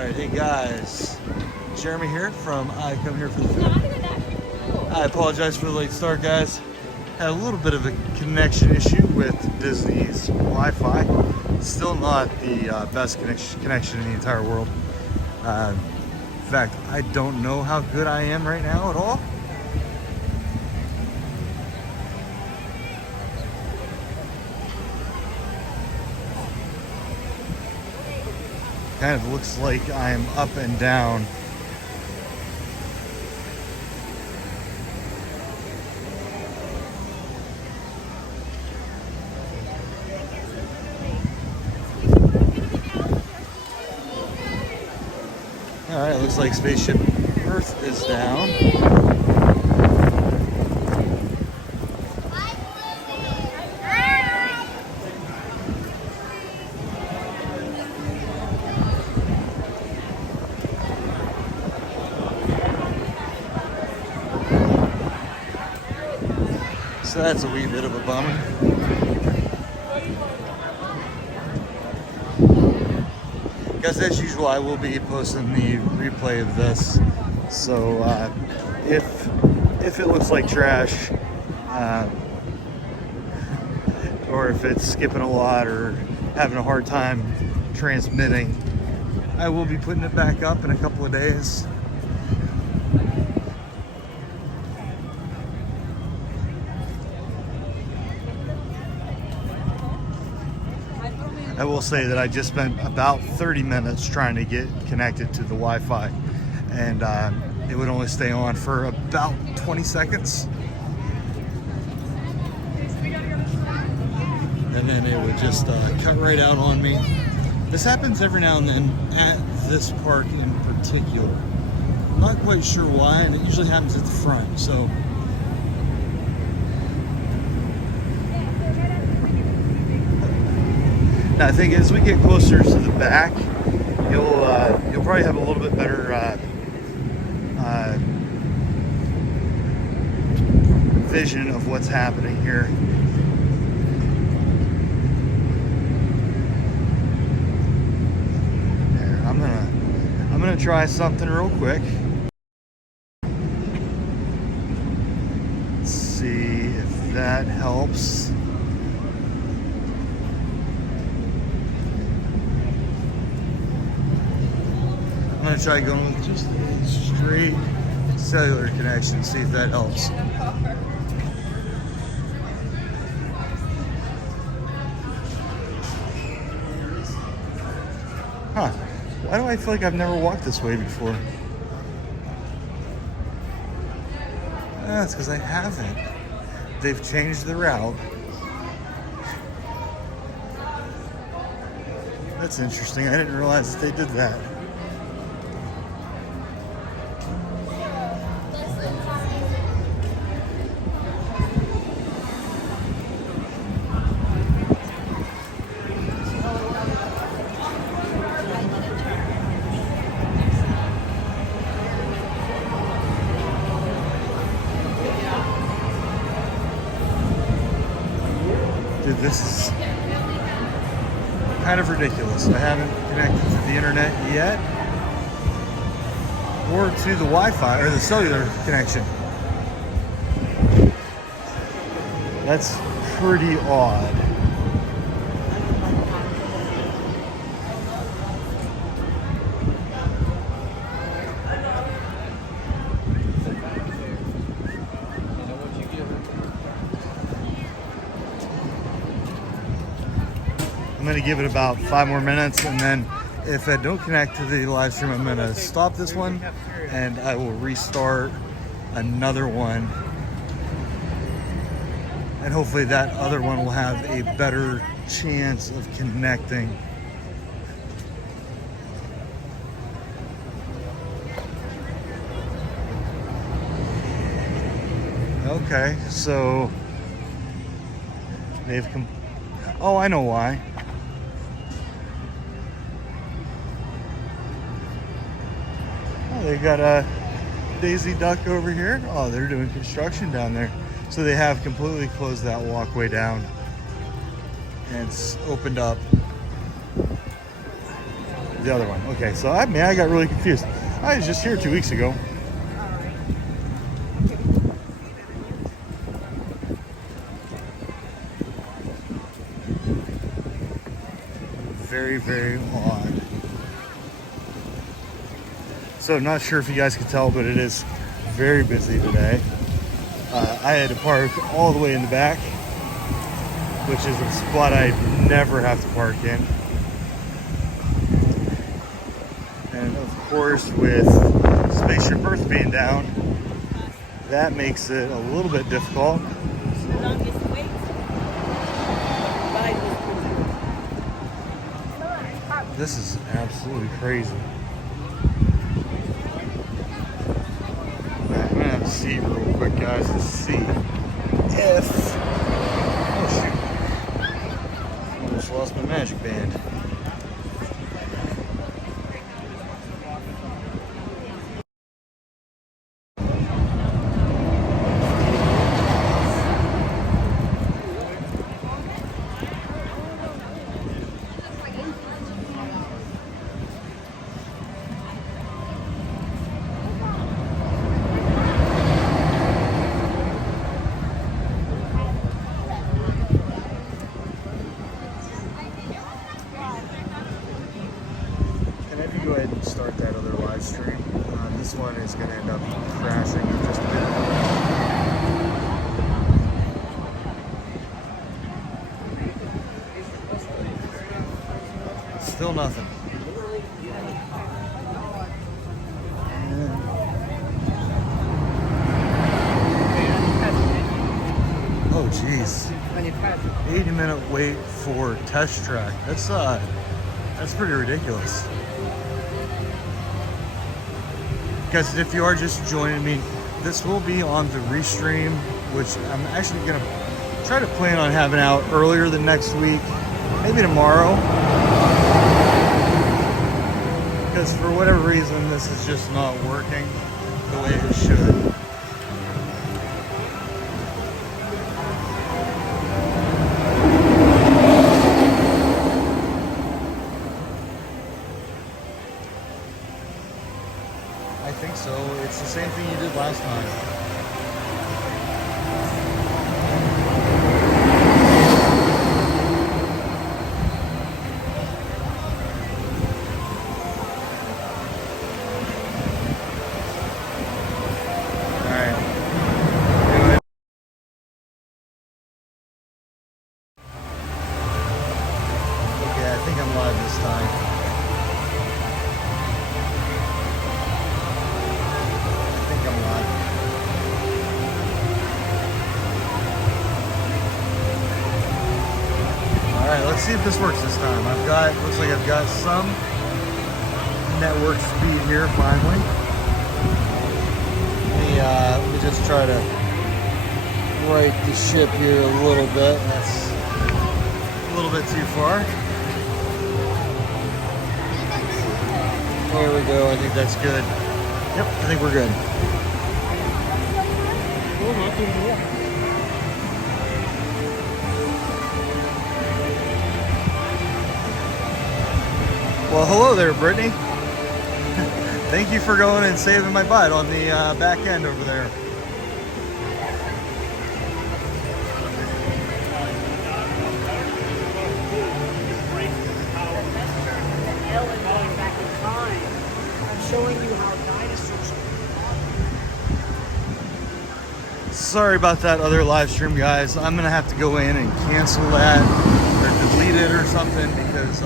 Alright, hey guys, Jeremy here from I Come Here for the Food. I apologize for the late start, guys. Had a little bit of a connection issue with Disney's Wi-Fi. Still not the best connection in the entire world. In fact, I don't know how good I am right now at all. Kind of looks like I'm up and down. Alright, looks like Spaceship Earth is down. So that's a wee bit of a bummer. Guys, as usual, I will be posting the replay of this. So if it looks like trash, or if it's skipping a lot or having a hard time transmitting, I will be putting it back up in a couple of days. I will say that I just spent about 30 minutes trying to get connected to the Wi-Fi, and it would only stay on for about 20 seconds. And then it would just cut right out on me. This happens every now and then at this park in particular. I'm not quite sure why, and it usually happens at the front, so. I think as we get closer to the back, you'll probably have a little bit better vision of what's happening here. There, I'm gonna try something real quick. Let's see if that helps. I'm gonna try going with just a straight cellular connection, see if that helps. Huh, why do I feel like I've never walked this way before? That's because I haven't. They've changed the route. That's interesting, I didn't realize that they did that. Dude, this is kind of ridiculous. I haven't connected to the internet yet, or to the Wi-Fi or the cellular connection. That's pretty odd. I'm going to give it about 5 more minutes, and then if I don't connect to the live stream, I'm going to stop this one and I will restart another one, and hopefully that other one will have a better chance of connecting. Okay, so they've oh, I know why. They got a Daisy Duck over here. Oh, they're doing construction down there. So they have completely closed that walkway down, and it's opened up. The other one. Okay, so I got really confused. I was just here 2 weeks ago. Very, very odd. So I'm not sure if you guys can tell, but it is very busy today. I had to park all the way in the back, which is a spot I never have to park in. And of course, with Spaceship Earth being down, that makes it a little bit difficult. This is absolutely crazy. I'm gonna have to see real quick, guys, and see if... Oh shoot. Almost lost my magic band. Go ahead and start that other live stream. This one is going to end up crashing in just a minute. Still nothing. Oh geez. 80-minute wait for test track. That's pretty ridiculous. Guys, if you are just joining me, this will be on the restream, which I'm actually going to try to plan on having out earlier than next week, maybe tomorrow. Because for whatever reason, this is just not working the way it should. I think so. It's the same thing you did last time. Alright. Okay, I think I'm live this time. Alright, let's see if this works this time. Looks like I've got some network speed here finally. Let me just try to right the ship here a little bit. That's a little bit too far. There we go, I think that's good. Yep, I think we're good. Well, hello there, Brittany. Thank you for going and saving my butt on the back end over there. I'm showing you how dinosaurs. Sorry about that other live stream, guys. I'm gonna have to go in and cancel that or delete it or something because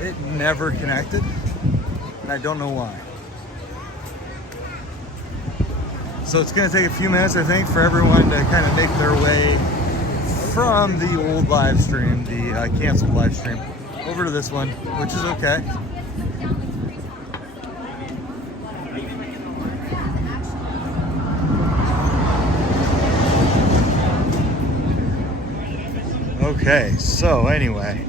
it never connected, and I don't know why. So it's going to take a few minutes, I think, for everyone to kind of make their way from the old live stream, the canceled live stream, over to this one, which is okay. Okay, so anyway.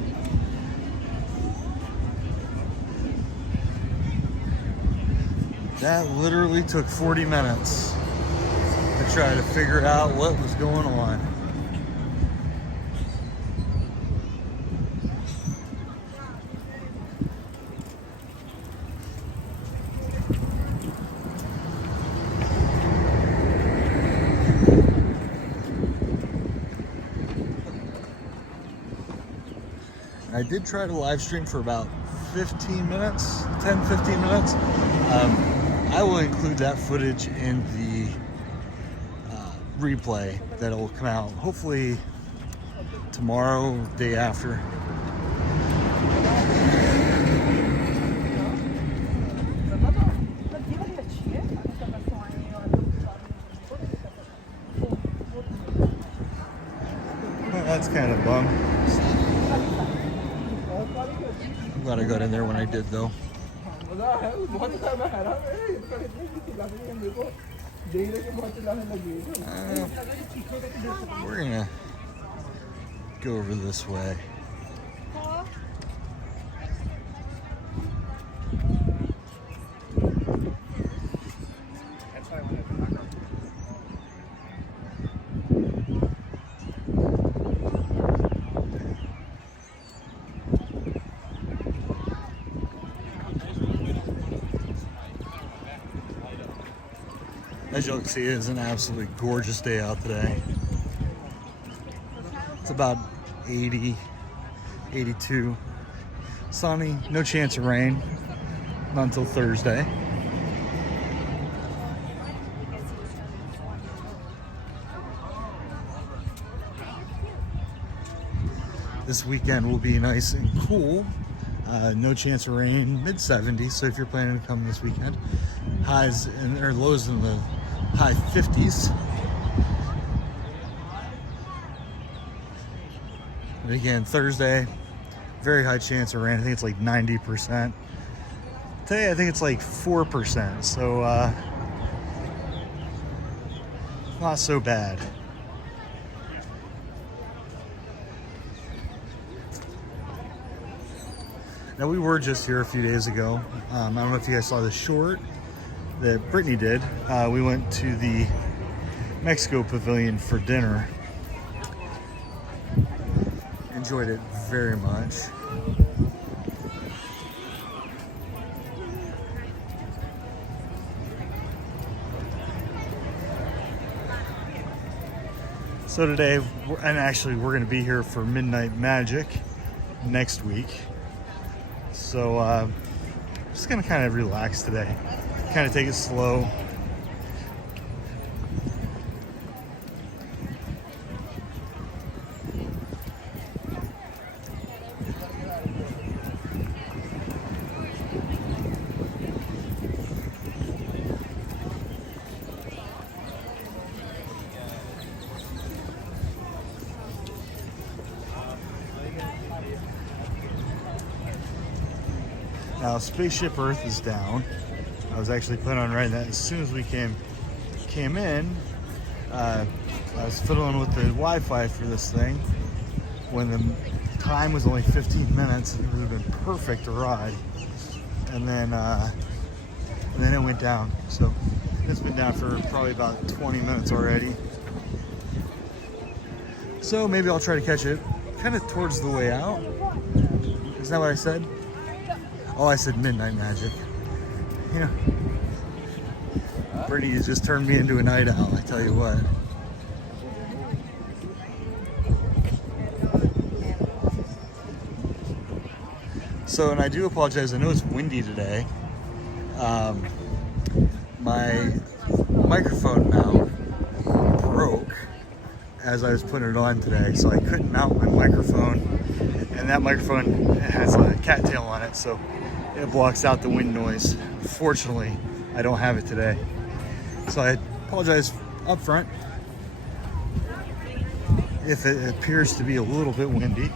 That literally took 40 minutes to try to figure out what was going on. I did try to live stream for about 15 minutes, 10-15 minutes. I will include that footage in the replay that will come out hopefully tomorrow, day after. Well, that's kind of bum. I'm glad I got in there when I did, though. We're gonna go over this way. As you can see, it is an absolutely gorgeous day out today. It's about 80, 82. Sunny, no chance of rain. Not until Thursday. This weekend will be nice and cool. No chance of rain, mid-70s. So if you're planning to come this weekend, highs or lows in the high 50s. And again, Thursday, very high chance of rain. I think it's like 90%. Today, I think it's like 4%. So, not so bad. Now, we were just here a few days ago. I don't know if you guys saw the short that Brittany did. We went to the Mexico Pavilion for dinner. Enjoyed it very much. So today, and actually we're going to be here for Midnight Magic next week. So just going to kind of relax today. Kind of take it slow. Now, Spaceship Earth is down. I was actually planning on writing that as soon as we came in. I was fiddling with the Wi-Fi for this thing. When the time was only 15 minutes, it would have been perfect to ride. And then it went down. So it's been down for probably about 20 minutes already. So maybe I'll try to catch it kind of towards the way out. Is that what I said? Oh, I said Midnight Magic. You know, Brittany has just turned me into a night owl, I tell you what. So, and I do apologize, I know it's windy today. My microphone mount broke as I was putting it on today, so I couldn't mount my microphone. And that microphone has a cattail on it, so it blocks out the wind noise. Fortunately, I don't have it today. So I apologize up front if it appears to be a little bit windy.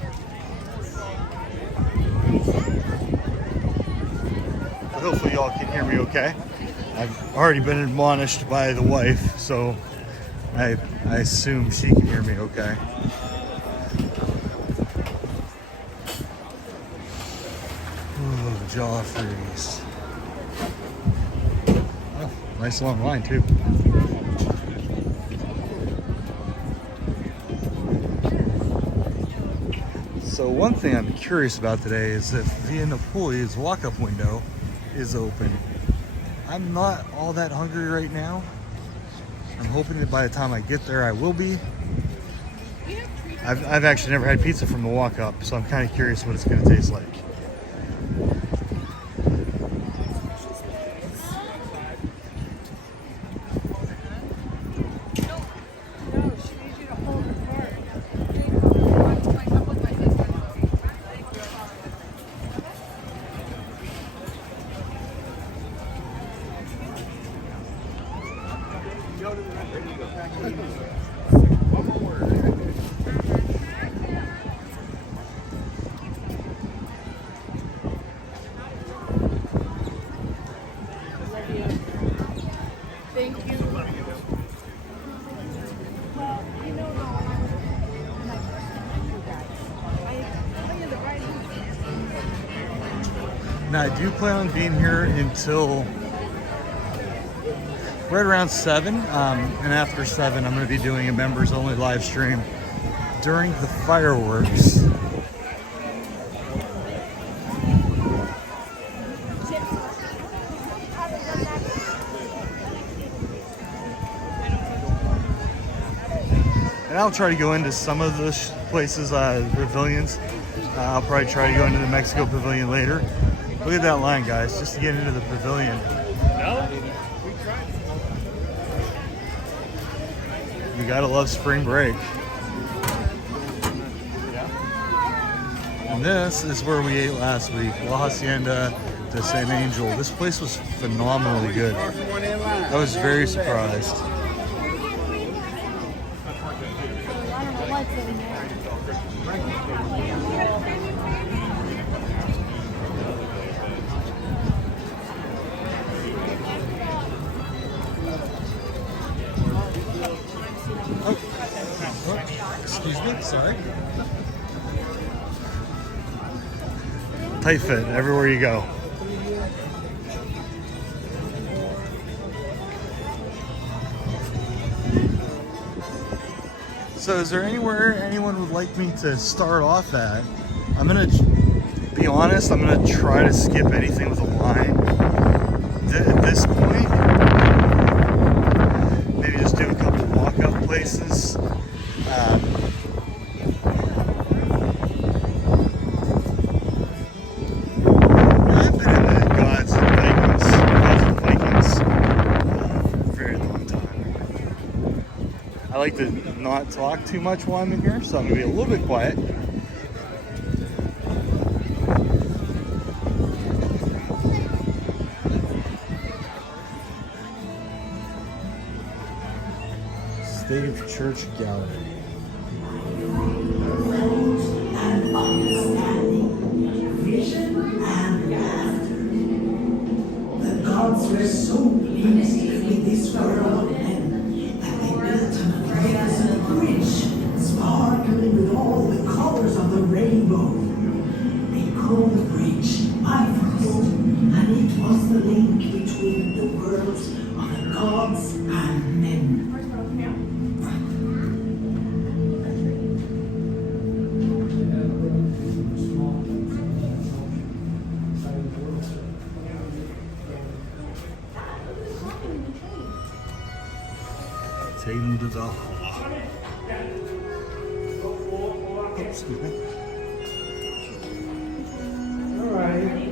But hopefully y'all can hear me okay. I've already been admonished by the wife, so I assume she can hear me okay. Jaw freeze. Oh, nice long line too. So one thing I'm curious about today is if Via Napoli's walk-up window is open. I'm not all that hungry right now. I'm hoping that by the time I get there I will be. I've actually never had pizza from the walk up, so I'm kind of curious what it's going to taste like. Thank you. Now I do plan on being here until right around 7, and after 7 I'm going to be doing a members only live stream during the fireworks. And I'll try to go into some of the places, pavilions. I'll probably try to go into the Mexico Pavilion later. Look at that line, guys, just to get into the pavilion. You gotta love spring break. And this is where we ate last week, La Hacienda de San Angel. This place was phenomenally good. I was very surprised. Excuse me, sorry. Tight fit everywhere you go. So is there anywhere anyone would like me to start off at? I'm gonna be honest, I'm gonna try to skip anything with a line. At this point, maybe just do a couple walk-up places. I've been in the Gods of Vikings for a very long time. I like to not talk too much while I'm in here, so I'm gonna be a little bit quiet. State of Church Gallery. And understanding, vision and laughter. The gods were so pleased with this world of men that they built a magnificent bridge, sparkling with all the colors of the rainbow. They called the bridge Bifrost, and it was the link between the worlds of the gods and men. Taking to Valhalla. Excuse me. All right.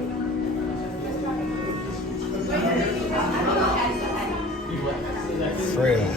Freya.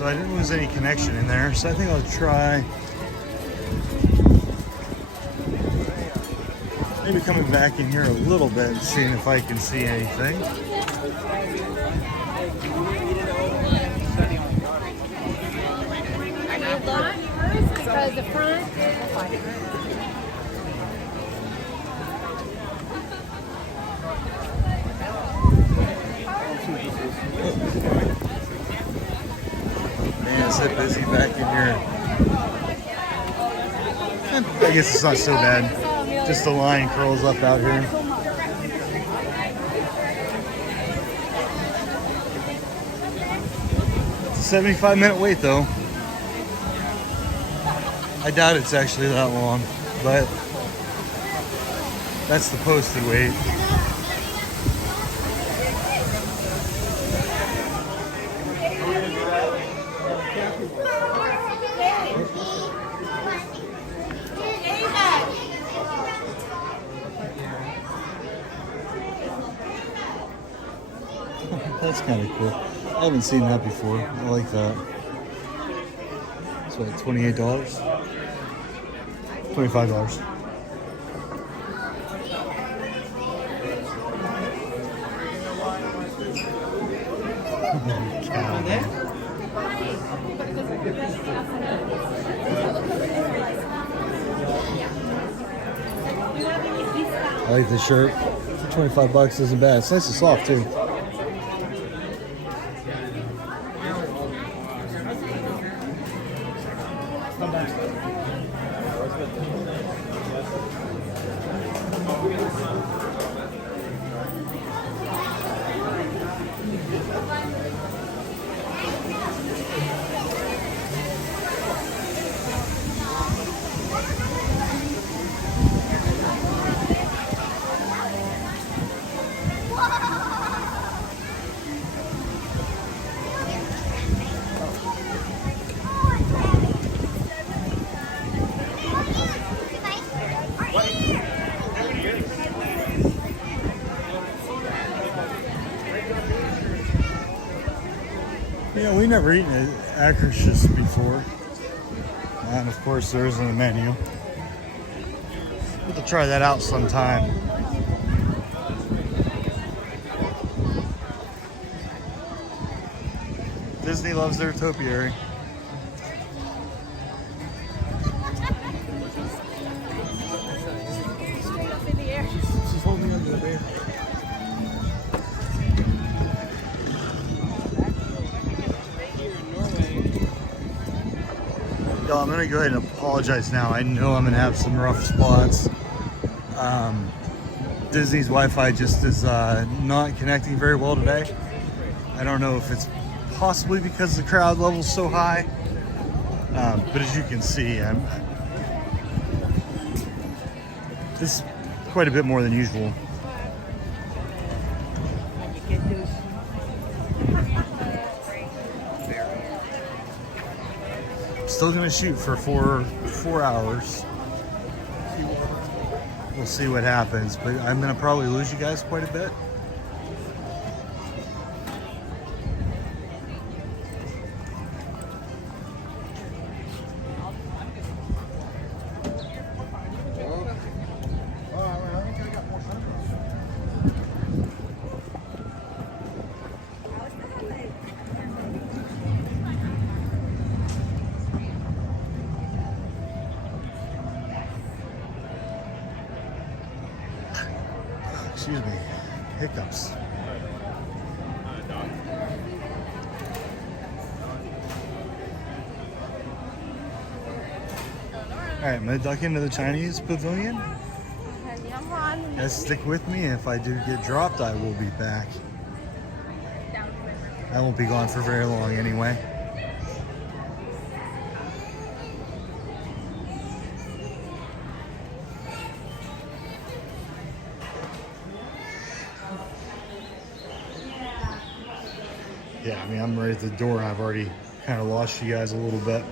so I didn't lose any connection in there. So I think I'll try maybe coming back in here a little bit and seeing if I can see anything. Because the front. Man, is it busy back in here? I guess it's not so bad. Just the line curls up out here. It's a 75-minute wait though. I doubt it's actually that long, but that's the posted wait. That's kind of cool. I haven't seen that before. I like that. It's what, $28? $25. I like this shirt. $25 isn't bad. It's nice and soft too. Yeah, we never eaten at Akershus before, and of course there isn't a menu. We'll have to try that out sometime. Disney loves their topiary. She's holding on to the bear. Y'all, I'm gonna go ahead and apologize now. I know I'm gonna have some rough spots. Disney's Wi-Fi just is not connecting very well today. I don't know if it's possibly because the crowd level's so high, but as you can see, this is quite a bit more than usual. Still gonna shoot for four hours. We'll see what happens, but I'm gonna probably lose you guys quite a bit. Excuse me, hiccups. All right, I'm gonna duck into the Chinese Pavilion. Guys, stick with me. If I do get dropped, I will be back. I won't be gone for very long anyway. Yeah, I mean, I'm right at the door. I've already kind of lost you guys a little bit.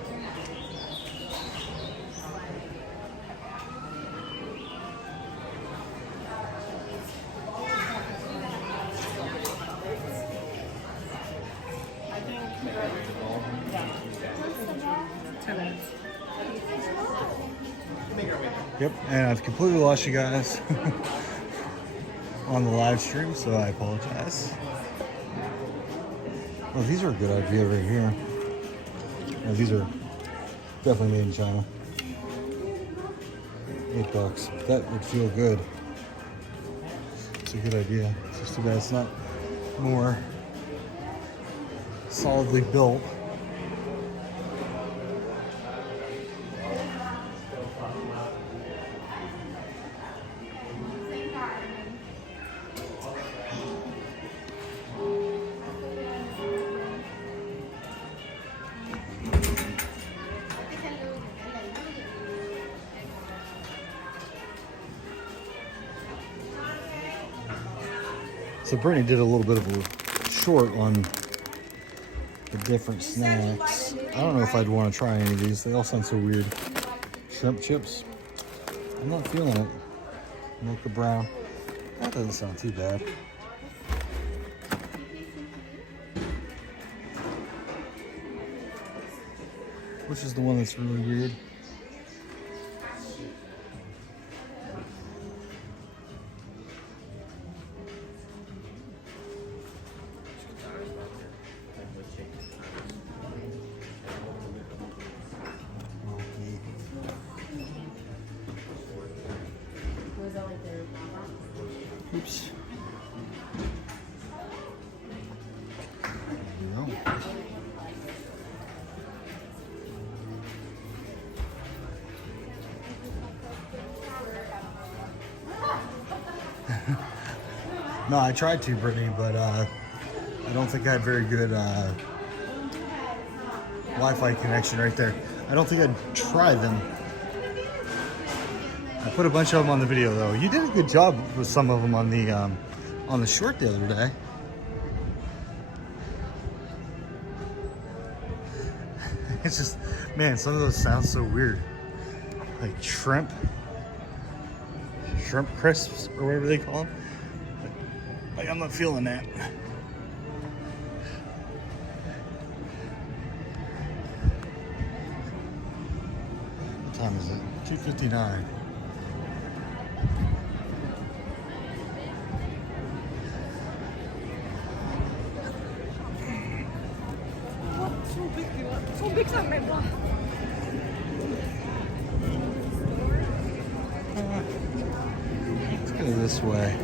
Yep, and I've completely lost you guys on the live stream, so I apologize. Oh, these are a good idea right here. Yeah, these are definitely made in China. $8. That would feel good. It's a good idea. It's just too bad it's not more solidly built. So Brittany did a little bit of a short on the different snacks. I don't know if I'd want to try any of these. They all sound so weird. Shrimp chips. I'm not feeling it. Mocha brown. That doesn't sound too bad. Which is the one that's really weird? Oops. There we go. No, I tried to, Brittany, but I don't think I had very good Wi-Fi connection right there. I don't think I'd try them. I put a bunch of them on the video though. You did a good job with some of them on the short the other day. It's just, man, some of those sound so weird. Like shrimp crisps or whatever they call them. Like I'm not feeling that. What time is it? 2:59. Let's go this way.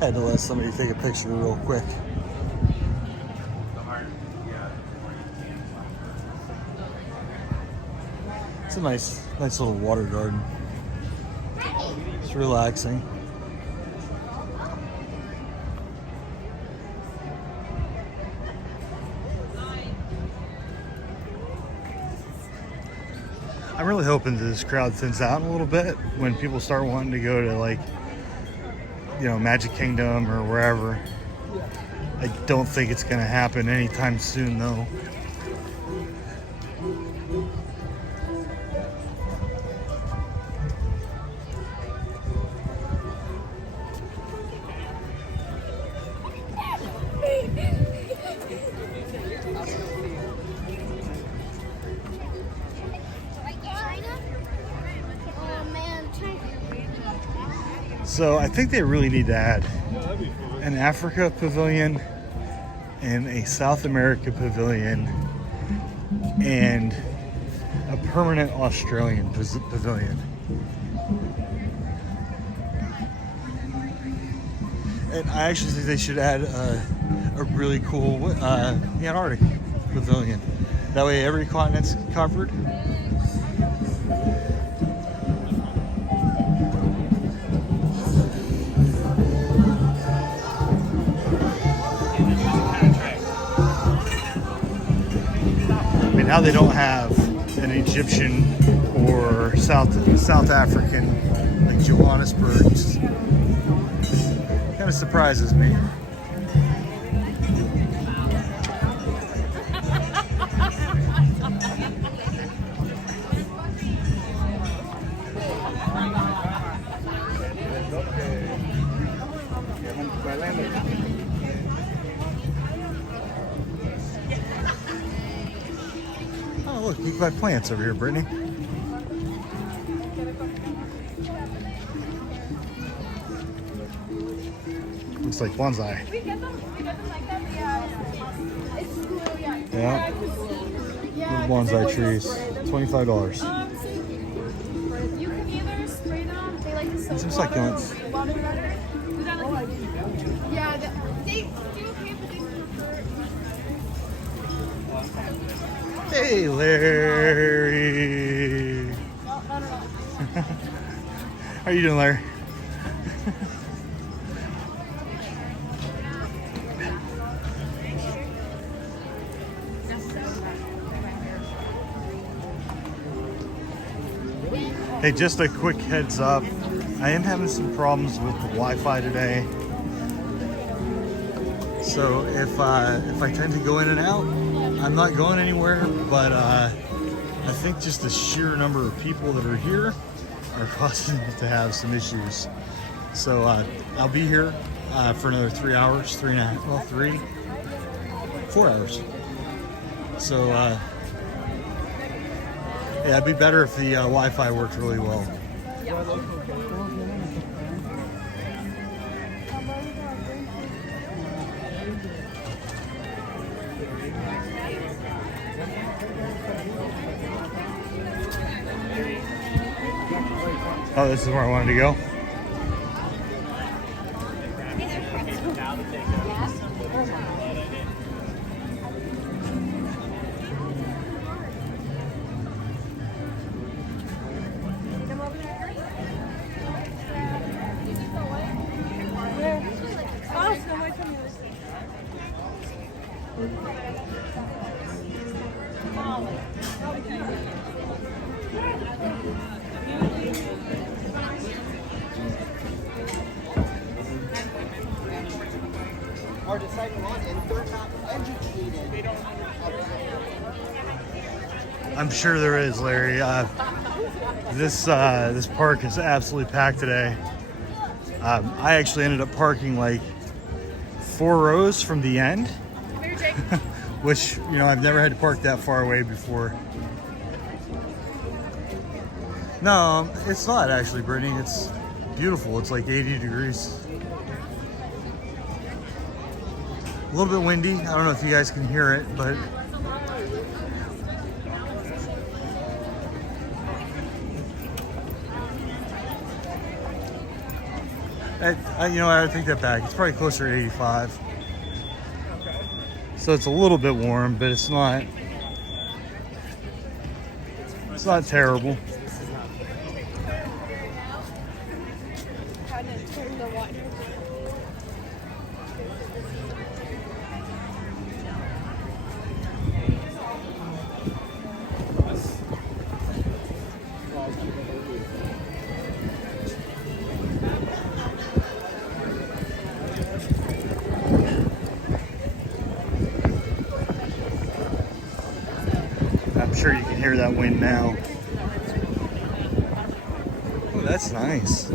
I had to let somebody take a picture real quick. It's a nice little water garden. It's relaxing. I'm really hoping that this crowd thins out a little bit when people start wanting to go to, like, you know, Magic Kingdom or wherever. I don't think it's gonna happen anytime soon though. So I think they really need to add an Africa pavilion and a South America pavilion and a permanent Australian pavilion. And I actually think they should add a really cool Antarctic pavilion. That way every continent's covered. Now they don't have an Egyptian or South African like Johannesburg. Kind of surprises me. look, you can buy plants over here, Brittany. Looks like bonsai. We get them like that, it's cool, yeah. Yeah. Yeah, Bonsai trees. $25. You can either spray them, they like the soap Some water, succulents. water better. Is that like, yeah, they do okay, but they prefer. Hey, Larry. No. How you doing, Larry? Hey, just a quick heads up. I am having some problems with the Wi-Fi today. So if I tend to go in and out, I'm not going anywhere, but I think just the sheer number of people that are here are causing it to have some issues. So I'll be here for another 3 hours, 4 hours. So yeah, it'd be better if the Wi-Fi worked really well. Oh, this is where I wanted to go. Are deciding on and they're not educated. I'm sure there is, Larry. This park is absolutely packed today. I actually ended up parking like 4 rows from the end, which, you know, I've never had to park that far away before. No, it's not actually, Brittany. It's beautiful. It's like 80 degrees. A little bit windy. I don't know if you guys can hear it, but you know, I take that back. It's probably closer to 85. So it's a little bit warm, but it's not terrible. I'm sure you can hear that wind now. Oh, that's nice.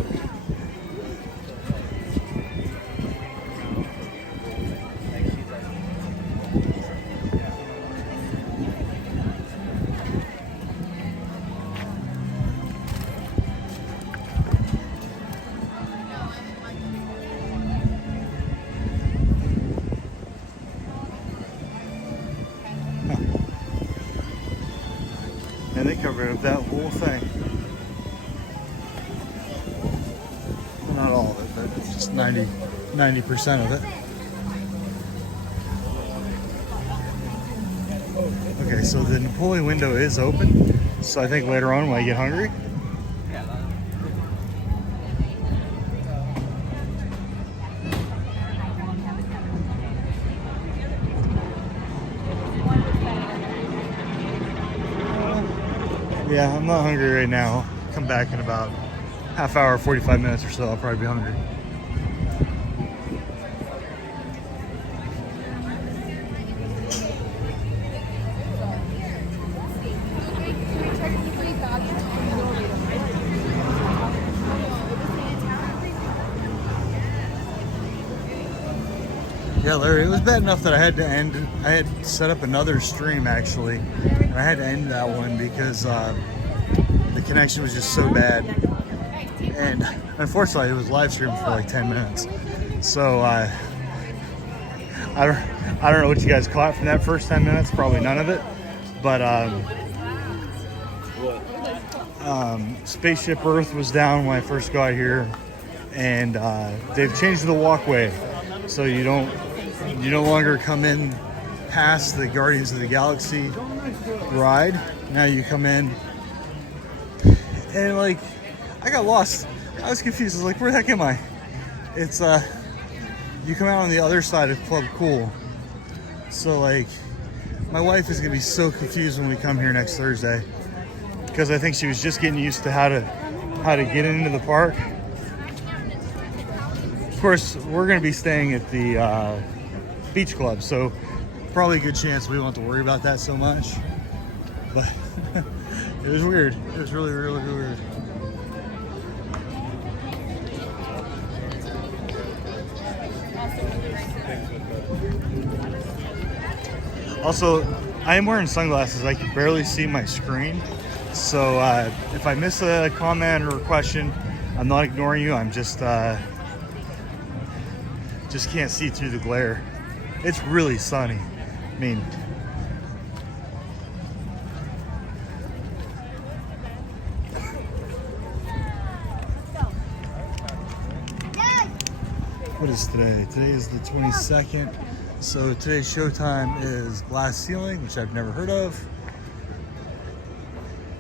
And they covered up that whole thing. Well, not all of it, but it's just 90% of it. Okay, so the Napoleon window is open. So I think later on when I get hungry, yeah, I'm not hungry right now. Come back in about half hour, 45 minutes or so. I'll probably be hungry. Yeah, Yeah, Larry, it was bad enough that I had set up another stream actually, and I had to end that one because the connection was just so bad. And unfortunately, it was live streamed for like 10 minutes. So I don't know what you guys caught from that first 10 minutes. Probably none of it. But Spaceship Earth was down when I first got here, and they've changed the walkway, so you no longer come in past the Guardians of the Galaxy ride. Now you come in, and like I got lost. I was confused. I was like, where the heck am I? It's you come out on the other side of Club Cool. So like my wife is gonna be so confused when we come here next Thursday, because I think she was just getting used to how to get into the park. Of course, we're gonna be staying at the beach club, so probably a good chance we won't have to worry about that so much. But it was weird. It was really, really, really weird. Also, I am wearing sunglasses. I can barely see my screen. So if I miss a comment or a question, I'm not ignoring you. I'm just can't see through the glare. It's really sunny. I mean, what is today? Today is the 22nd. So today's showtime is Glass Ceiling, which I've never heard of.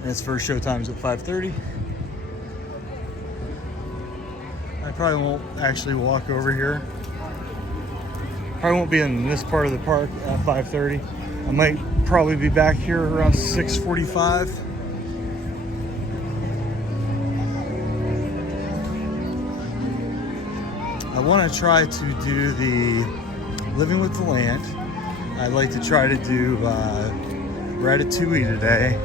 And its first showtime's at 5:30. I probably won't actually walk over here. Probably won't be in this part of the park at 5:30. I might probably be back here around 6:45. I want to try to do the Living with the Land. I'd like to try to do Ratatouille today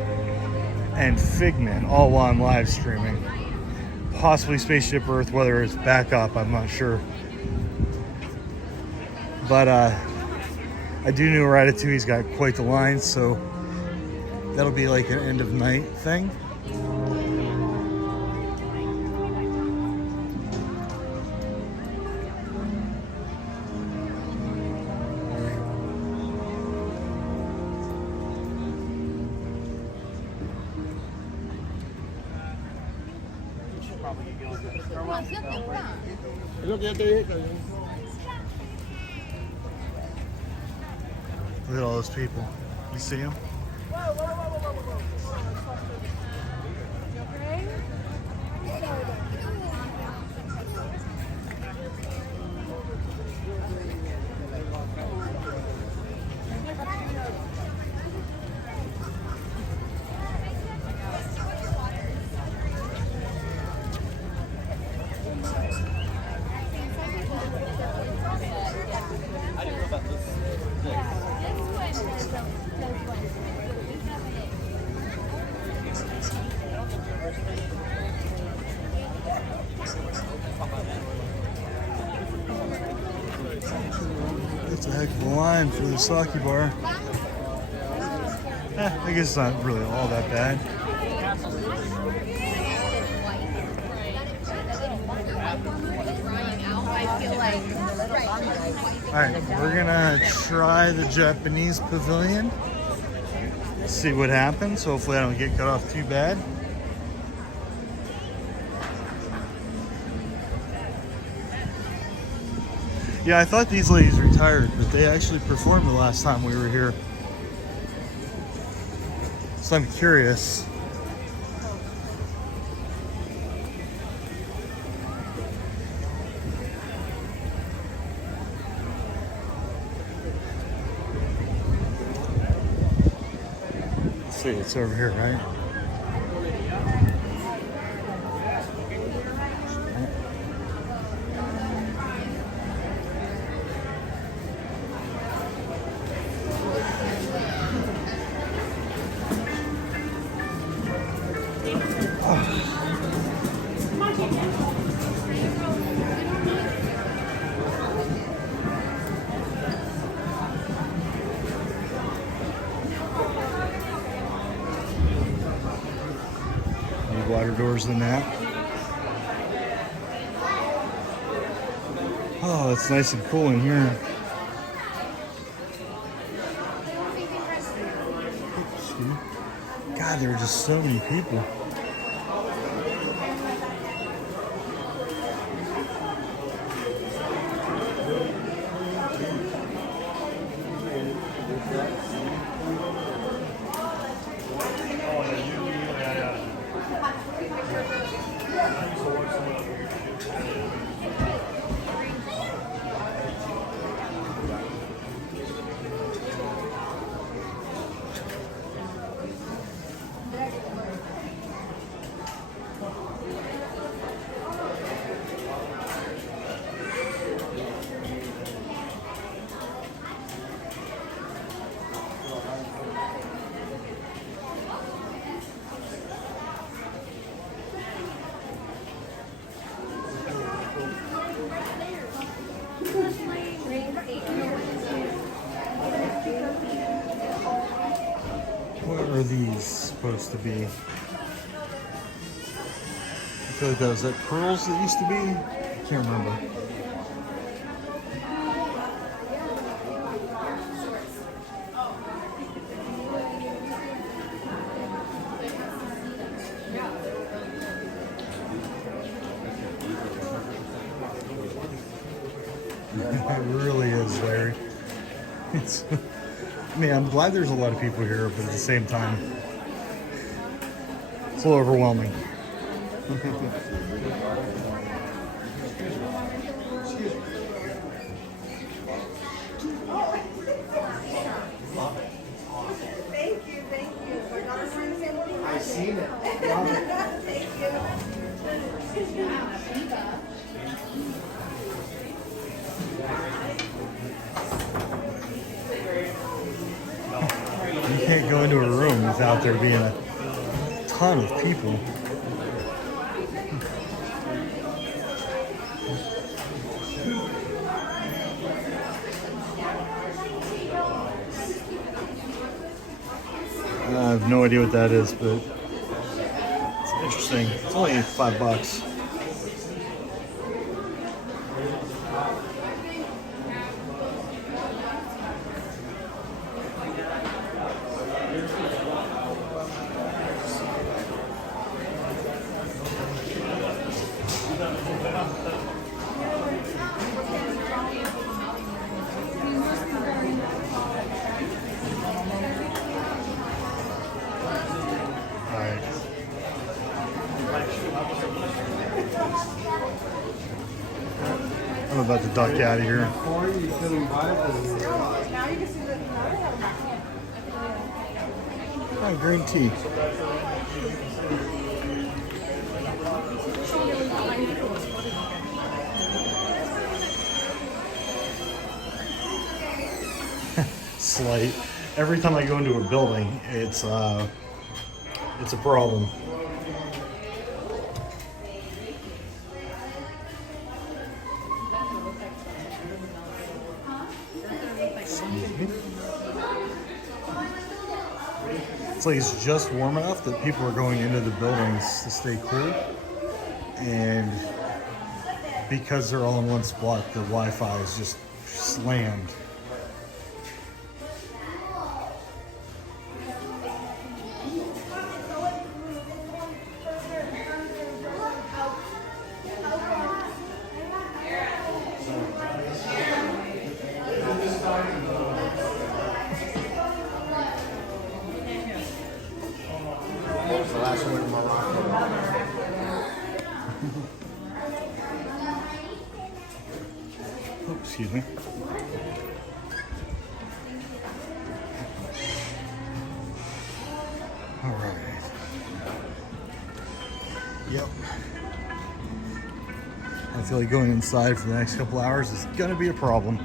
and Figment, all while I'm live streaming. Possibly Spaceship Earth, whether it's back up, I'm not sure. But I do know Ratatouille's got quite the line, so that'll be like an end of night thing. Look at all those people. You see them? That's a heck of a line for the sake bar. I guess it's not really all that bad. Alright, we're gonna try the Japanese Pavilion. See what happens. Hopefully I don't get cut off too bad. Yeah, I thought these ladies retired, but they actually performed the last time we were here. So I'm curious. Let's see, it's over here, right? wider doors than that. Oh, it's nice and cool in here. God, there are just so many people. What are these supposed to be? I feel like that pearls that used to be? I can't remember. It really is, Larry. It's, I mean, I'm glad there's a lot of people here, but at the same time, it's a little overwhelming. Thank you. My daughter's trying to say what do you I've seen it. Love it. Thank You can't go into a room without there being a ton of people. I have no idea what that is, but it's interesting. It's only $5. I'm about to duck out of here. Oh, green tea. Slight. Every time I go into a building, it's a problem. It's like it's just warm enough that people are going into the buildings to stay cool, and because they're all in one spot, the Wi-Fi is just slammed. The last one in Morocco. Oh, excuse me. All right. Yep. I feel like going inside for the next couple hours is gonna be a problem.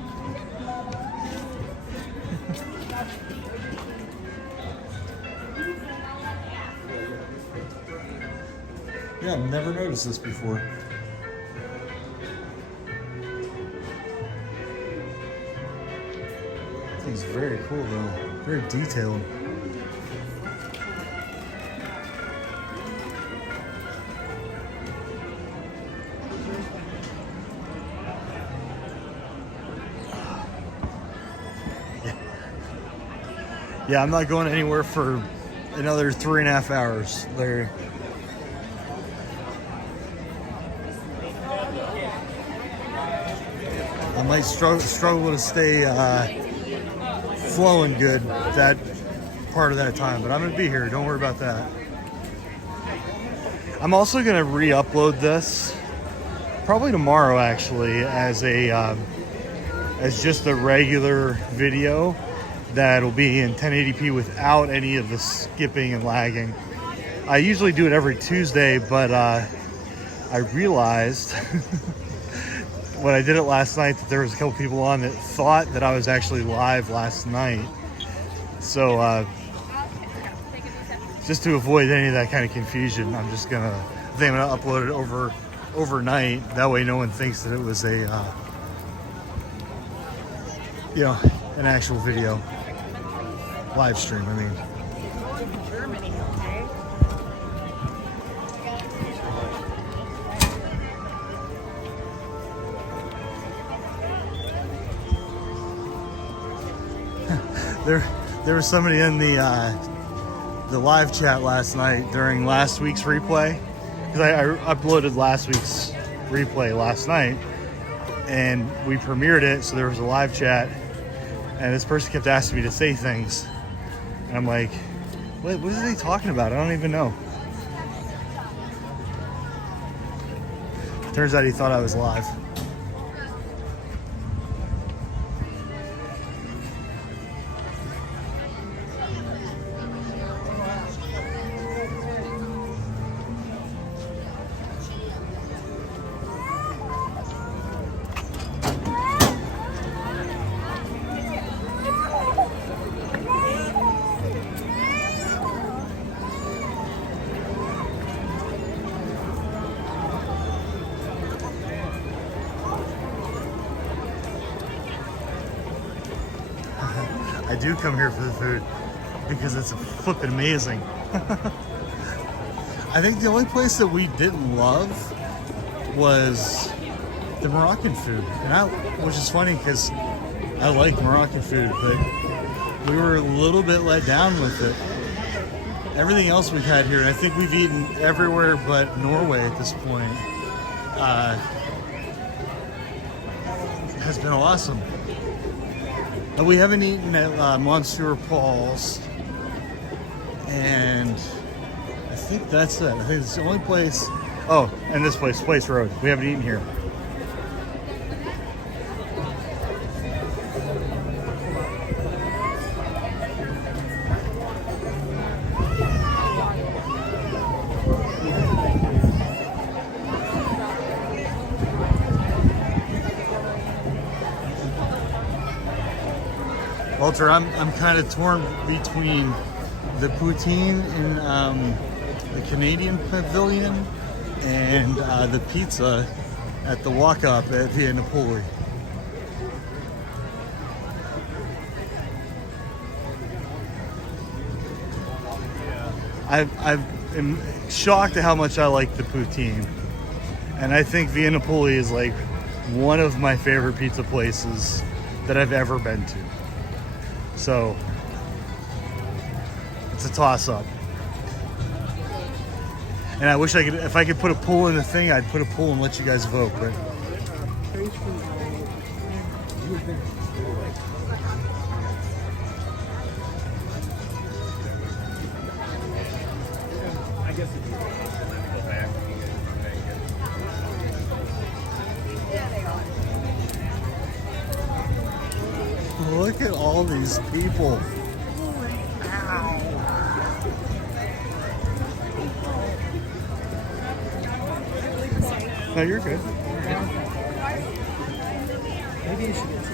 Yeah, I've never noticed this before. It's very cool though, very detailed. Yeah, I'm not going anywhere for another 3.5 hours, Larry. I might struggle to stay flowing good that part of that time, but I'm gonna be here. Don't worry about that. I'm also gonna re-upload this probably tomorrow, actually, as just a regular video that'll be in 1080p without any of the skipping and lagging. I usually do it every Tuesday, but I realized when I did it last night that there was a couple people on that thought that I was actually live last night. So just to avoid any of that kind of confusion, I think I'm gonna upload it overnight. That way no one thinks that it was a an actual video. Live stream, I mean. Germany, okay? There was somebody in the live chat last night during last week's replay, because I uploaded last week's replay last night, and we premiered it, so there was a live chat, and this person kept asking me to say things, and I'm like, what is he talking about? I don't even know. Turns out he thought I was live. I do come here for the food because it's flipping amazing. I think the only place that we didn't love was the Moroccan food, which is funny because I like Moroccan food, but we were a little bit let down with it. Everything else we've had here, I think we've eaten everywhere but Norway at this point, has been awesome. And we haven't eaten at Monsieur Paul's, and I think that's it. I think it's the only place. Oh, and this place, Place Road. We haven't eaten here. Walter, I'm kind of torn between the poutine in the Canadian Pavilion and the pizza at the walk-up at Via Napoli. I'm shocked at how much I like the poutine, and I think Via Napoli is like one of my favorite pizza places that I've ever been to. So it's a toss-up, and I wish if I could put a poll in the thing, I'd put a poll and let you guys vote. But look at all these people. No, you're good. Maybe you should get to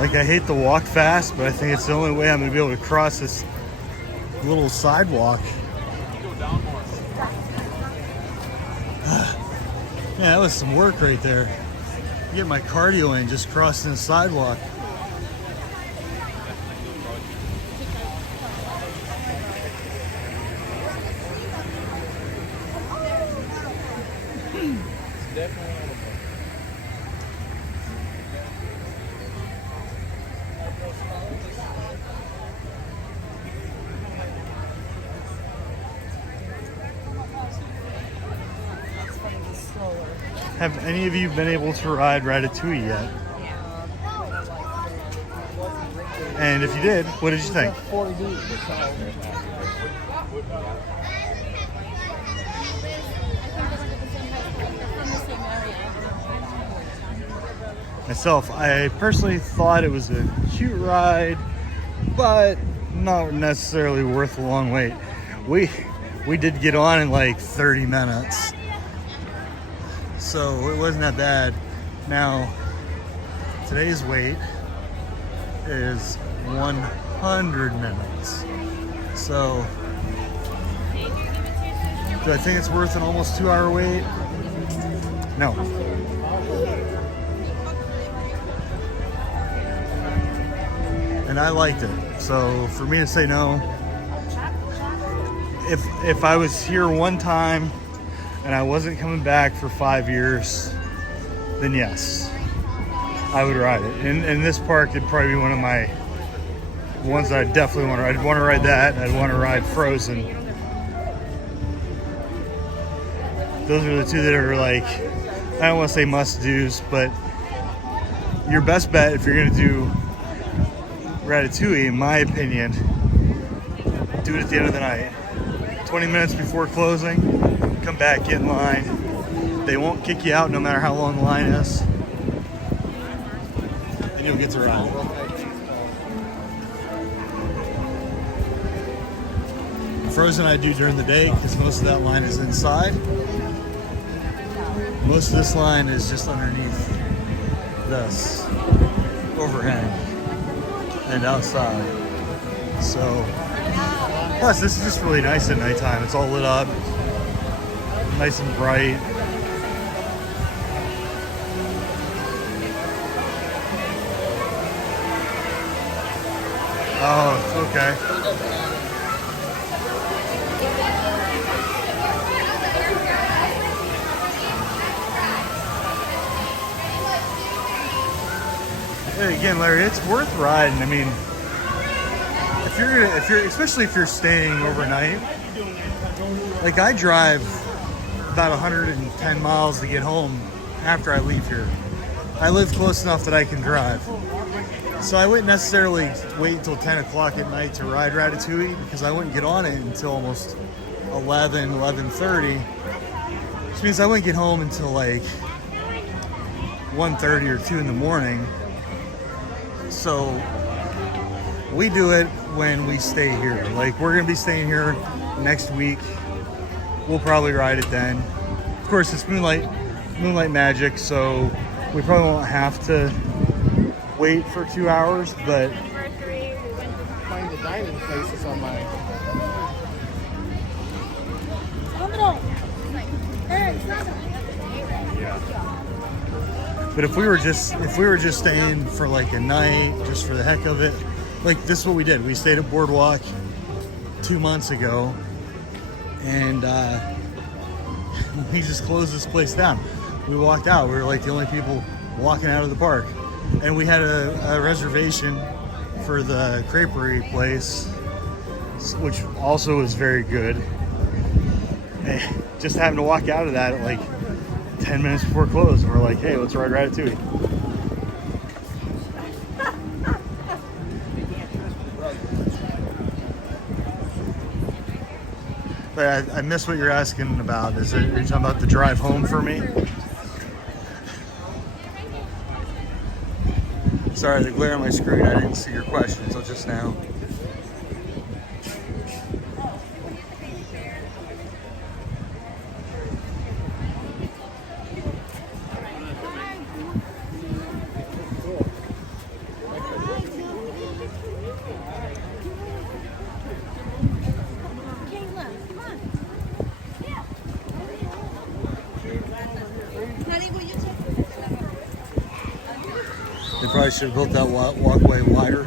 Like, I hate to walk fast, but I think it's the only way I'm gonna be able to cross this little sidewalk. Yeah, that was some work right there. Get my cardio in just crossing the sidewalk. Have any of you been able to ride Ratatouille yet? And if you did, what did you think? Myself, I personally thought it was a cute ride, but not necessarily worth a long wait. We did get on in like 30 minutes, so it wasn't that bad. Now, today's wait is 100 minutes. So, do I think it's worth an almost 2-hour wait? No. And I liked it. So for me to say no, if I was here one time and I wasn't coming back for 5 years, then yes, I would ride it. And this park would probably be one of my ones that I definitely want to ride. I'd want to ride that. I'd want to ride Frozen. Those are the two that are like, I don't want to say must-dos, but your best bet if you're going to do Ratatouille, in my opinion, do it at the end of the night. 20 minutes before closing, come back, get in line. They won't kick you out no matter how long the line is. And you'll get to ride. Frozen I do during the day because most of that line is inside. Most of this line is just underneath this overhang and outside. So, plus this is just really nice at nighttime. It's all lit up, nice and bright. Oh, okay. Hey, again, Larry, it's worth riding. I mean, especially if you're staying overnight. Like I drive about 110 miles to get home after I leave here. I live close enough that I can drive. So I wouldn't necessarily wait until 10 o'clock at night to ride Ratatouille because I wouldn't get on it until almost 11:30. Which means I wouldn't get home until like 1:30 or 2 in the morning. So we do it when we stay here. Like we're gonna be staying here next week. We'll probably ride it then. Of course, it's moonlight magic, so we probably won't have to wait for 2 hours, but Find the dining places on my. But if we were just staying for like a night, just for the heck of it, like this is what we did. We stayed at Boardwalk 2 months ago, and we just closed this place down. We walked out. We were like the only people walking out of the park, and we had a reservation for the creperie place, which also was very good. And just having to walk out of that at like 10 minutes before close, and we're like, hey, let's ride Ratatouille. But I missed what you're asking about. Are you talking about the drive home for me? Sorry, the glare on my screen, I didn't see your question until just now. They probably should have built that walkway wider.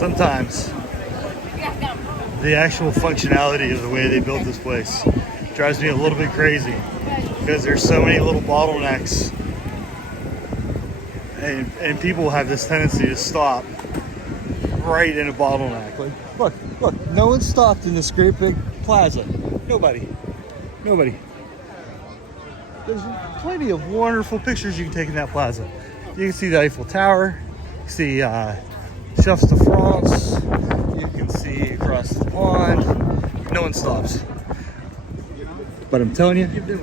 sometimes the actual functionality of the way they built this place drives me a little bit crazy because there's so many little bottlenecks, and people have this tendency to stop right in a bottleneck. Like, look, no one stopped in this great big plaza. Nobody. There's plenty of wonderful pictures you can take in that plaza. You can see the Eiffel Tower, you can see Chefs de France, you can see across the pond. No one stops. But I'm telling you, if the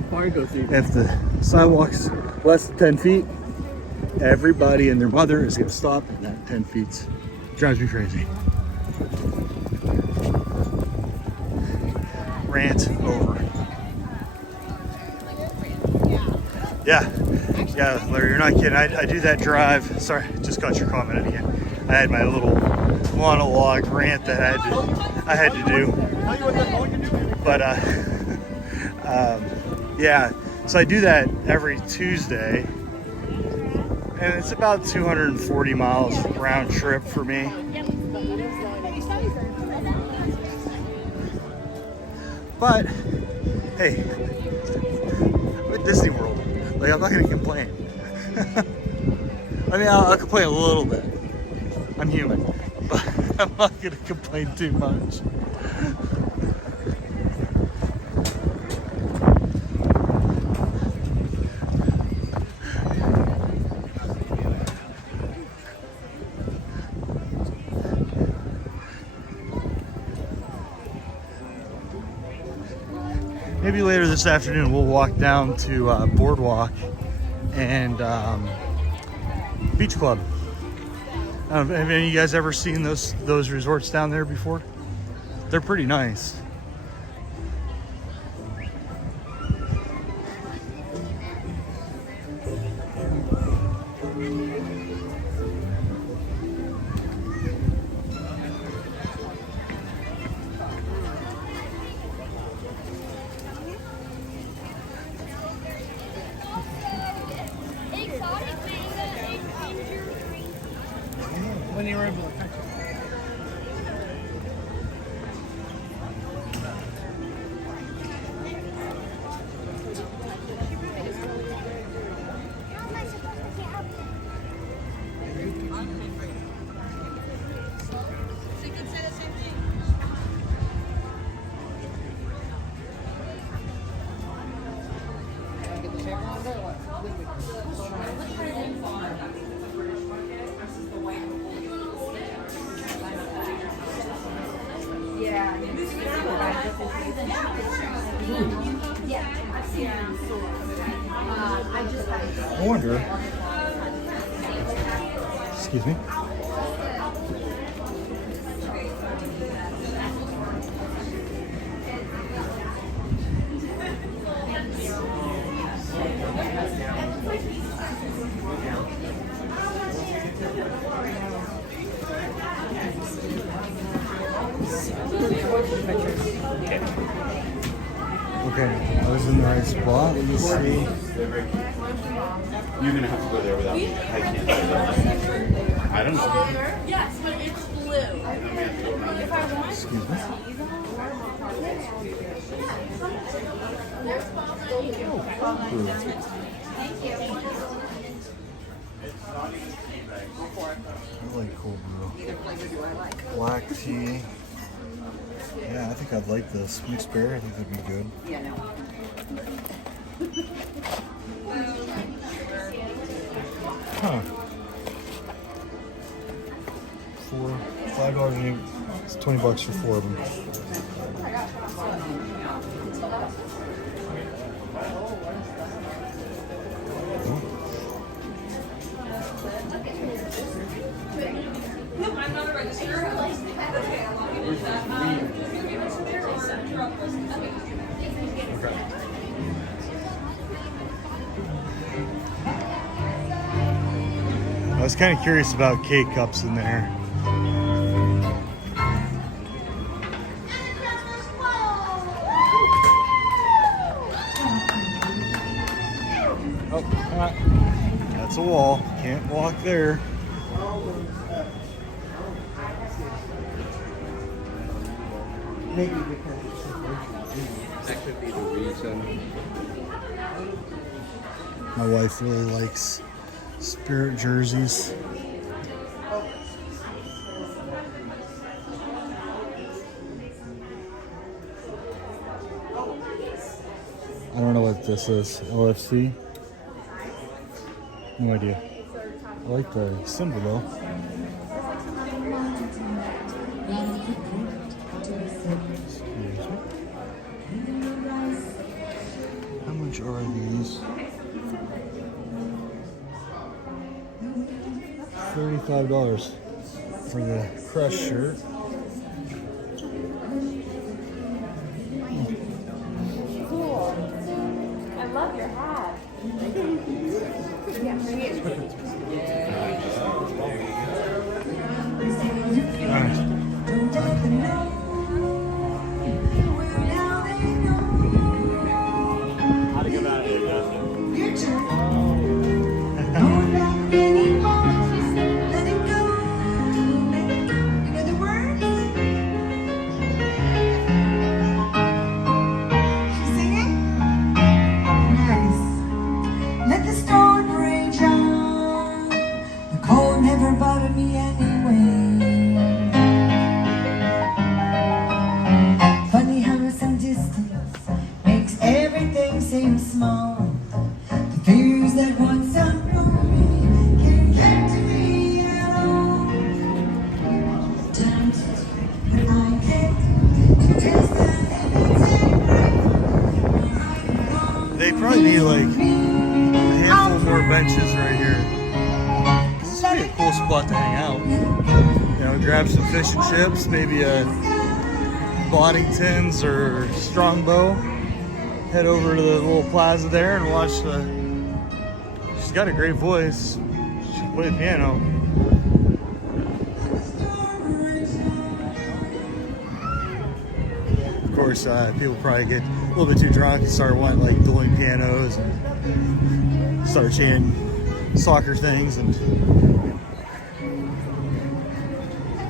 sidewalk's less than 10 feet, everybody and their mother is going to stop at that 10 feet. Drives me crazy. Rant over. Yeah, Larry, you're not kidding. I do that drive. Sorry, just got your comment again. I had my little monologue rant that I had to do. But yeah, so I do that every Tuesday, and it's about 240 miles round trip for me. But hey, I'm at Disney World. Like, I'm not gonna complain. I mean, I'll complain a little bit. I'm human, but I'm not gonna complain too much. Maybe later this afternoon we'll walk down to Boardwalk and Beach Club. Have any of you guys ever seen those resorts down there before? They're pretty nice. When you were able to catch it. I wonder. Excuse me. Okay, I was in the right spot. Let me see. You're gonna have to go there without me. I can't. I don't know. Yes, but it's blue. If I want, Excuse me. I like cold brew. Black tea. Yeah, I think I'd like this. Mixed berry, I think that'd be good. Yeah, no. Huh. $5.08. It's $20 for 4 of them. I'm not a register. I was kind of curious about K-cups in there. Oh, that's a wall. Can't walk there. Maybe because it's so virtual. That could be the reason. My wife really likes Spirit jerseys. I don't know what this is. LFC? No idea. I like the symbol though. Excuse me. How much are these? $35 for the Crush shirt. Cool. I love your hat. How to get out of here, Justin? Your turn. Don't let anymore. Let it go. Let it go. You know the words? She's singing? Nice. Let the storm rage on. The cold never bothered me anyway. Funny how some distance makes everything seem small. The fears that once unknown me can't get to me at all. Times when I get to taste that everything. They probably need like a handful more benches right here. This would be a cool spot to hang out. You know, grab some fish and chips, maybe a Boddington's or Strongbow. Head over to the little plaza there and watch the. She's got a great voice. She can play the piano. Of course, people probably get a little bit too drunk and start wanting like dueling pianos and start chanting soccer things and.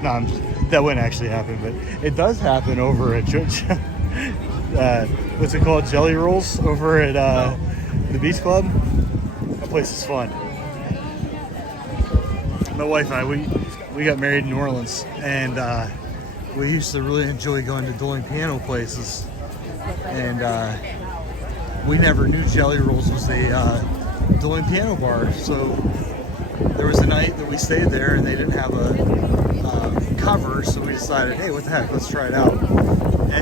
No, that wouldn't actually happen, but it does happen over at what's it called? Jelly Rolls over at the Beach Club. That place is fun. My wife and I, we got married in New Orleans, and we used to really enjoy going to dueling piano places. And we never knew Jelly Rolls was a dueling piano bar. So there was a night that we stayed there, and they didn't have a cover, so we decided, hey, what the heck, let's try it out. And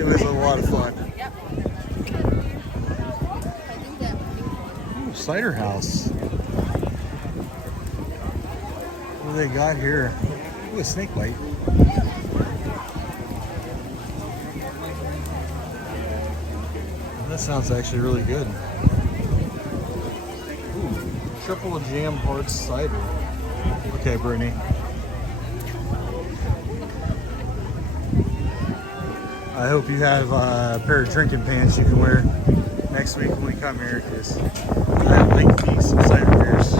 it was a lot of fun. Ooh, cider house. What do they got here? Ooh, a snake bite. That sounds actually really good. Ooh, triple jam hard cider. Okay, Brittany. I hope you have a pair of drinking pants you can wear next week when we come here, because I like me some cider beers.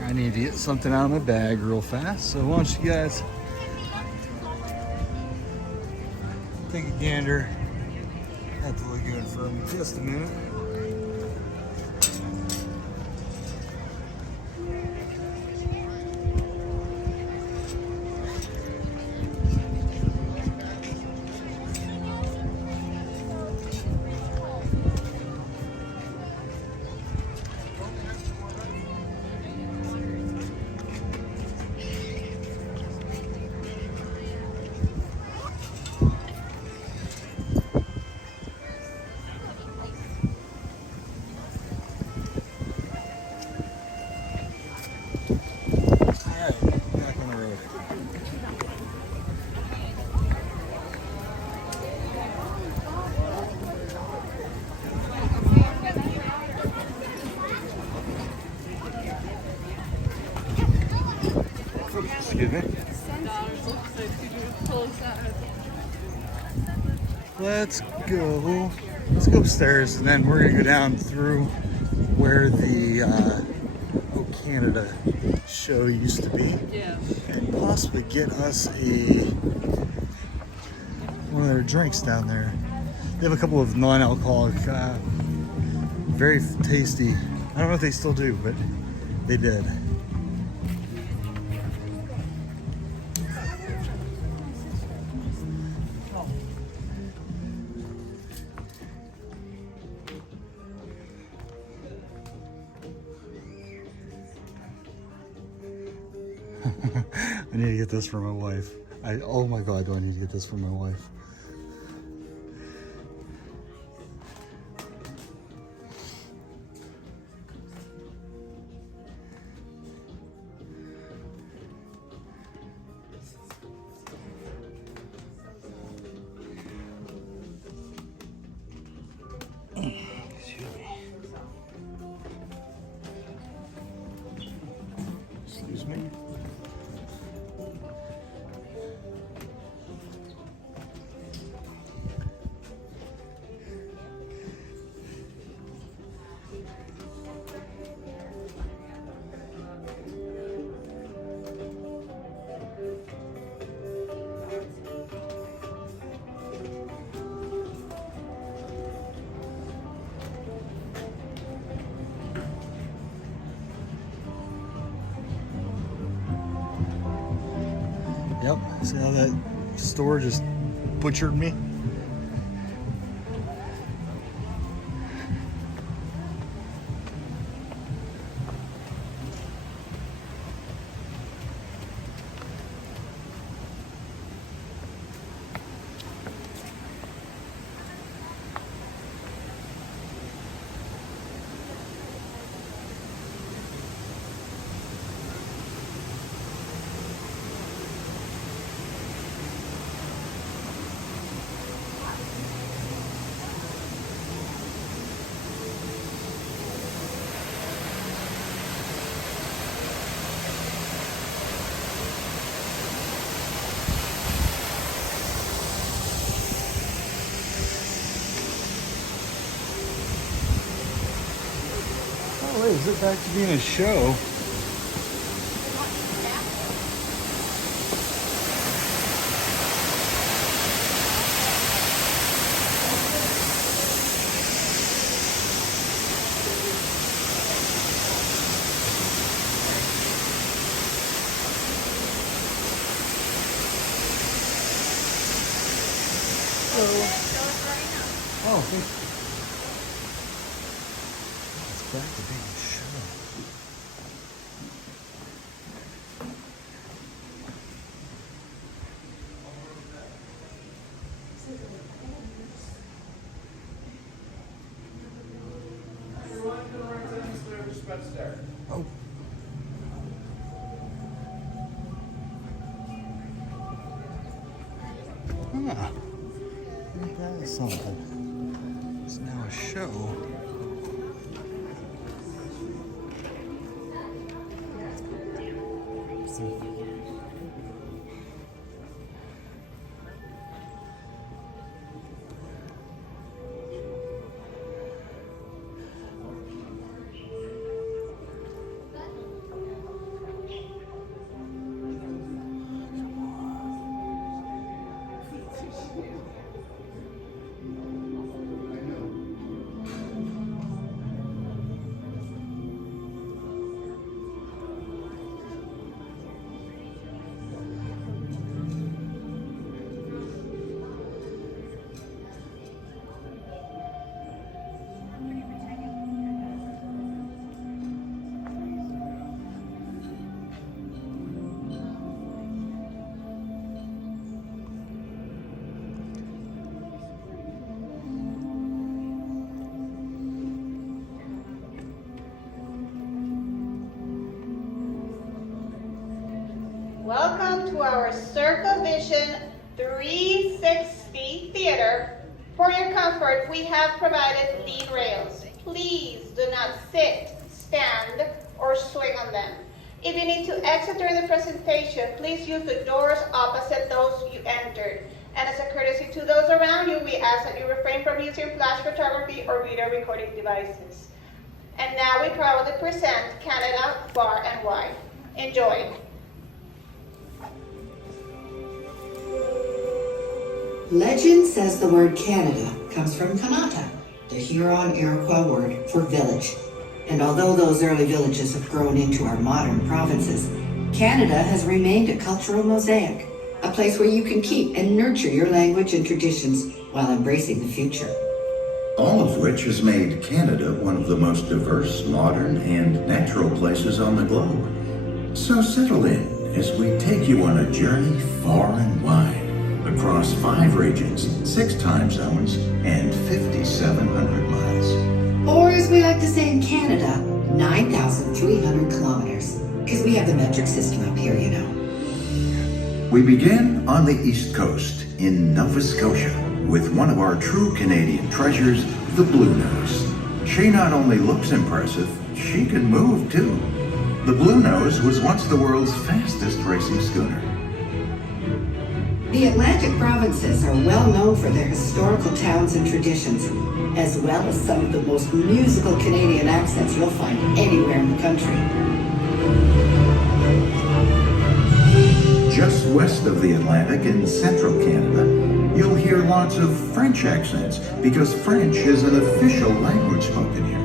I need to get something out of my bag real fast, so why don't you guys take a gander at the lagoon for just a minute. Let's go. Let's go upstairs, and then we're gonna go down through where the Oh Canada show used to be, and possibly get us one of their drinks down there. They have a couple of non-alcoholic, very tasty. I don't know if they still do, but they did. I need to get this for my wife. Oh my God, do I need to get this for my wife? Excuse me. Yep, see how that store just butchered me? Oh wait, is it back to being a show? Oh, thank you. It's back to being a show. Oh. Ah. That is something. It's now a show. Welcome to our Circle Vision 360 Theater. For your comfort, we have provided lead rails. Please do not sit, stand, or swing on them. If you need to exit during the presentation, please use the doors opposite those you entered. courtesy to those around you, we ask that you refrain from using flash photography or video recording devices. And now we proudly present Canada Far and Wide. Enjoy. Legend says the word Canada comes from Kanata, the Huron-Iroquois word for village. And although those early villages have grown into our modern provinces, Canada has remained a cultural mosaic, a place where you can keep and nurture your language and traditions while embracing the future. All of which has made Canada one of the most diverse, modern, and natural places on the globe. So settle in as we take you on a journey far and wide, across 5 regions, 6 time zones, and 5,700 miles. Or as we like to say in Canada, 9,300 kilometers, because we have the metric system up here, you know. We begin on the East Coast in Nova Scotia with one of our true Canadian treasures, the Blue Nose. She not only looks impressive, she can move too. The Blue Nose was once the world's fastest racing schooner. The Atlantic provinces are well known for their historical towns and traditions, as well as some of the most musical Canadian accents you'll find anywhere in the country. Just west of the Atlantic in central Canada, you'll hear lots of French accents because French is an official language spoken here.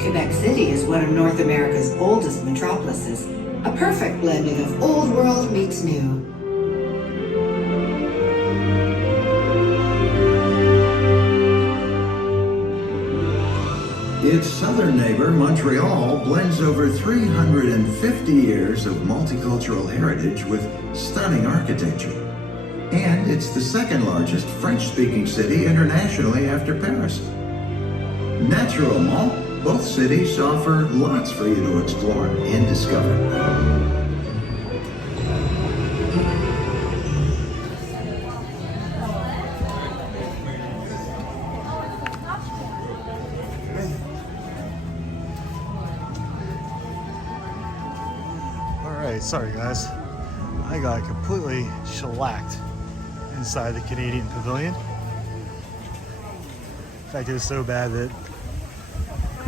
Quebec City is one of North America's oldest metropolises, a perfect blending of old world meets new. Its southern neighbor, Montreal, blends over 350 years of multicultural heritage with stunning architecture. And it's the second largest French-speaking city internationally after Paris. Naturellement, both cities offer lots for you to explore and discover. Sorry guys, I got completely shellacked inside the Canadian Pavilion. In fact, it was so bad that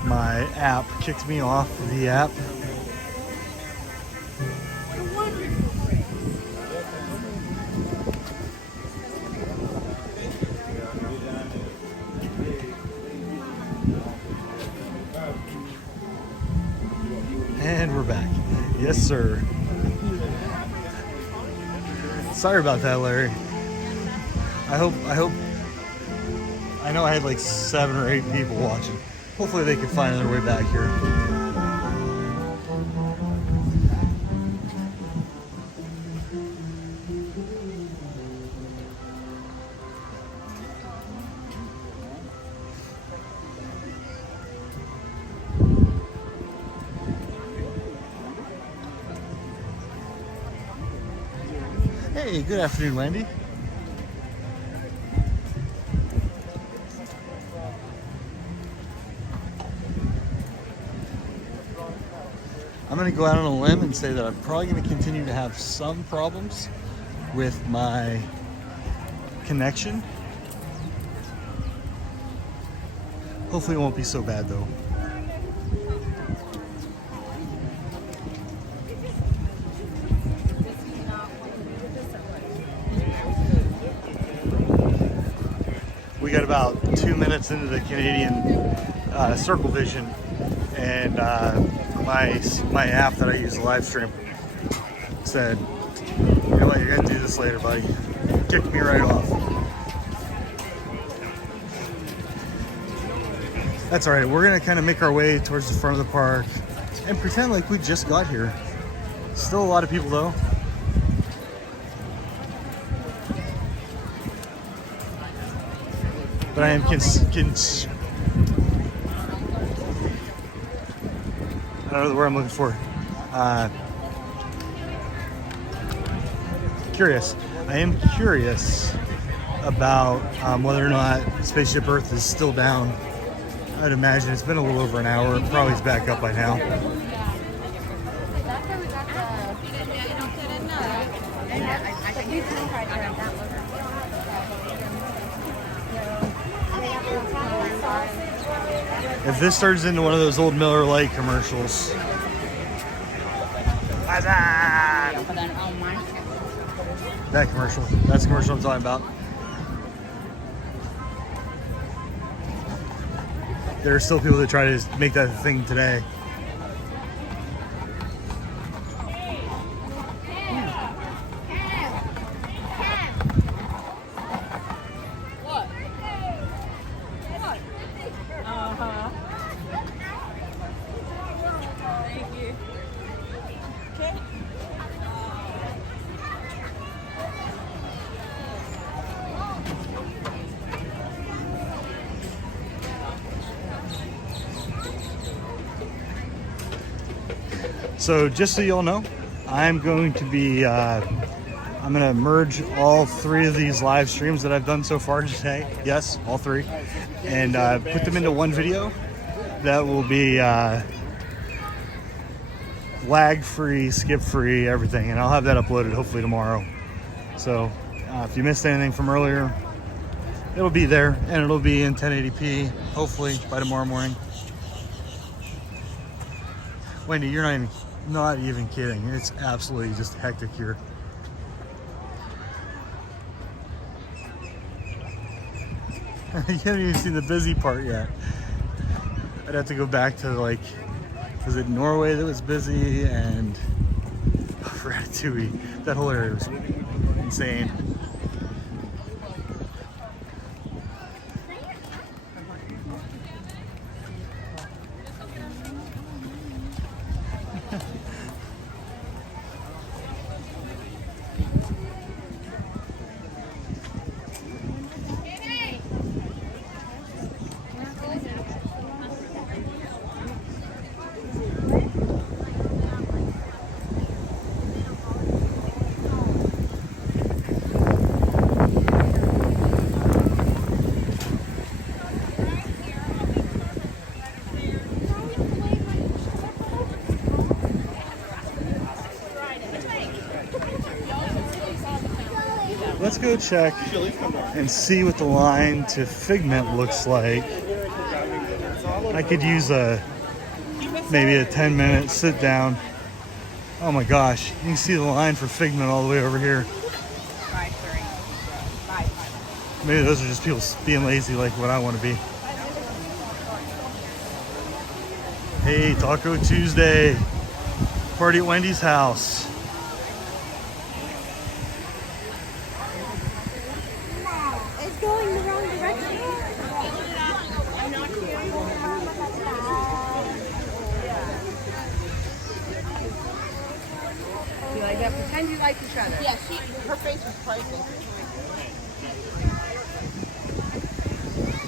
my app kicked me off the app. And we're back. Yes, sir. Sorry about that, Larry. I know I had like 7 or 8 people watching. Hopefully they can find their way back here. Hey, good afternoon, Wendy. I'm going to go out on a limb and say that I'm probably going to continue to have some problems with my connection. Hopefully it won't be so bad though. We got about 2 minutes into the Canadian Circle Vision, and my app that I use to live stream said, you know what, you're gonna do this later, buddy. Kicked me right off. That's all right. We're gonna kind of make our way towards the front of the park and pretend like we just got here. Still a lot of people though. But I am I don't know the word I'm looking for. Curious. I am curious about whether or not Spaceship Earth is still down. I'd imagine it's been a little over an hour. Probably is back up by now. if this turns into one of those old Miller Lite commercials. That commercial. That's the commercial I'm talking about. There are still people that try to make that a thing today. So just so y'all know, I'm going to be, I'm going to merge all 3 of these live streams that I've done so far today. Yes, all 3. And put them into one video that will be lag-free, skip-free, everything. And I'll have that uploaded hopefully tomorrow. So if you missed anything from earlier, it'll be there. And it'll be in 1080p, hopefully by tomorrow morning. Wendy, you're not even kidding. It's absolutely just hectic here. You haven't even seen the busy part yet. I'd have to go back to, like, was it Norway that was busy, and Ratatouille. That whole area was insane. Let's go check and see what the line to Figment looks like. I could use maybe a 10-minute sit down. Oh my gosh, you can see the line for Figment all the way over here. Maybe those are just people being lazy like what I want to be. Hey, Taco Tuesday. Party at Wendy's house. It's going the wrong direction. You like that? Pretend you like each other. Yeah, her face was priceless.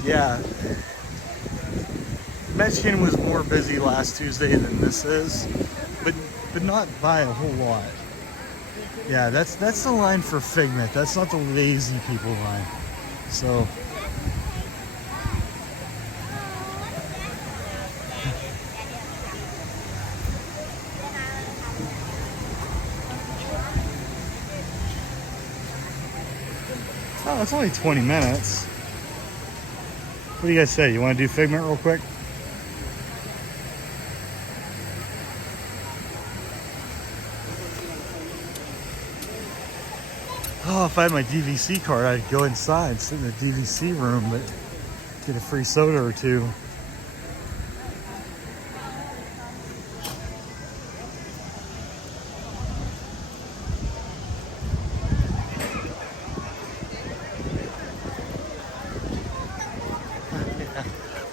Yeah. Mexican was more busy last Tuesday than this is, but not by a whole lot. Yeah, that's the line for Figment. That's not the lazy people line. So oh, it's only 20 minutes. What do you guys say? You want to do Figment real quick? Oh, if I had my DVC card, I'd go inside, sit in the DVC room, but get a free soda or two.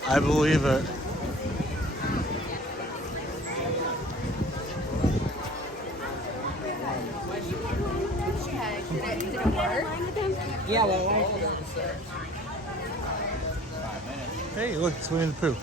I believe it. Yeah, well, Hey, look, it's Winnie the Pooh.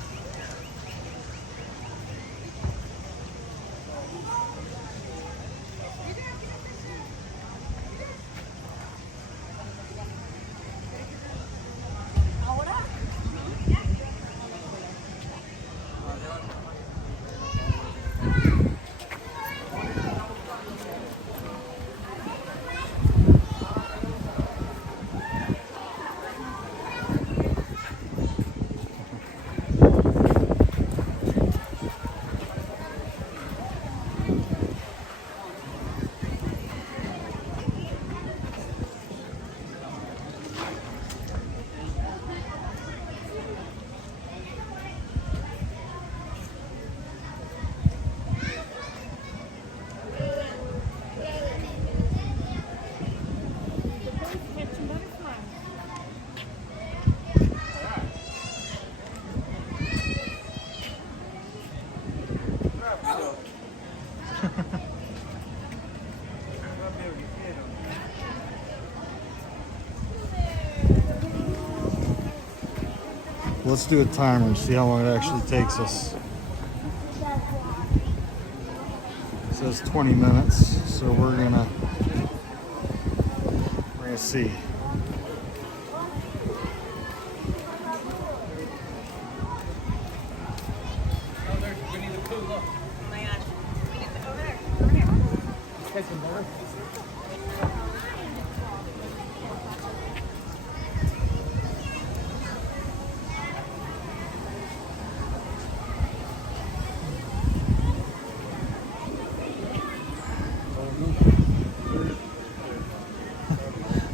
Let's do a timer and see how long it actually takes us. It says 20 minutes, so we're gonna see.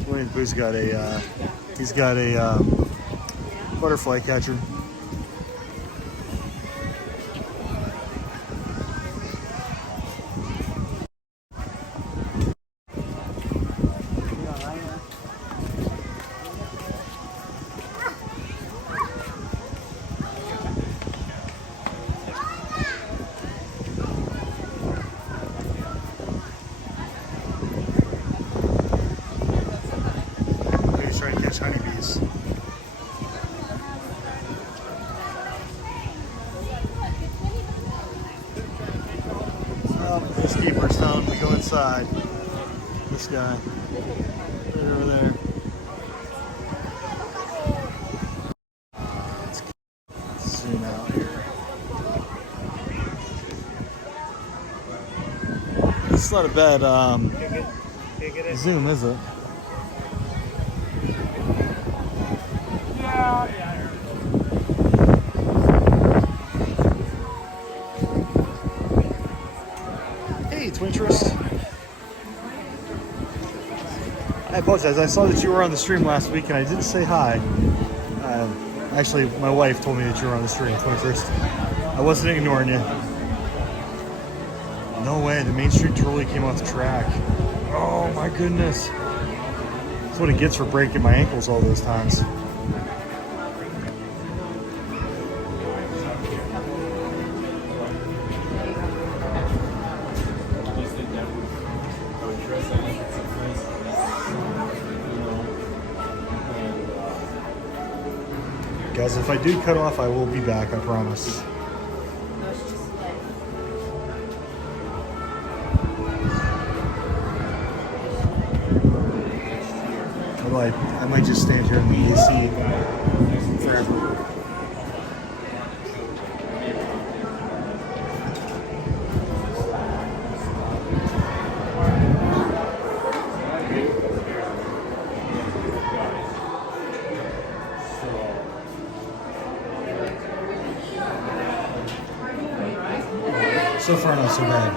Winnie the Pooh's got a he's got a butterfly catcher. Trying to catch honeybees. Oh, this keeper's telling me to go inside. This guy. Right over there. Let's zoom out here. It's not a bad zoom, is it? Hey, Twinterest. I apologize. I saw that you were on the stream last week and I didn't say hi. Actually, my wife told me that you were on the stream, Twinterest. I wasn't ignoring you. No way, the Main Street trolley came off the track. Oh my goodness. That's what it gets for breaking my ankles all those times. Guys, if I do cut off, I will be back, I promise. Although I might just stand here in the AC forever. So far, not so bad.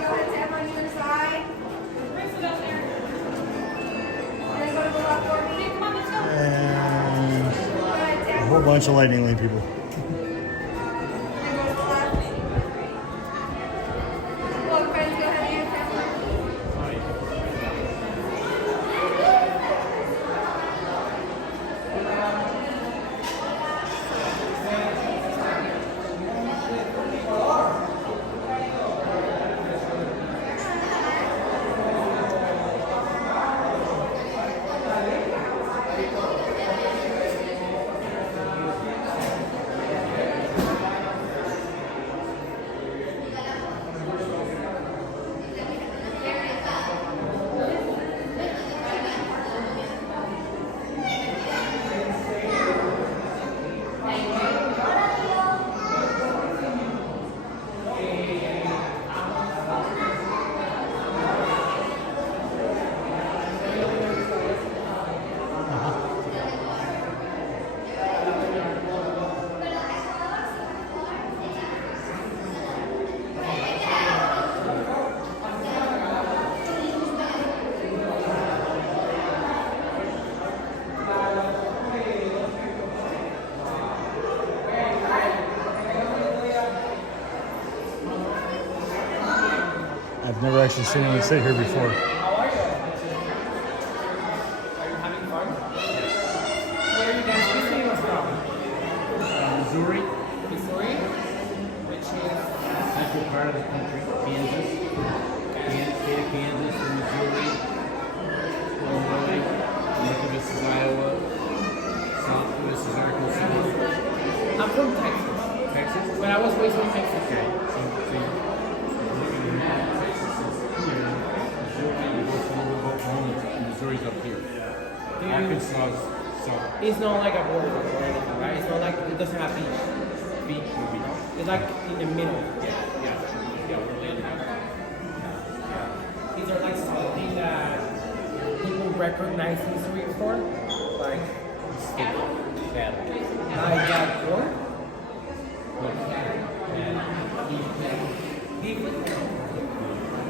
And a whole bunch of lightning lane people. I've never actually seen anyone sit here before. How are you? Are you having fun? Where are you guys visiting us from? Missouri, Missouri? Which is central part of the country, Kansas, state of Kansas, and Missouri, Illinois, north of us is Iowa, south of us is Arkansas. I'm from Texas. Texas? But I was raised in Texas. Okay. So Missouri's up here. Arkansas is south. It's not like a border or anything, right? It's not like it doesn't have beach. Beach would be. It's like in the middle. Yeah, we're laying out. These are like something that people recognize history for, like Cattle. like corn.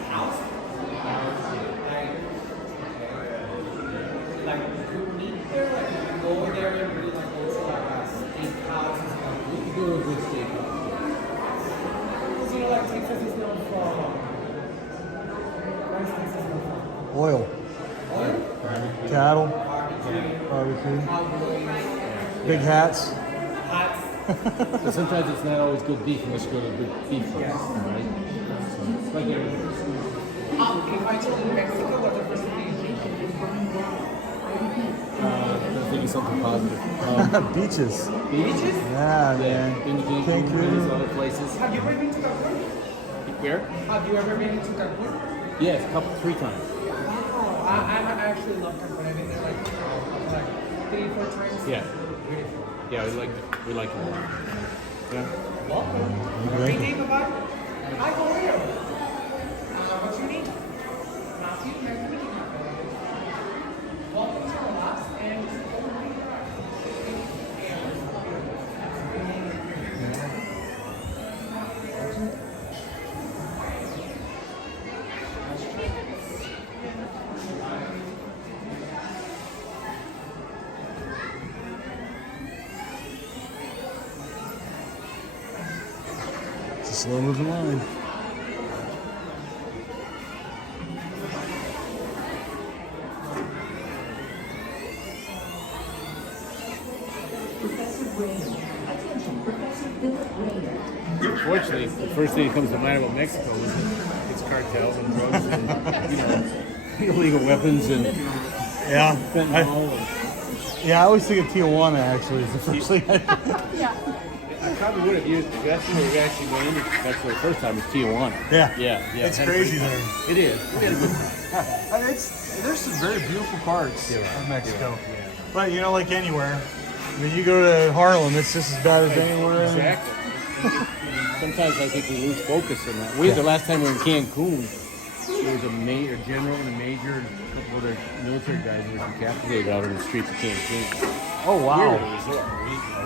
House. Like good meat there, like you can go over there and really like go to like a steakhouse and stuff. We could do a good steakhouse. Because you know, like Texas is known for what is Texas known for? Oil, Oil, cattle, barbecue, barbecue, cowboys, big hats. hats. But sometimes it's not always good beef unless you go to a good beef place, right? So it's like everything. If I told you Mexico, what the first thing you think? I'm thinking something positive. Beaches. Beaches? Yeah, man. Cancun, Cancun. these other places. Have you ever been to Cancun? Where? Have you ever been to Cancun? Yes, three times. Oh, I actually love Cancun. I've been there like 3-4 times. Yeah. Beautiful. Yeah, we like it a lot. Yeah. Welcome. Great name about it. Hi, how are you? What's your name? Matthew. Nice to meet you. Welcome to our labs and just go over It's a slow moving line. Unfortunately, the first thing that comes to mind about Mexico is its cartels and drugs and illegal weapons and Yeah. fentanyl. Yeah, I always think of Tijuana actually is the first thing I think. I probably would have used. That's where we actually went into Mexico the first time. Was Tijuana. Yeah. Yeah. It's Had a crazy great there. time. It is. There's some very beautiful parts Yeah. of Mexico. Yeah. But you know, like anywhere. I mean, you go to Harlem, it's just as bad as anywhere. Exactly. Sometimes I think we lose focus on that. The last time we were in Cancun, there was a general and a major and a couple other military guys who were decapitated out on the streets of Cancun. Oh wow! We were at a resort.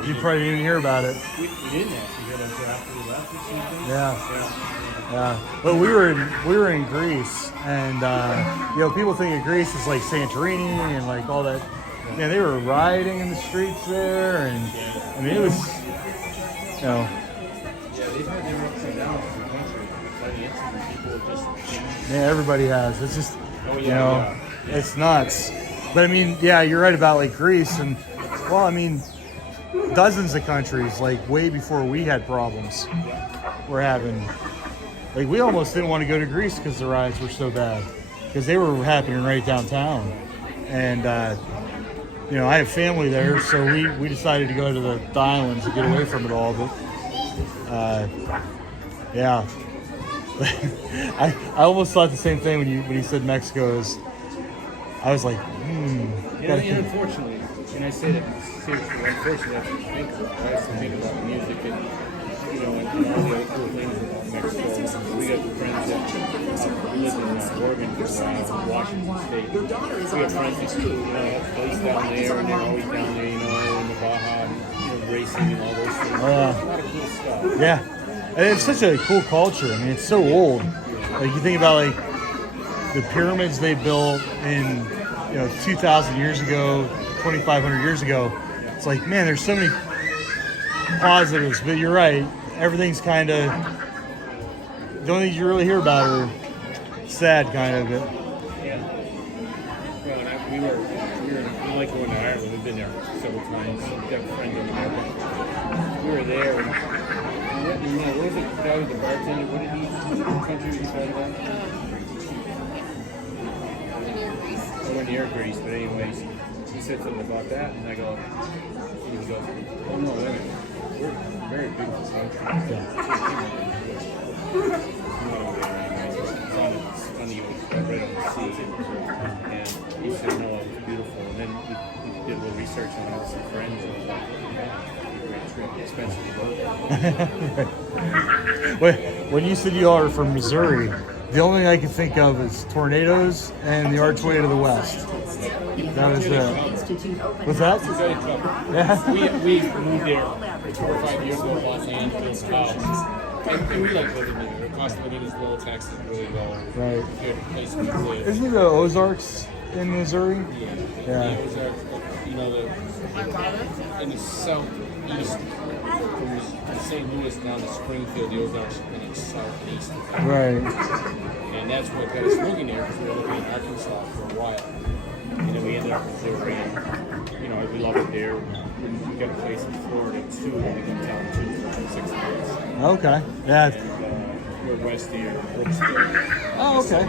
You probably didn't even hear about it. We didn't actually get until after we left or something. Yeah. But we were in Greece, and you know, people think of Greece as like Santorini and like all that. Yeah, they were rioting in the streets there, and I mean it was, you know. Yeah, they've had their ups and downs as a country. Financially, people just. Yeah, everybody has. It's just, Oh, yeah, you know, it's nuts. But I mean, yeah, you're right about like Greece, and well, I mean, dozens of countries like way before we had problems were having. Like we almost didn't want to go to Greece because the riots were so bad, because they were happening right downtown, and you know, I have family there, so we decided to go to the islands to get away from it all. But yeah, I almost thought the same thing when you said Mexico is. I was like, Yeah, and unfortunately, and I say that seriously, unfortunately, that's what I think about. I also think about music and, you know, and all the other cool things about Mexico. We got friends that live in Oregon, Washington State. We have friends that, you know, have a place down there, and they're always down there, you know, in the Baja, and, you know, racing and all those things. Oh, yeah. There's a lot of cool stuff. Yeah, and it's such a cool culture. I mean, it's so old. Like you think about like the pyramids they built in, you know, 2,000 years ago, 2,500 years ago. It's like, man, there's so many positives, but you're right. Everything's kind of, the only things you really hear about are sad kind of it. Yeah. Well, we like going to Ireland. We've been there several times. We've got friends in there. We were there, and what was it? The guy with the bartender. What country was he talking about? Near Greece, but anyways, he said something about that, and I go, he goes, oh no, wait a minute. We're very big for country. It's on the right on the sea. And he said, no, it was beautiful. And then we did a little research on it with some friends, and it was like, great trip, expensive to go. Wait, when you said you are from Missouri, the only thing I can think of is tornadoes and the Archway to the West. That was what's that? Yeah. We moved there 4 or 5 years ago, Los Angeles, and we like living there. The cost of living is low, taxes really low. Right. Compared to the place we live. Isn't it the Ozarks in Missouri? Yeah. Yeah. The Ozarks, you know, in the southeast, from St. Louis down to Springfield, the Ozarks are kind of southeast. Right. And that's what got us moving there, because we were living in Arkansas for a while. And then we ended up in Missouri, and, you know, we love it there. We got a place in Florida, too, that we can town to for 6 months. Okay. Yeah. And we're west here, Brooksville. Oh, okay.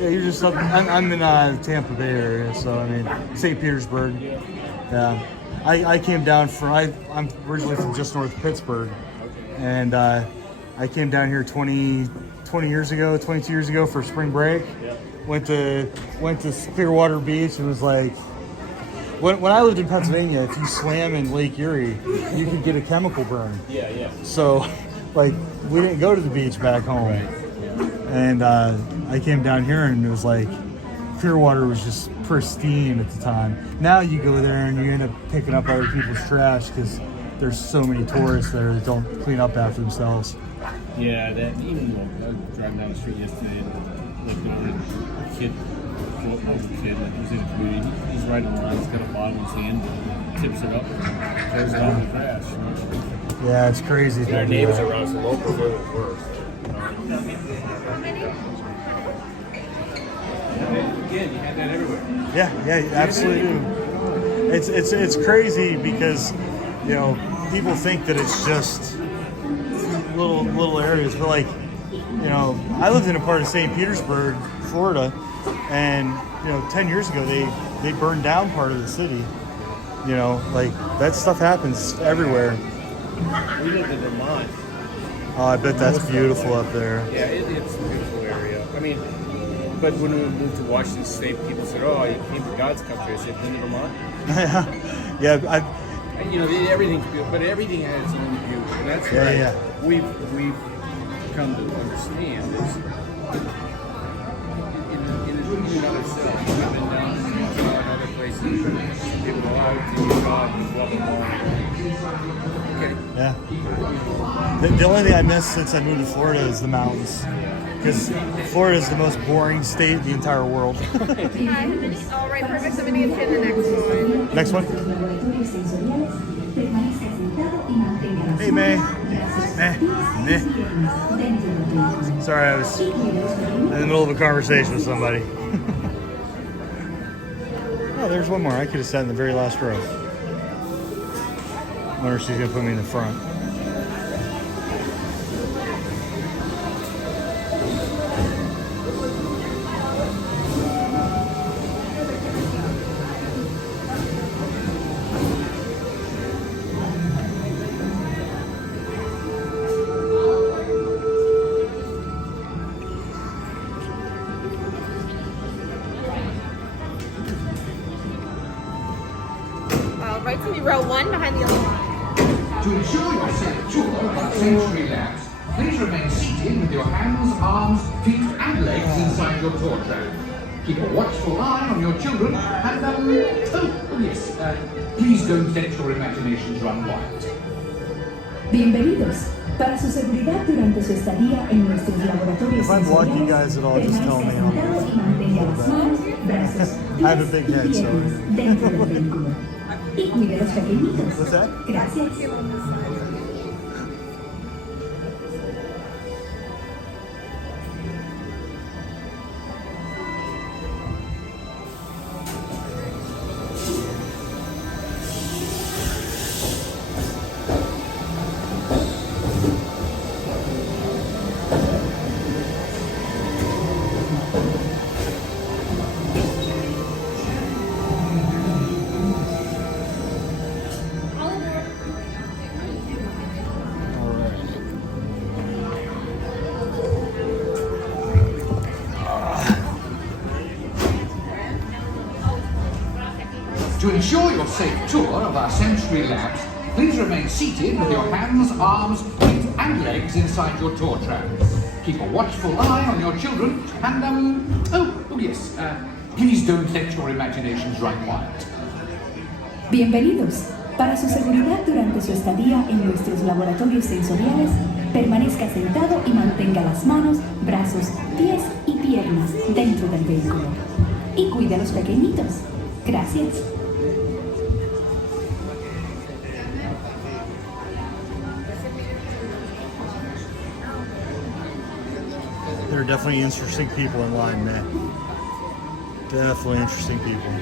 Yeah, you're just up. I'm in Tampa Bay area, so I mean St. Petersburg. Yeah. I came down from. I'm originally from just north of Pittsburgh, and I came down here 22 years ago for spring break. Yeah. Went to Clearwater Beach and was like, when I lived in Pennsylvania, if you swam in Lake Erie, you could get a chemical burn. Yeah. So, like, we didn't go to the beach back home. Right. And I came down here and it was like, Clearwater was just pristine at the time. Now you go there and you end up picking up other people's trash because there's so many tourists there that don't clean up after themselves. Yeah, that even though I was driving down the street yesterday and looked over at a kid, like he was in the community, he's riding around, he's got a bottle in his hand, tips it up, throws it out in the trash. You know? Yeah, it's crazy. Our neighbors around us, the locals are the worst. Again, you had that everywhere. Yeah, absolutely. It's crazy because, you know, people think that it's just little areas, but like, you know, I lived in a part of St. Petersburg, Florida, and you know, 10 years ago they burned down part of the city. You know, like that stuff happens everywhere. We lived in Vermont. Oh, I bet that's beautiful up there. Yeah, it's a beautiful area. I mean, but when we moved to Washington State, people said, "Oh, you came to God's country." I said, "Been to Vermont?" Yeah, you know, everything's beautiful, but everything has its own beauty, and that's right. Yeah. We've come to understand is in other cells. We've been down to Utah and other places. People go out to Utah and welcome home. Okay. Yeah. The only thing I miss since I moved to Florida is the mountains. Because Florida is the most boring state in the entire world. All right, perfect. So I'm going to get to the next one. Next one. Hey, May. Meh. Sorry, I was in the middle of a conversation with somebody. Oh, there's one more. I could have sat in the very last row. I wonder if she's going to put me in the front. Right to me, row one behind the other line. To ensure your safe tour of our sensory labs, please remain seated with your hands, arms, feet, and legs inside your tour track. Keep a watchful eye on your children, and please don't let your imaginations run wild. Bienvenidos. Para su seguridad durante su estadía en nuestros laboratorios If I'm blocking you guys at all, just tell me. I have a big head, so. What's that? Gracias. To ensure your safe tour of our sensory labs, please remain seated with your hands, arms, feet and legs inside your tour tram. Keep a watchful eye on your children and, yes, please don't let your imaginations run wild. Bienvenidos. Para su seguridad durante su estadía en nuestros laboratorios sensoriales, permanezca sentado y mantenga las manos, brazos, pies y piernas dentro del vehículo. Y cuide a los pequeñitos. Gracias. There are definitely interesting people in line, man. Definitely interesting people.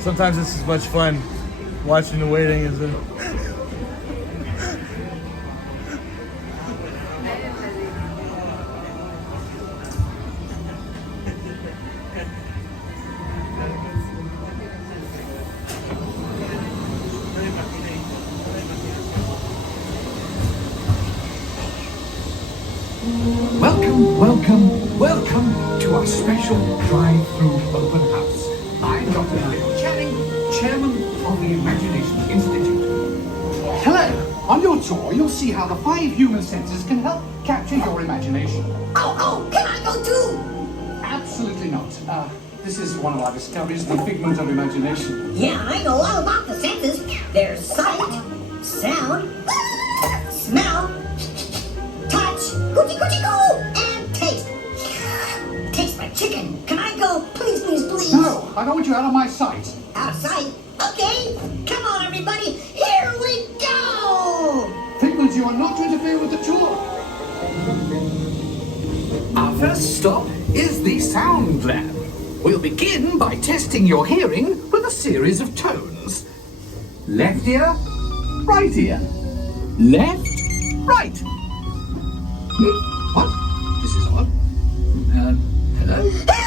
Sometimes it's as much fun watching the waiting as the Welcome to our special drive-through open house. I'm Dr. Michael Channing, Chairman of the Imagination Institute. Hello! On your tour, you'll see how the 5 human senses can help capture your imagination. Oh, can I go too? Absolutely not. This is one of our discoveries, the figment of imagination. Yeah, I know all about the senses. There's sight, sound, smell, touch, hoochie coochie coo, and taste. Taste my chicken. Can I go? Please, please, please. No, I don't want you out of my sight. Out of sight? Okay. Come on, everybody. Here we go. Figment, you are not to interfere with the tour. Our first stop is the sound lab. We'll begin by testing your hearing with a series of tones. Left ear, right ear. Left, right. What? This is odd. Hello?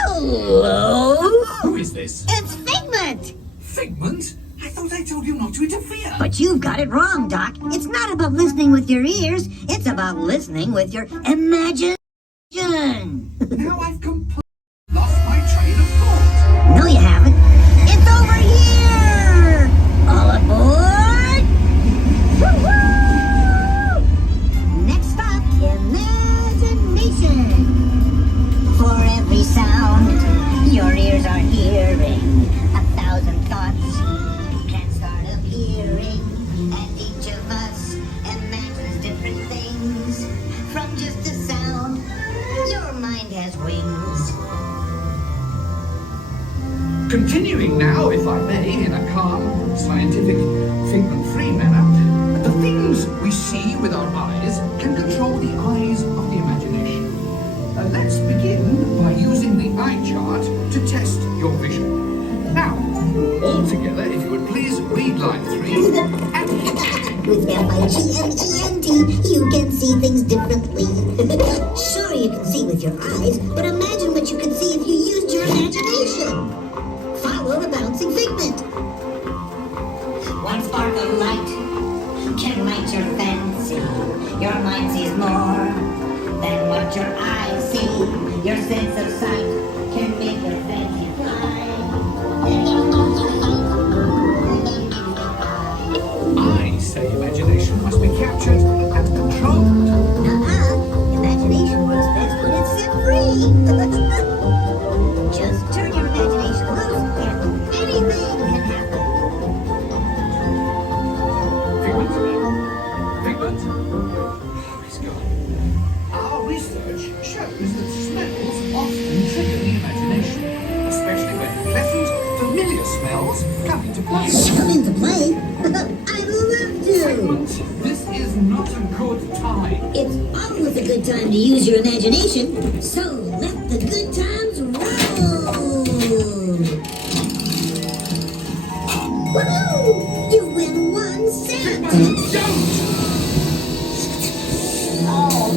Hello. Who is this? It's Figment. Figment? I thought I told you not to interfere. But you've got it wrong, Doc. It's not about listening with your ears. It's about listening with your imagination. Now I've completely lost my train of thought. No, you haven't. It's over here! All aboard! Woo-hoo! Next stop, imagination. For every sound your ears are hearing, 1,000 thoughts can start appearing. And each of us imagines different things. From just a sound, your mind has wings. Continuing now, if I may, in a calm, scientific, figment-free manner, the things we see with our eyes can control the eyes of the imagination. Let's begin by using the eye chart to test your vision. Now, all together, if you would please read line 3 and hit. With F-I-G-M-E-N-T, you can see things differently. Sure, you can see with your eyes, but imagine what you could see if you used your imagination. Follow the bouncing figment. One spark of light can light your fancy. Your mind sees more than what your eyes see. Your sense of sight can make your fancy fly. I say imagination must be captured and controlled. Imagination works best when it's set free. Just turn your imagination loose and anything can happen. Figment? Oh, he's gone. Our research shows that smells often trigger the imagination, especially when pleasant, familiar smells come into play. Come into play? I'd love to. Figment, this is not a good time. It's always a good time to use your imagination, so let the good times roll. Woohoo! You win 1 cent. Figment, don't! Oh,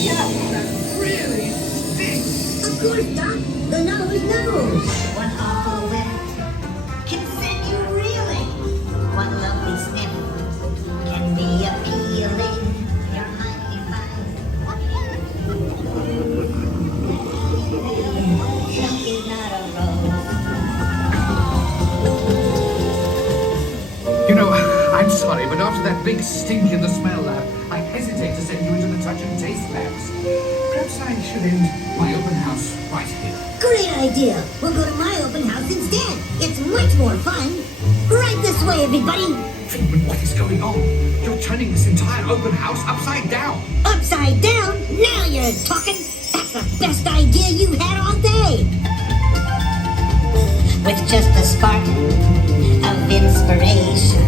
yeah, that really stinks. Of course, Doc. The nose knows. You know, I'm sorry, but after that big stink in the smell lab, I hesitate to send you into the touch and taste labs. Perhaps I should end my open house right here. Great idea. We'll go to my open house instead. It's much more fun. Right this way, everybody. Figment, what is going on? You're turning this entire open house upside down. Upside down? Now you're talking. That's the best idea you've had all day. With just a spark of inspiration,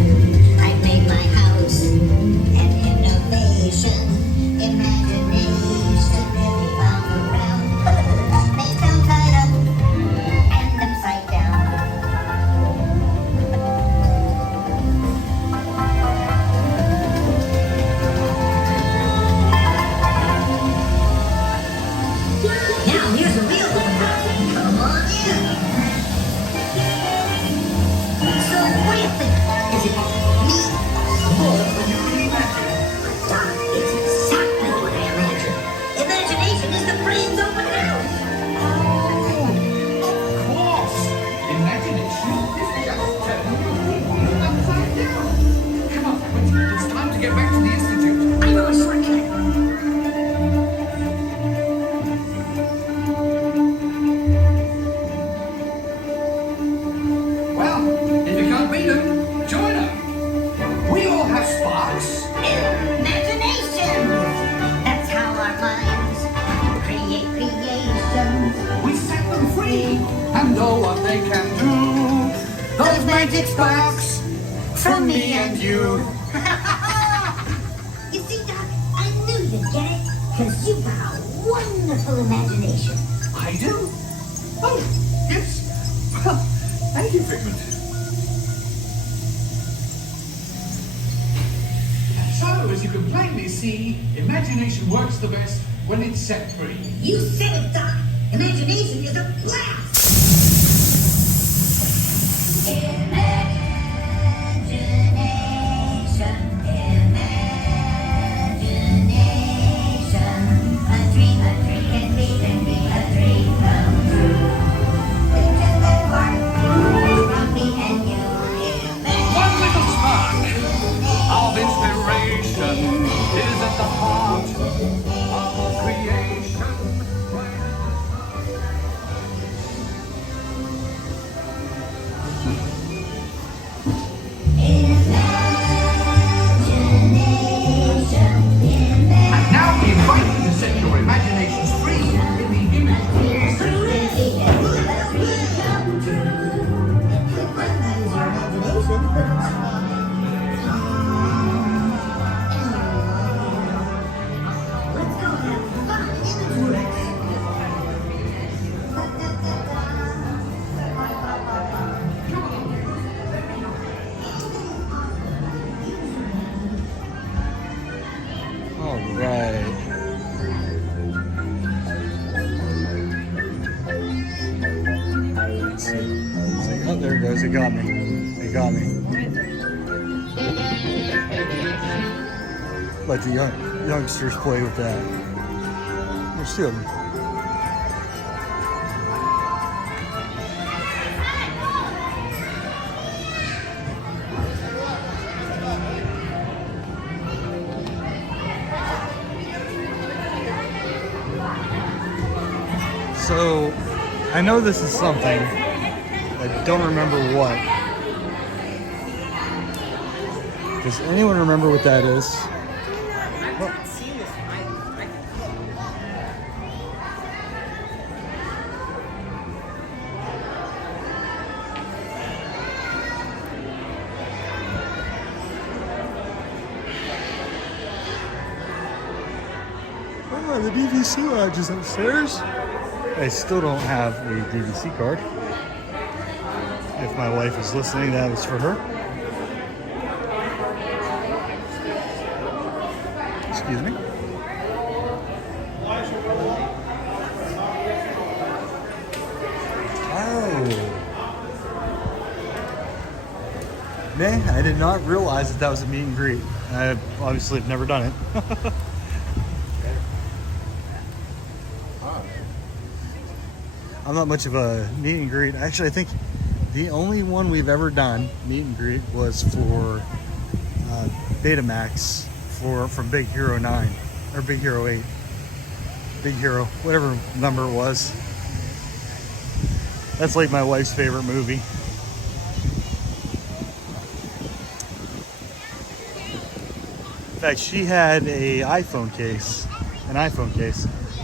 I've made my house an innovation. Imagination really found around. Made them tied up and upside down. Now here's a real open house. Come on in. So what do you think? Is it me? More than you can imagine. Doc, it's exactly what I imagined. Imagination is the brain's open house. Of course! Imagination is just turning your world upside down. Come on, Figment. It's time to get back to the Institute. I know a shortcut. Well, if you can't beat them, join them. We all have sparks. Imagination. That's how our minds create creations. We set them free and know what they can do. Those magic sparks from me and you. You see, Doc, I knew you'd get it. Because you've got a wonderful imagination. I do? Oh, yes. Well, thank you, Figment. So, as you can plainly see, imagination works the best when it's set free. You said it, Doc. Imagination is a blast. Imagination, imagination. A dream can be a dream come true. It's just a spark from me and you. One little spark of inspiration is at the heart of creation. And now we invite you to set your imaginations free in the image. Let's go have fun in the woods. All right. Let's see. Oh, there it goes. It got me. It got me. Let the youngsters play with that. There's two of them. So, I know this is something. I don't remember what. Does anyone remember what that is? I've not seen this. Oh, the DVC lodge is upstairs. I still don't have a DVC card. If my wife is listening, that was for her. Excuse me. Oh. Man, I did not realize that that was a meet and greet. I obviously have never done it. I'm not much of a meet and greet. Actually, I think the only one we've ever done, meet and greet, was for Betamax from Big Hero 9, or Big Hero 8. Big Hero, whatever number it was. That's like my wife's favorite movie. In fact, she had an iPhone case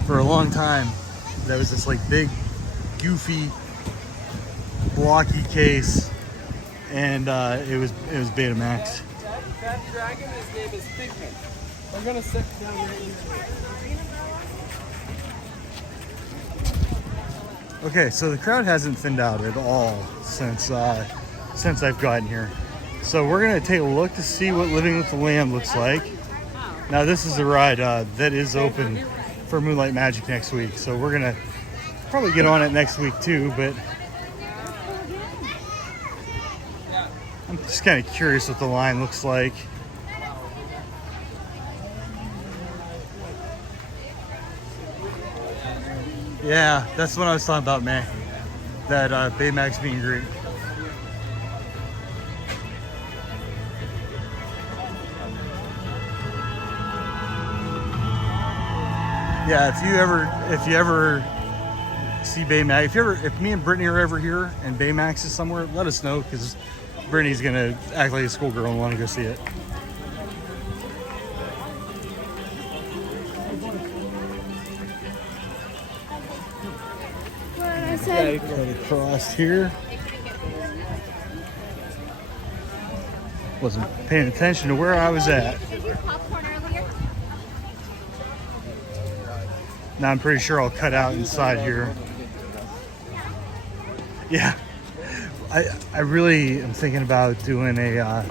for a long time. That was this like big, goofy, blocky case, and it was Betamax. That dragon, his name is Figment. We're gonna sit down there. Okay, so the crowd hasn't thinned out at all since I've gotten here. So we're gonna take a look to see what Living with the Lamb looks like. Now this is a ride that is open for Moonlight Magic next week, so we're gonna probably get on it next week too, but I'm just kind of curious what the line looks like. Yeah, that's what I was talking about, man. That Baymax meet and greet. Yeah, if you ever see Baymax, if me and Brittany are ever here and Baymax is somewhere, let us know, because Brittany's gonna act like a schoolgirl and want to go see it. Right across here. Wasn't paying attention to where I was at. Now I'm pretty sure I'll cut out inside here. Yeah, I really am thinking about doing a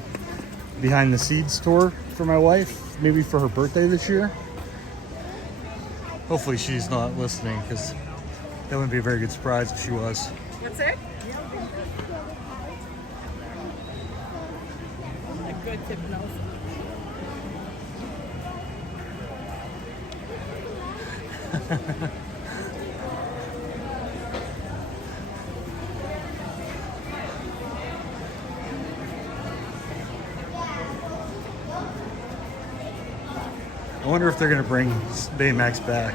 behind the scenes tour for my wife, maybe for her birthday this year. Hopefully she's not listening, because that wouldn't be a very good surprise if she was. What's it? A good hypnosis. I wonder if they're going to bring Baymax back.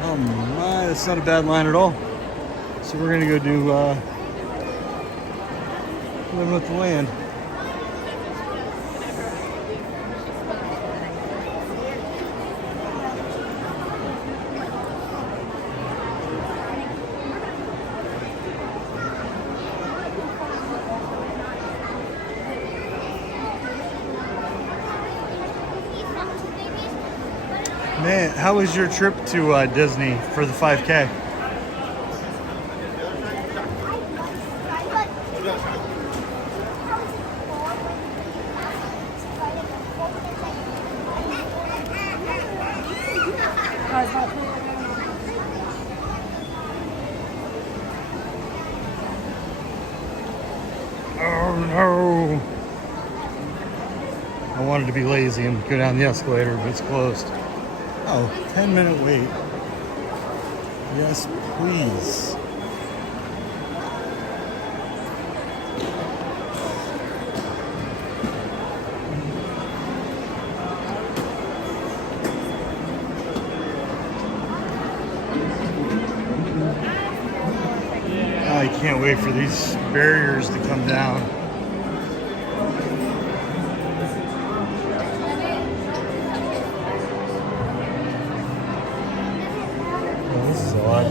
Oh my, that's not a bad line at all. So we're gonna go do Living with the Land. Man, how was your trip to Disney for the 5K? Oh no! I wanted to be lazy and go down the escalator, but it's closed. Oh, 10-minute wait. Yes, please. I can't wait for these barriers to come down. This is odd.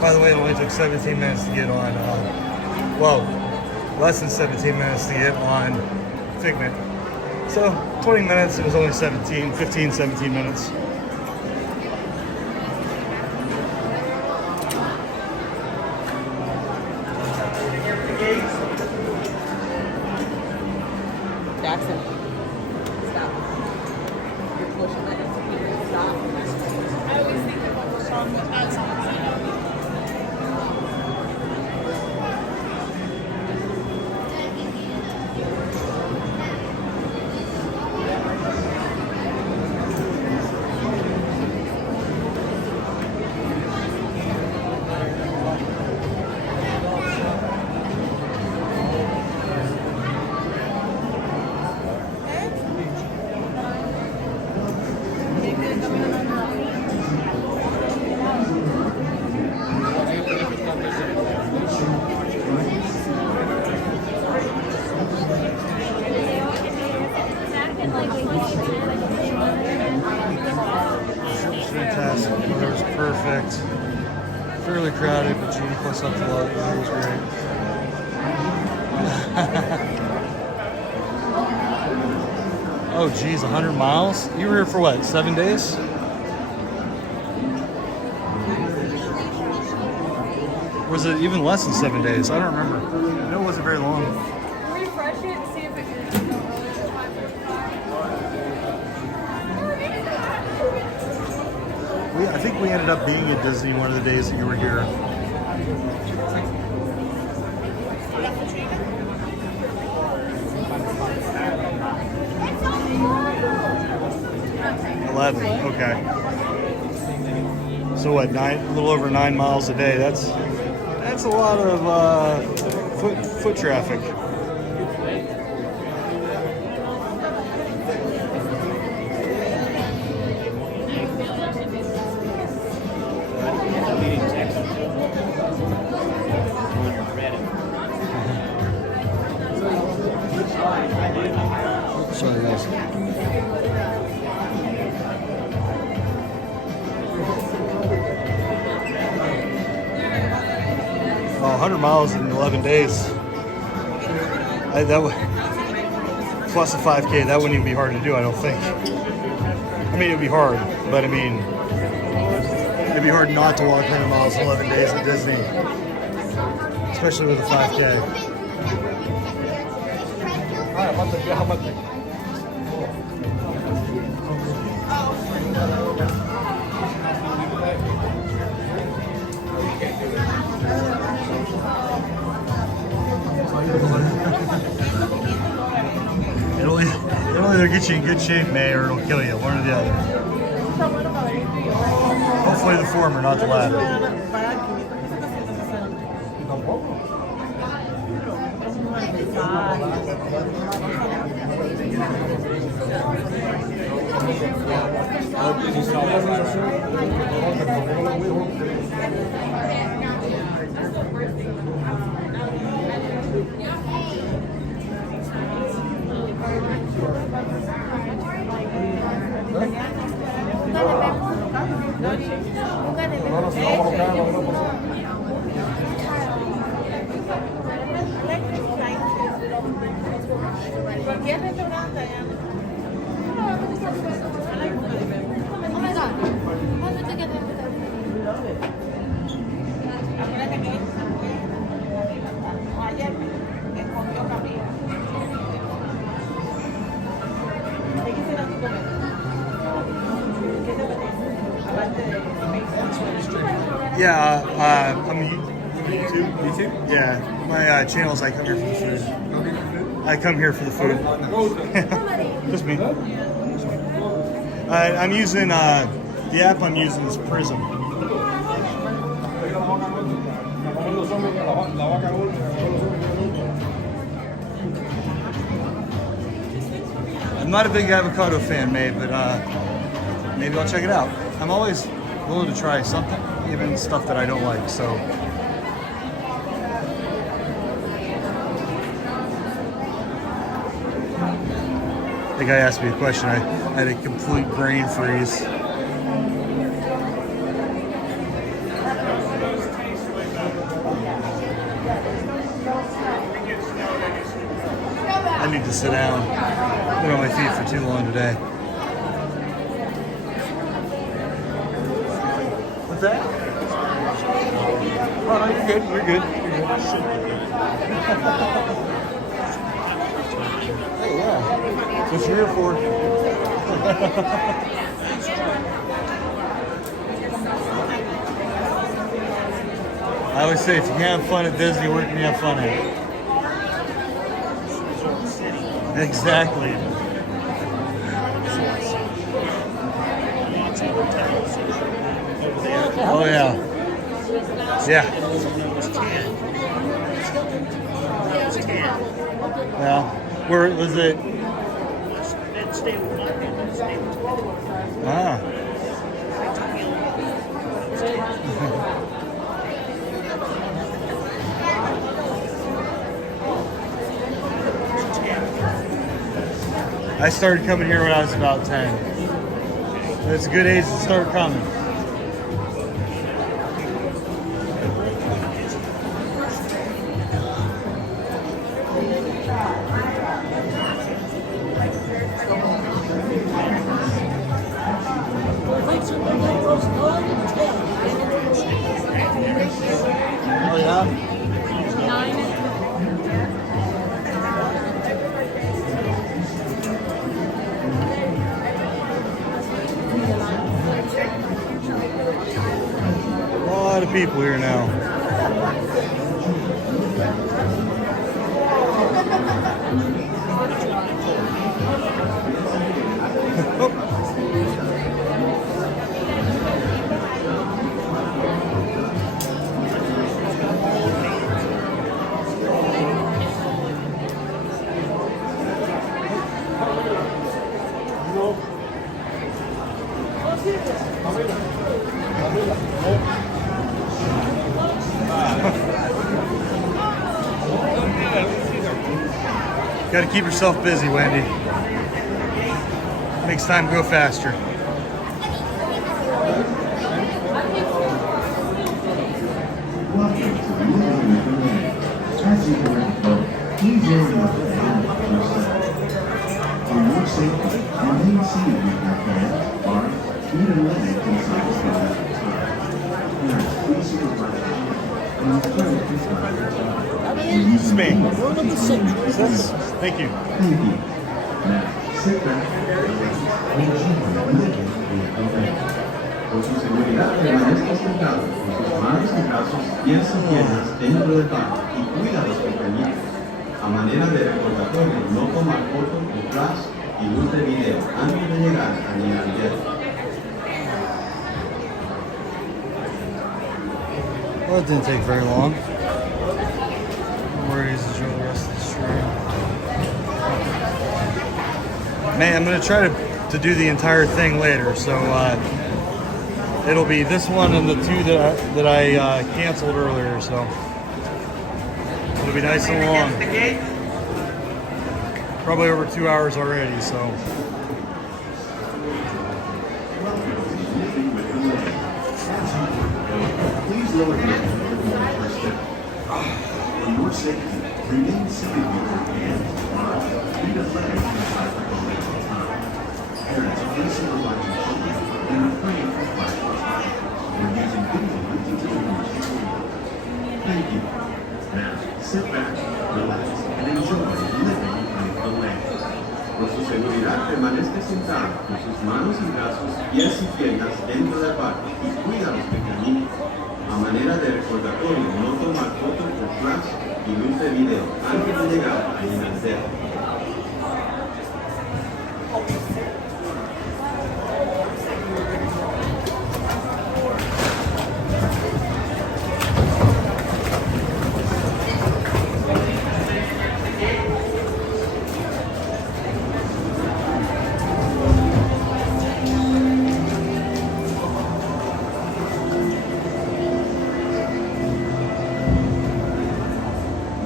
By the way, it only took 17 minutes to get on, less than 17 minutes to get on Figment. So 20 minutes, it was only 17 minutes. Perfect. Fairly crowded, but G plus up to love. That was great. Oh, geez, 100 miles? You were here for what, 7 days? Or was it even less than 7 days? I don't remember. I know it wasn't very long. Refresh it and see if it I think we ended up being at Disney one of the days that you were here. Okay. So what? A little over 9 miles a day. That's a lot of foot traffic. Sorry, guys. Oh, 100 miles in 11 days. Plus a 5K, that wouldn't even be hard to do, I don't think. I mean, it'd be hard, but I mean, it'd be hard not to walk 100 miles in 11 days at Disney, especially with a 5K. It'll either get you in good shape, May, or it'll kill you, one or the other. Hopefully the former, not the latter. Yeah, I'm YouTube? Yeah, my channel's I Come Here for the Food. I come here for the food. Just me. I'm using, the app I'm using is Prism. I'm not a big avocado fan, May, but maybe I'll check it out. I'm always willing to try something, even stuff that I don't like, so. The guy asked me a question, I had a complete brain freeze. I need to sit down. I've been on my feet for too long today. What's that? Oh, no, you're good. You're good. Hey, yeah. So 3 or 4. I always say, if you can't have fun at Disney, where can you have fun at? Exactly. Oh yeah. Yeah. Yeah. Where was it? Ah. I started coming here when I was about 10. It's a good age to start coming. Oh yeah? 9. A lot of people here now. Got to keep yourself busy, Wendy. Makes time go faster. Welcome to the Pavilion. As you direct boat, please lower your hand yourself. For your safety, remain seated with your hands, arms, feet, and legs inside the boat at the time. Parents, please supervise your children and return to the Spain. Thank you. Thank you. Now, sit back, relax, and enjoy living with the land. Por su seguridad, permanezca sentado con sus manos y brazos, pies y piernas dentro del barco y cuida a los pequeñitos. A manera de recordatorio, no tomar fotos con flash y luz de video antes de llegar al nivel. Well, it didn't take very long. Worries enjoy the rest of the stream. Man, I'm gonna try to do the entire thing later, so it'll be this one and the two that I canceled earlier. So it'll be nice and long. Probably over 2 hours already. So. Please lower your head for step. For your safety, remain seated with your hands, arms, feet, and legs inside the boat at all times. Parents, please supervise your children and refrain from flashing lights or using video with the Thank you. Now, sit back, relax, and enjoy living with the land. Por su seguridad, permanezca sentado con sus manos y brazos, pies y piernas dentro del barco y cuida a los pequeñitos. A manera de recordatorio, no tomar fotos con flash y luz de video antes de llegar a Inglaterra.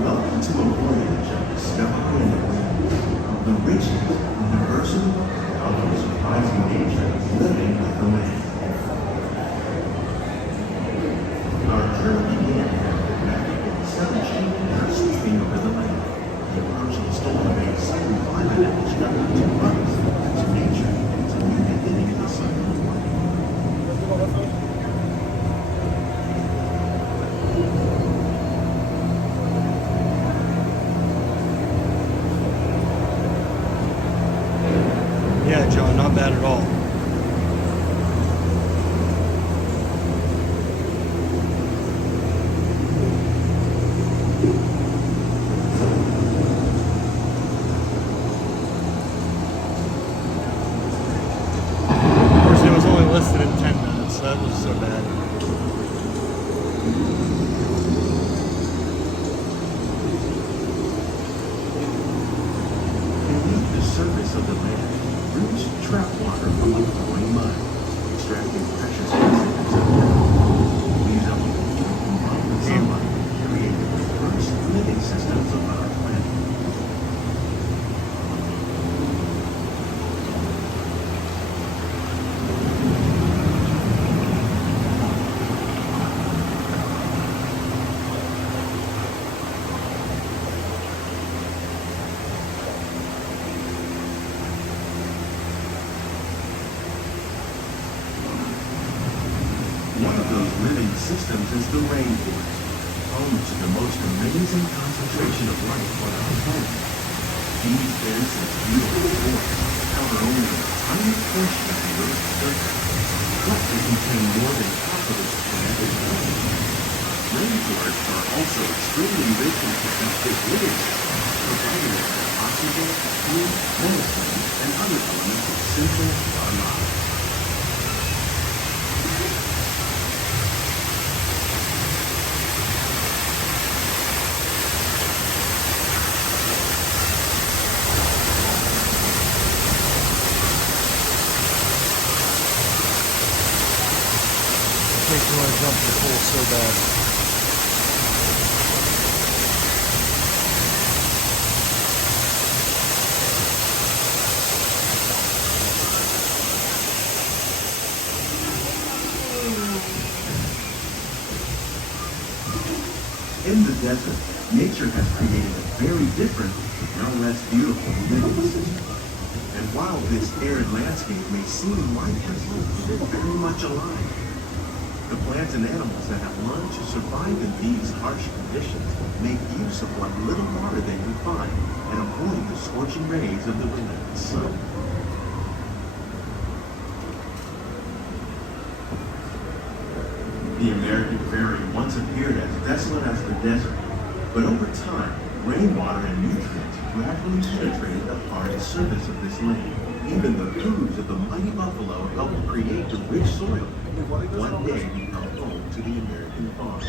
Welcome to a voyage of discovery and awareness of the richness, diversity, of the surprising nature living with the land. Our journey began after the 17 years sweeping over the land. The approach of the storm made sudden climate and discovery to us, to nature, and to new beginning in the cycle of life. Yeah, John, not bad at all. Of course, it was only listed in 10 minutes, so that was so bad. Beneath the surface of the land, roots trap water from the flowing mud, extracting precious residues of mineral. These elements, combined with sunlight, created the first living systems of our planet. One of those living systems is the rainforest, home to the most amazing concentration of life on our planet. These dense and beautiful forests cover only a tiny portion of the Earth's surface, but they contain more than half of its planet's water. Rainforests are also extremely rich in protected living systems, providing us with oxygen, food, medicine, and other elements essential to our lives. Makes me want to jump in the pool so bad. In the desert, nature has created a very different, no less beautiful living system. And while this arid landscape may seem lifeless, it is very much alive. The plants and animals that have learned to survive in these harsh conditions make use of what little water they can find and avoid the scorching rays of the relentless sun. The American prairie once appeared as desolate as the desert, but over time, rainwater and nutrients gradually penetrated the hard surface of this land. Even the hooves of the mighty buffalo helped create the rich soil that would one day become home to the American farm.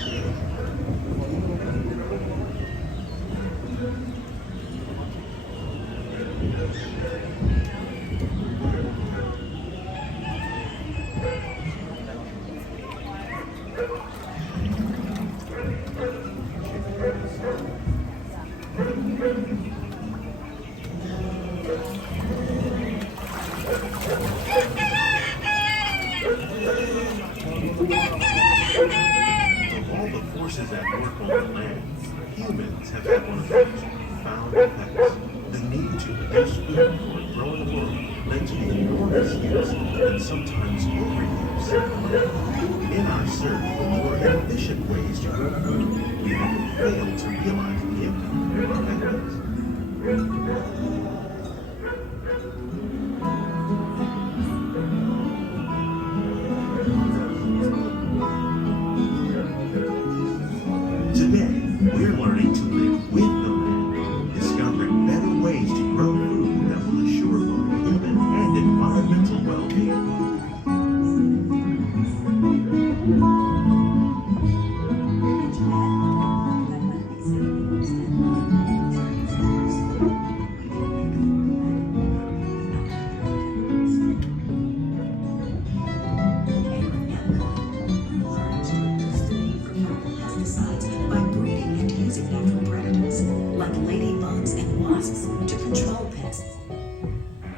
At work on the land, humans have had one of the most profound effects. The need to produce food for a growing world led to the enormous use and sometimes overuse of land. In our search for more efficient ways to grow food, we have failed to realize the impact of our efforts. Today, we're learning to live with the land, discovering better ways to grow food that will assure both human and environmental well-being.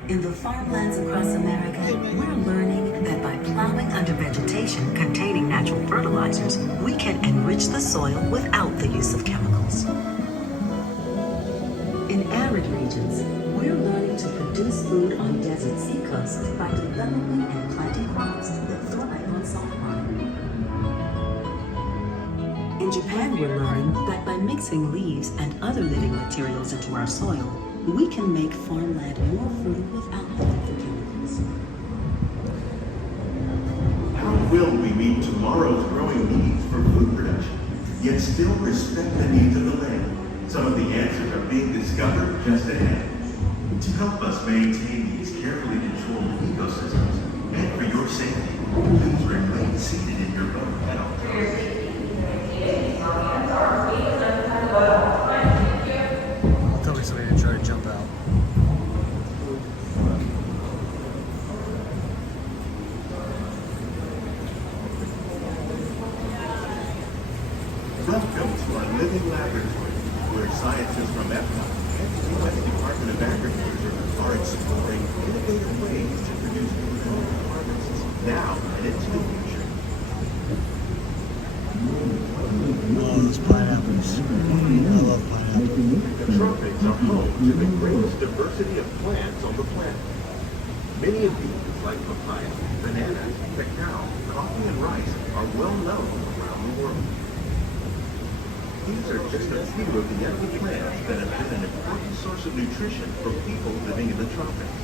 In the farmlands across America, we're learning that by plowing under vegetation containing natural fertilizers, we can enrich the soil without the use of chemicals. In arid regions, we're learning to produce food on desert seacoasts by developing and planting crops that thrive on salt water. In Japan, we're learning that by mixing leaves and other living materials into our soil, we can make farmland more fertile without the need for chemicals. How will we meet tomorrow's growing needs for food production, yet still respect the needs of the land? Some of the answers are being discovered just ahead. To help us maintain these carefully controlled ecosystems, and for your safety, please remain seated in your boat at all times. Tell me somebody to try to jump out. Welcome to our living laboratory, where scientists from EPCOT and the U.S. Department of Agriculture are exploring innovative ways to produce controlled harvests now and into the future. Oh, those pineapples. I love pineapples. The tropics are home to the greatest diversity of plants on the planet. Many of these, like papaya, banana, cacao, coffee and rice are well known around the world. These are just a few of the edible plants that have been an important source of nutrition for people living in the tropics.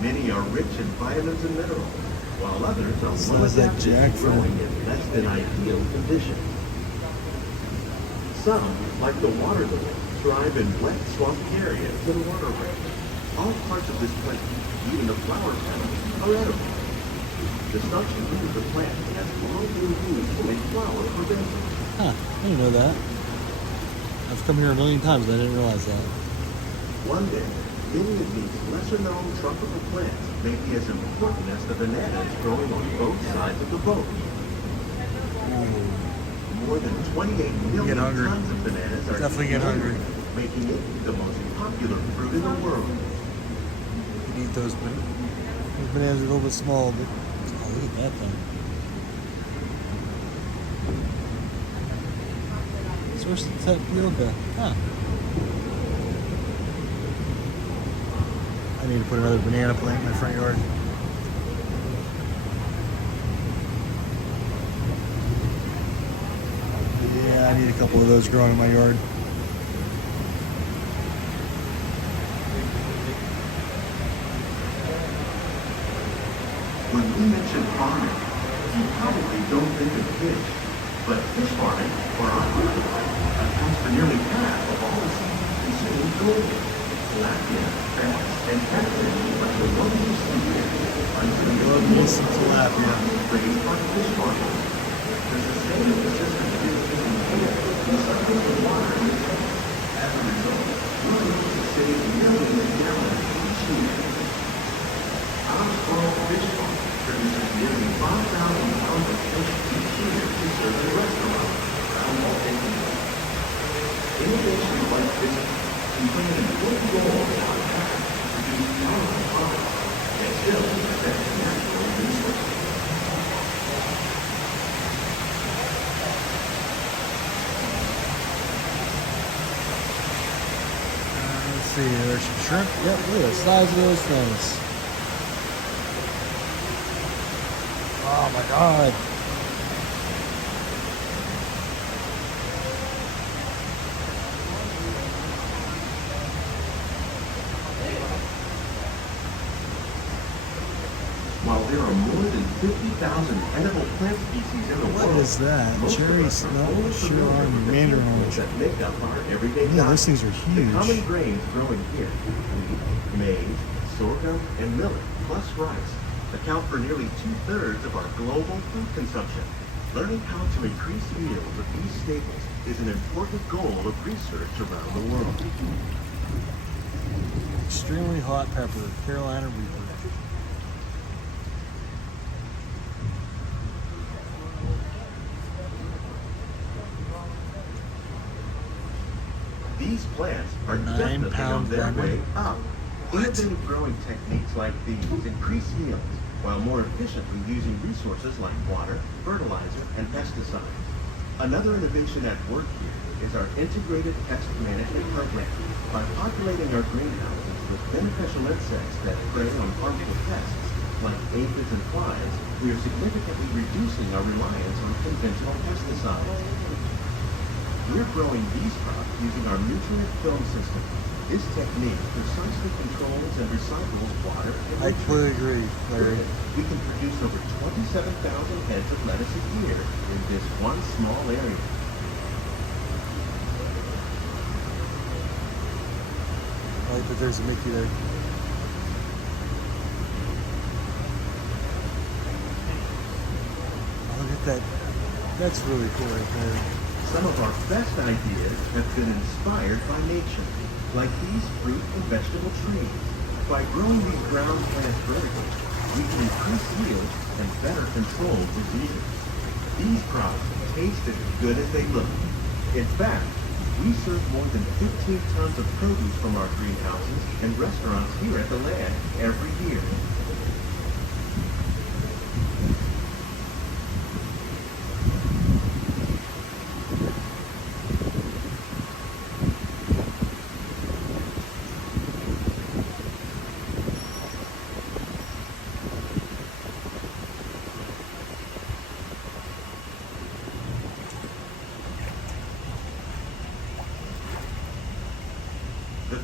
Many are rich in vitamins and minerals, while others are well adapted to growing in less than ideal conditions. Some, like the water lily, thrive in wet, swampy areas and waterways. All parts of this plant, even the flower petals, are edible. The starchy root of the plant has long been used to make flour for baking. Huh, I didn't know that. I've come here a million times, but I didn't realize that. One day, many of these lesser-known tropical plants may be as important as the bananas growing on both sides of the boat. More than 28 million tons of bananas are Definitely get hungry. making it the most popular fruit in the world. You can eat those bananas. Those bananas are a little bit small, but oh, look at that thing. Source of tapioca. Huh. I need to put another banana plant in my front yard. Yeah, I need a couple of those growing in my yard. When we mention farming, you probably don't think of fish, but fish farming, or aquaponics, accounts for nearly half of all the seafood consumed globally. Tilapia, bass, and catfish are the ones you see here. Love me some tilapia. Raised by fish farmers. There's the same emphasis on taking care of recycling the water in the tank. As a result, we're able to save millions of gallons each year. Our small fish farm produces nearly 5,000 pounds of fish each year to serve in restaurants around all England. Innovations like this can play an important role in our path to reduce carbon poverty and still protect natural resources. Let's see, there's some shrimp. Yep, look at the size of those things. Oh my God. While there are more than 50,000 edible plant species in the world, What is that? most of Cherry us are snap, only sure familiar are with the mandarin chemicals orange. that make up our everyday Yeah, diet. those things are The huge. common grains growing here, wheat, maize, sorghum, and millet, plus rice, account for nearly 2/3 of our global food consumption. Learning how to increase yields of these staples is an important goal of research around the world. Extremely hot pepper, Carolina Reaper. These plants are 9 definitely on pound their lemon. way up. Innovative growing techniques like these increase yields while more efficiently using resources like water, fertilizer, and pesticides. Another innovation at work here is our integrated pest management program. By populating our greenhouses with beneficial insects that prey on harmful pests like aphids and flies, we are significantly reducing our reliance on conventional pesticides. We're growing these crops using our nutrient film system. This technique precisely controls and recycles water and I nutrients. completely agree, Larry. We can produce over 27,000 heads of lettuce a year in this one small area. I like that there's a Mickey there. Oh, look at that. That's really cool right there. Some of our best ideas have been inspired by nature, like these fruit and vegetable trees. By growing these ground plants vertically, we can increase yield and better control diseases. These crops taste as good as they look. In fact, we serve more than 15 tons of produce from our greenhouses and restaurants here at the land every year.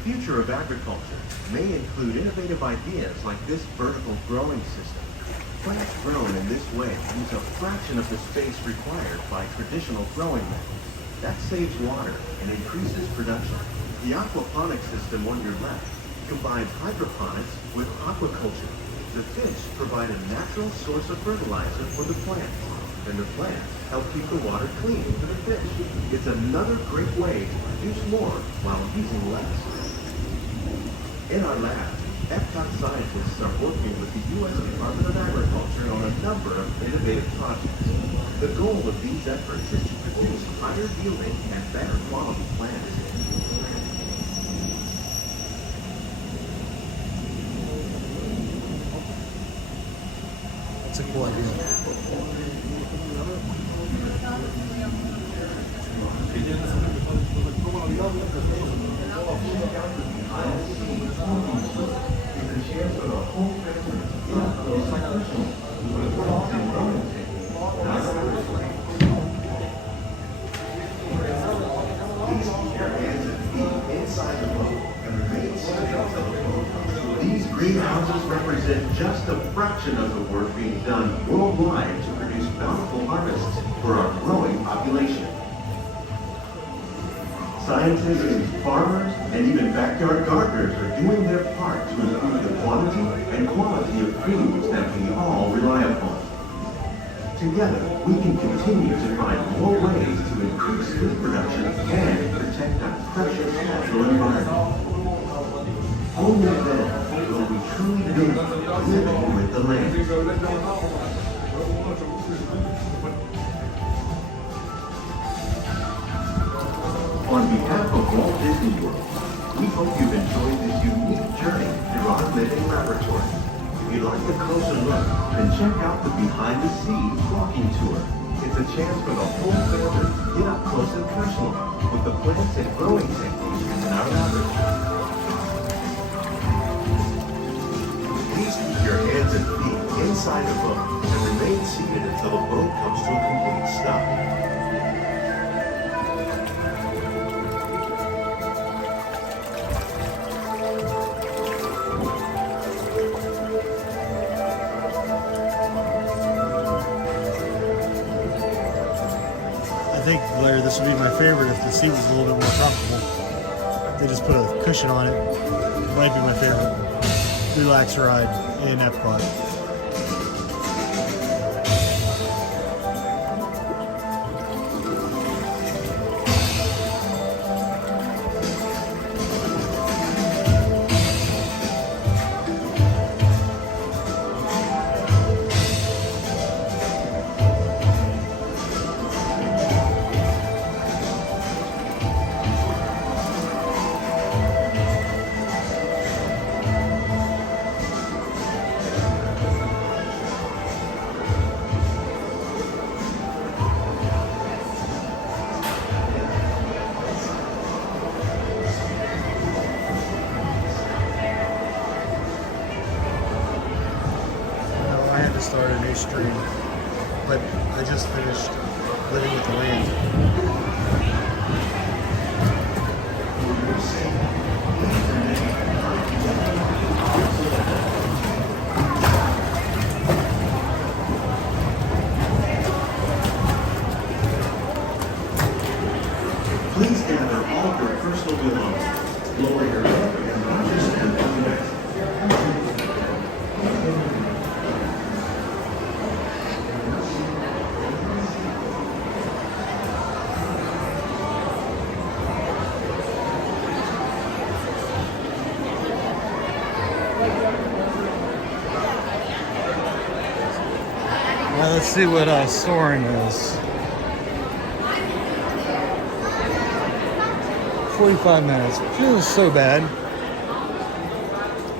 future of agriculture may include innovative ideas like this vertical growing system. Plants grown in this way use a fraction of the space required by traditional growing methods. That saves water and increases production. The aquaponics system on your left combines hydroponics with aquaculture. The fish provide a natural source of fertilizer for the plants, and the plants help keep the water clean for the fish. It's another great way to produce more while using less. In our lab, EPCOT scientists are working with the U.S. Department of Agriculture on a number of innovative projects. The goal of these efforts is to produce higher yielding and better quality plants. That's a cool idea. These greenhouses represent just a fraction of the work being done worldwide to produce bountiful harvests for our growing population. Scientists, farmers, and even backyard gardeners are doing their part to improve the quantity and quality of foods that we all rely upon. Together, we can continue to find more ways to increase food production and protect our precious natural environment. Only then will we truly be living with the land. On behalf of Walt Disney World, we hope you've enjoyed this unique journey through our living laboratory. If you'd like a closer look, then check out the Behind the Scenes walking tour. It's a chance for the whole family to get up close and personal with the plants and growing techniques in our laboratory. Please keep your hands and feet inside the boat and remain seated until the boat comes to a complete stop. I think, Blair, this would be my favorite if the seat was a little bit more comfortable. They just put a cushion on it. It might be my favorite relax ride in EPCOT. Start a new stream, but I just finished living with the land. Please gather all your personal belongings. Lower your head and watch your step to the next. Now let's see what soaring is. 45 minutes. Feels so bad.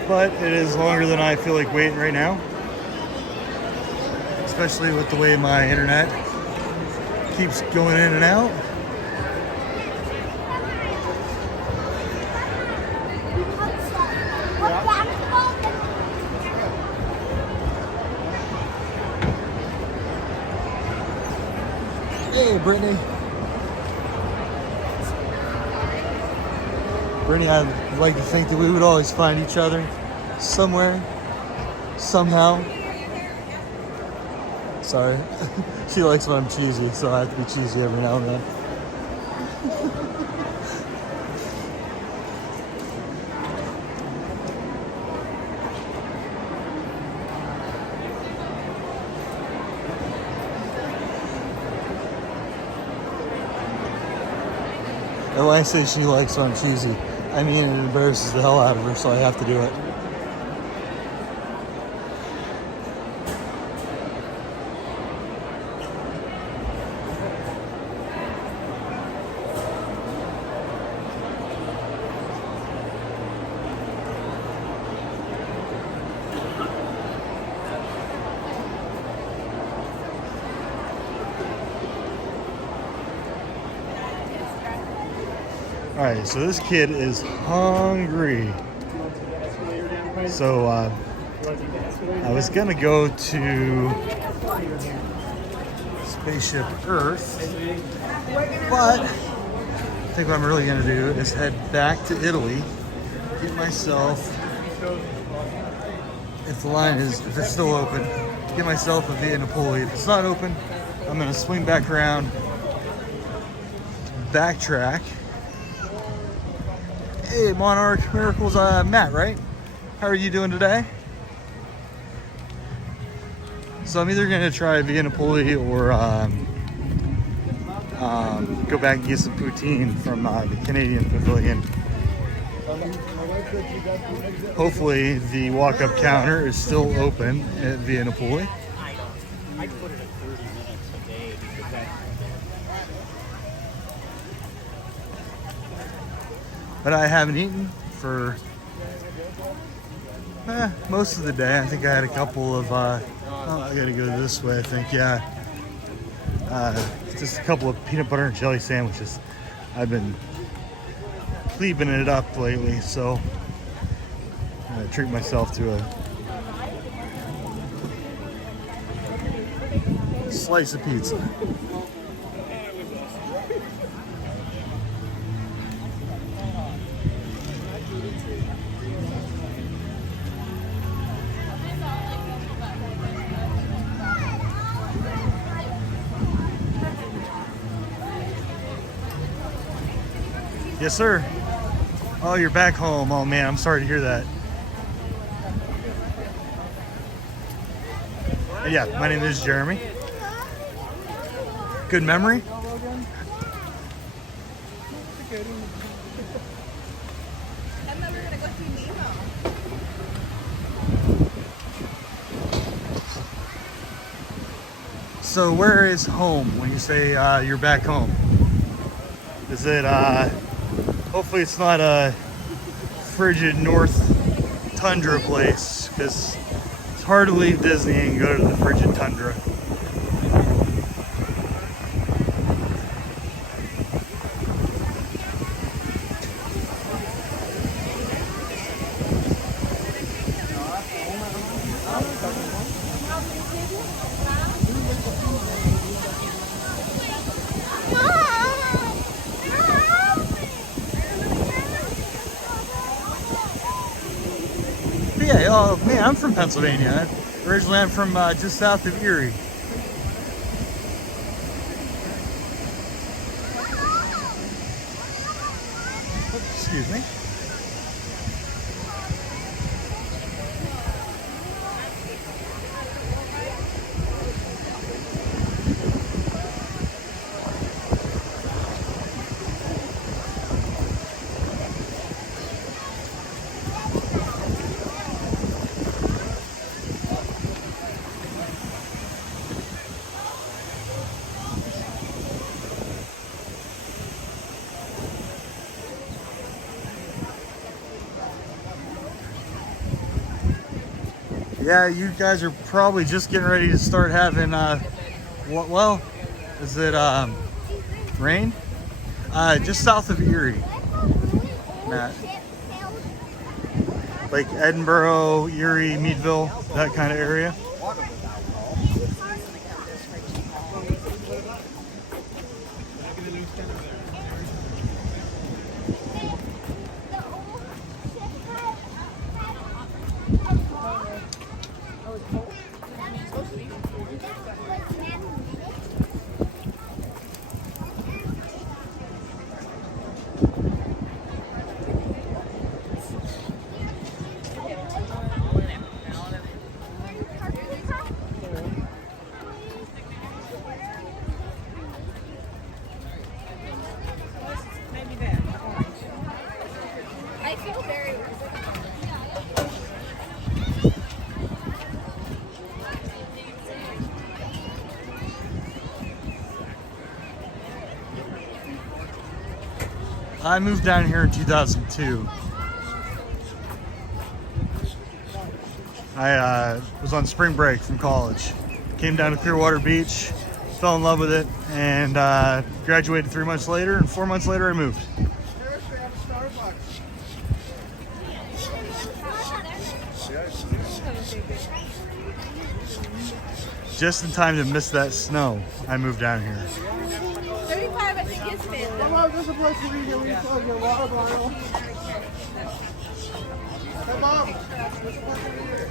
But it is longer than I feel like waiting right now. Especially with the way my internet keeps going in and out. Hey, Brittany. Brittany, I'd like to think that we would always find each other somewhere, somehow. Sorry. She likes when I'm cheesy, so I have to be cheesy every now and then. And when I say she likes when I'm cheesy, I mean it embarrasses the hell out of her, so I have to do it. Alright, so this kid is hungry. So I was gonna go to Spaceship Earth, but I think what I'm really gonna do is head back to Italy, get myself, if it's still open, get myself a Via Napoli. If it's not open, I'm gonna swing back around, backtrack. Hey, Monarch Miracles, Matt, right? How are you doing today? So I'm either gonna try Via Napoli or go back and get some poutine from the Canadian Pavilion. Hopefully the walk-up counter is still open at Via Napoli. I put it at 30 minutes a day because that. But I haven't eaten for most of the day. I think I had a couple of, I gotta go this way, I think, yeah. Just a couple of peanut butter and jelly sandwiches. I've been cleaving it up lately, so I'm gonna treat myself to a slice of pizza. Yes, sir. Oh, you're back home. Oh, man, I'm sorry to hear that. Yeah, my name is Jeremy. Good memory? So where is home when you say you're back home? Is it, hopefully it's not a frigid North Tundra place, because it's hard to leave Disney and go to the frigid tundra. Yeah, oh man, I'm from Pennsylvania. Originally, I'm from just south of Erie. Excuse me. Yeah, you guys are probably just getting ready to start having, well, is it rain? Just south of Erie, Matt. Like Edinburgh, Erie, Meadville, that kind of area. I moved down here in 2002. I was on spring break from college. Came down to Clearwater Beach, fell in love with it, and graduated 3 months later, and 4 months later I moved. Just in time to miss that snow, I moved down here. 35, I think it's fit. Come on, there's a place to read here. We can fill your water bottle. Hey, Mom. There's a place to read here.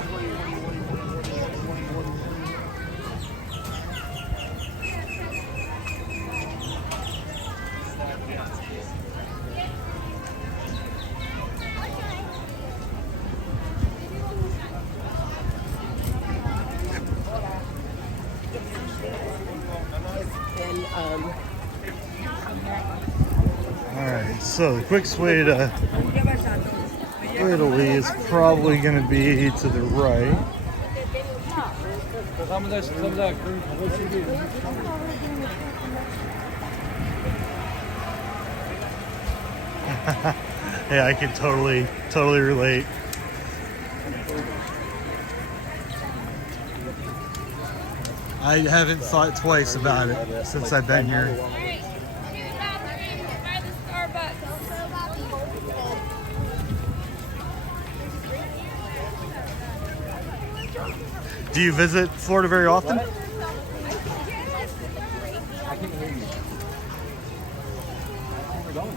Alright, so the quickest way to Italy is probably going to be to the right. Yeah, I can totally relate. I haven't thought twice about it since I've been here. Do you visit Florida very often? I can't hear you. We're going.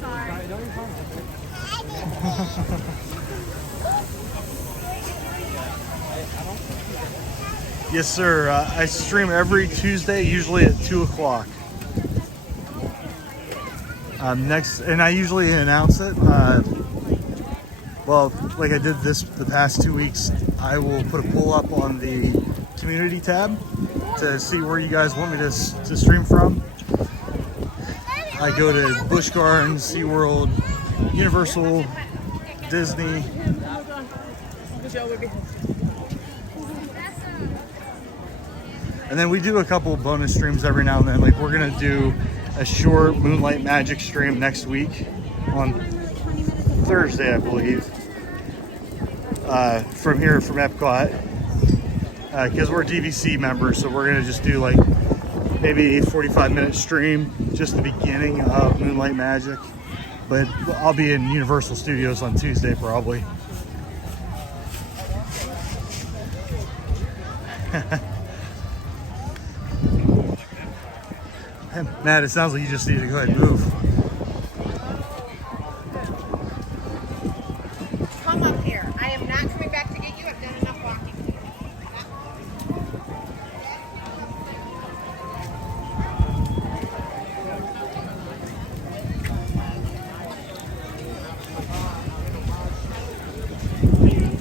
Sorry. Yes, sir. I stream every Tuesday, usually at 2 o'clock. And I usually announce it. Well, like I did the past 2 weeks, I will put a poll up on the community tab to see where you guys want me to stream from. I go to Busch Gardens, SeaWorld, Universal, Disney. And then we do a couple bonus streams every now and then. Like we're gonna do a short Moonlight Magic stream next week on Thursday, I believe, from here from EPCOT, because we're DVC members, so we're gonna just do like maybe a 45-minute stream, just the beginning of Moonlight Magic. But I'll be in Universal Studios on Tuesday probably. Matt, it sounds like you just need to go ahead and move. Come up here. I am not coming back to get you. I've done enough walking.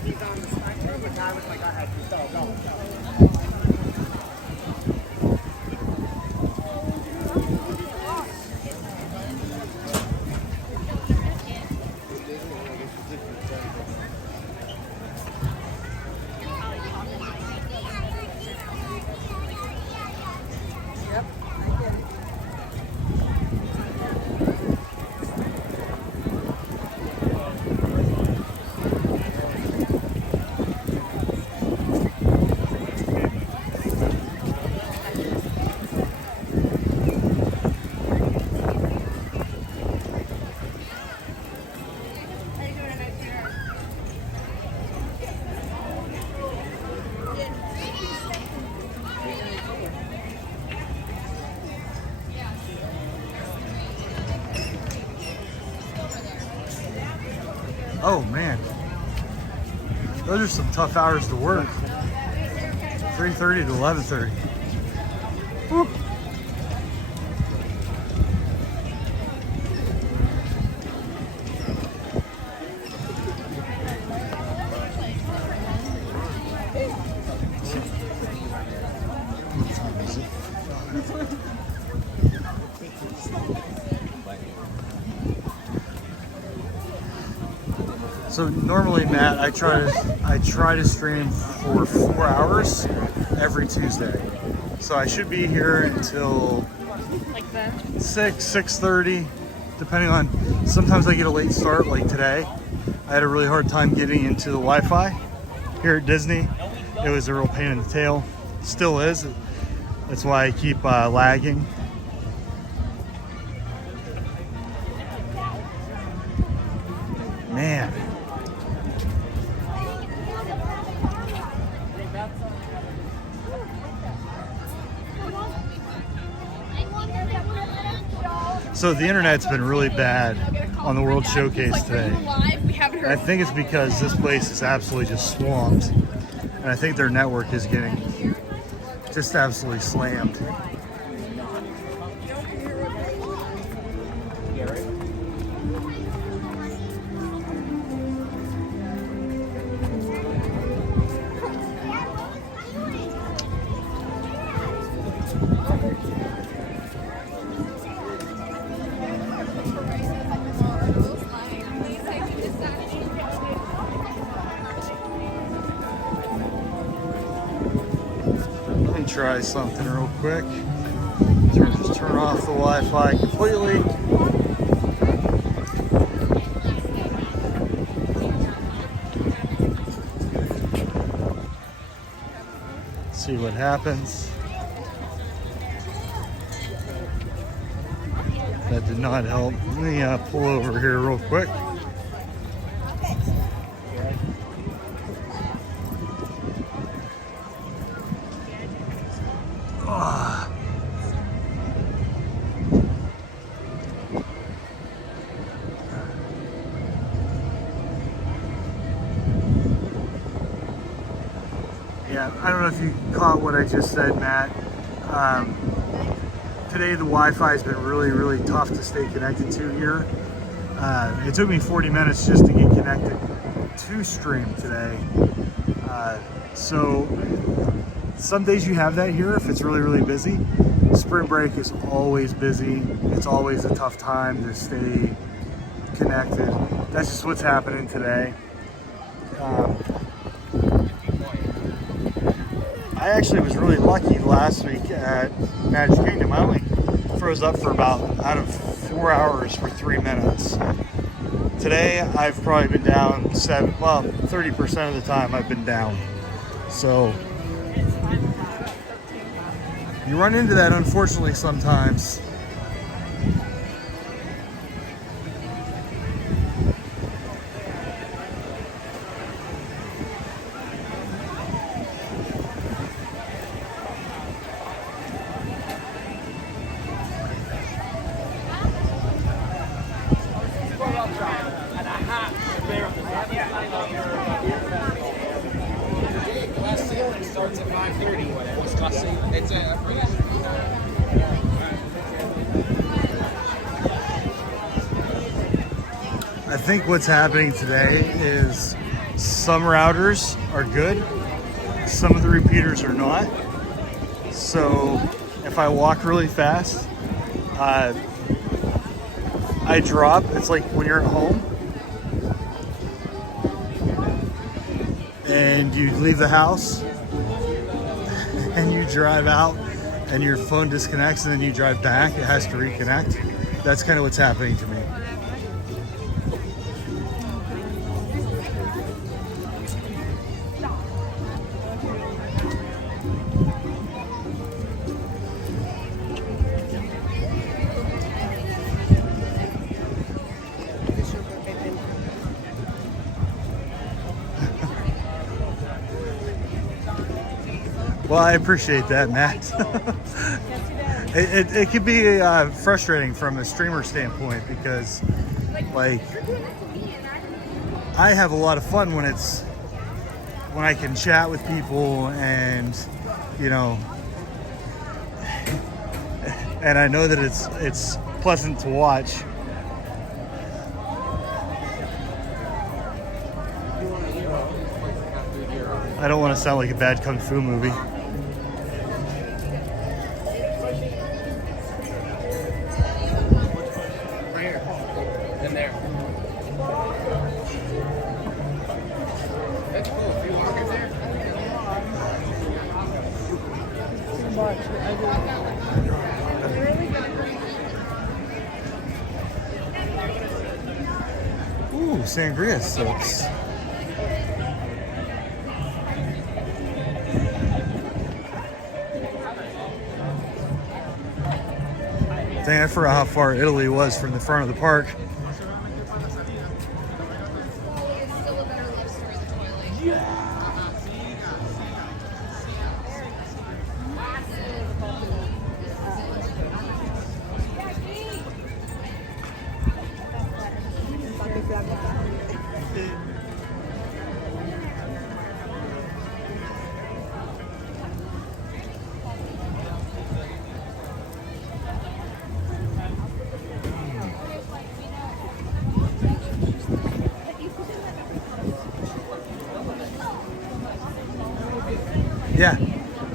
He's on the spectrum, but I was like, I had to tell. No. Oh man, those are some tough hours to work. 3:30 to 11:30. Whew. So normally, Matt, I try to stream for 4 hours every Tuesday. So I should be here until Like then? 6:30, depending on, sometimes I get a late start like today. I had a really hard time getting into the Wi-Fi here at Disney. It was a real pain in the tail. Still is. That's why I keep lagging. Man. So the internet's been really bad on the World Showcase today. I think it's because this place is absolutely just swamped. And I think their network is getting just absolutely slammed. Try something real quick. Just turn off the Wi-Fi completely. See what happens. That did not help. Let me pull over here real quick. I don't know if you caught what I just said, Matt. Today the Wi-Fi has been really tough to stay connected to here. It took me 40 minutes just to get connected to stream today. So some days you have that here if it's really busy. Spring break is always busy. It's always a tough time to stay connected. That's just what's happening today. I actually was really lucky last week at Magic Kingdom. I only froze up for about, out of 4 hours, for 3 minutes. Today, I've probably been down 30% of the time I've been down. So, you run into that unfortunately sometimes. I think what's happening today is some routers are good, some of the repeaters are not. So if I walk really fast, I drop. It's like when you're at home and you leave the house and you drive out and your phone disconnects and then you drive back, it has to reconnect. That's kind of what's happening to me. Well, I appreciate that, Matt. it could be frustrating from a streamer standpoint because, like, I have a lot of fun when I can chat with people and, you know, and I know that it's pleasant to watch. I don't want to sound like a bad kung fu movie. Ooh, sangria soaps. Dang, I forgot how far Italy was from the front of the park.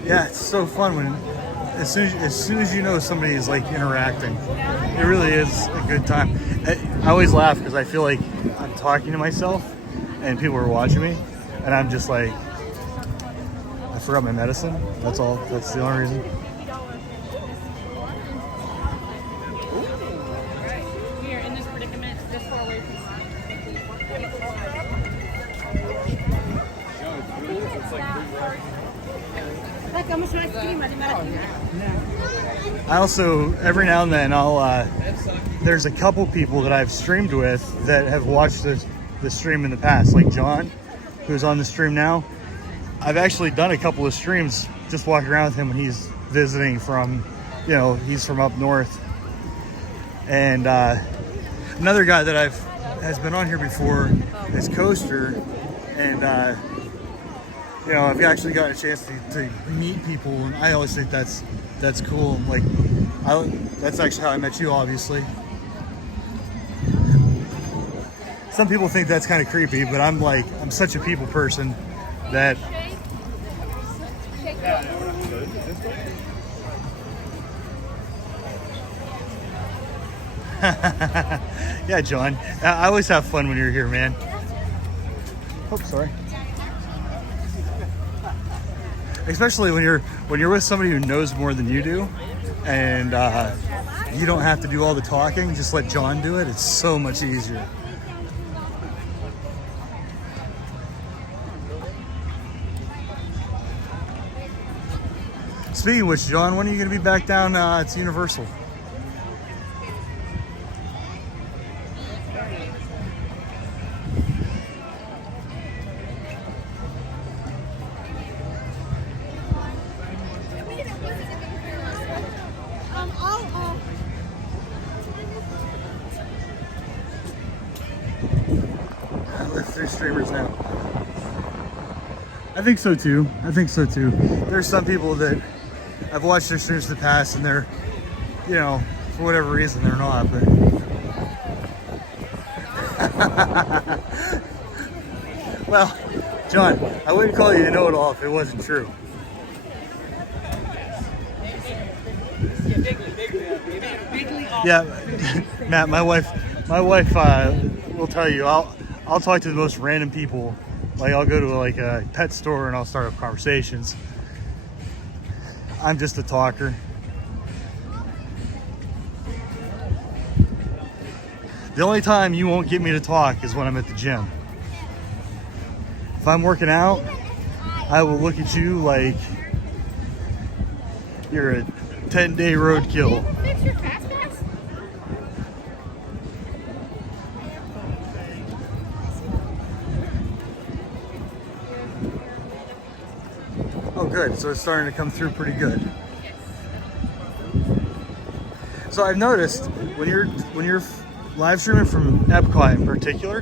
Yeah, it's so fun when as soon as you know somebody is like interacting. It really is a good time. I always laugh because I feel like I'm talking to myself and people are watching me, and I'm just like, I forgot my medicine. That's all. That's the only reason. Here in this predicament, this far away from I also, every now and then, there's a couple people that I've streamed with that have watched the stream in the past, like John, who's on the stream now. I've actually done a couple of streams just walking around with him when he's visiting from, he's from up north. And another guy that has been on here before is Coaster, and I've actually gotten a chance to meet people, and I always think that's cool. Like, that's actually how I met you, obviously. Some people think that's kind of creepy, but I'm such a people person that. Yeah, John. I always have fun when you're here, man. Oh, sorry. Especially when you're with somebody who knows more than you do, and you don't have to do all the talking. Just let John do it. It's so much easier. Speaking of which, John, when are you going to be back down to Universal? Streamers now. I think so too. There's some people that I've watched their streams in the past, and they're, for whatever reason, they're not. But well, John, I wouldn't call you a know-it-all if it wasn't true. Yeah, Matt, my wife will tell you. I'll talk to the most random people. Like, I'll go to like a pet store and I'll start up conversations. I'm just a talker. The only time you won't get me to talk is when I'm at the gym. If I'm working out, I will look at you like you're a 10-day roadkill. Oh, good. So it's starting to come through pretty good. So I've noticed when you're live streaming from EPCOT in particular,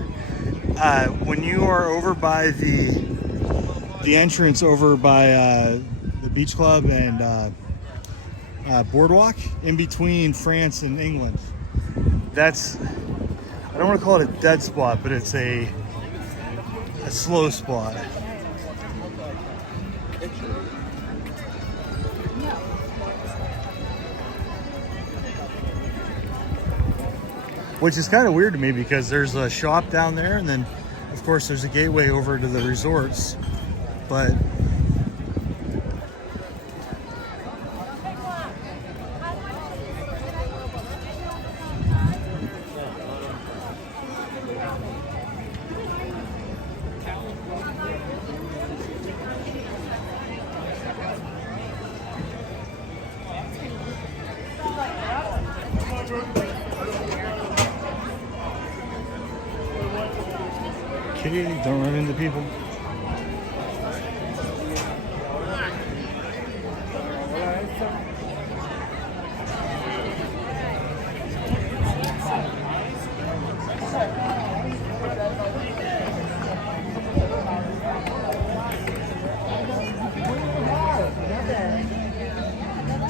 when you are over by the entrance over by the beach club and boardwalk in between France and England, that's, I don't want to call it a dead spot, but it's a slow spot. Which is kind of weird to me because there's a shop down there, and then of course there's a gateway over to the resorts. But Okay, don't run into people.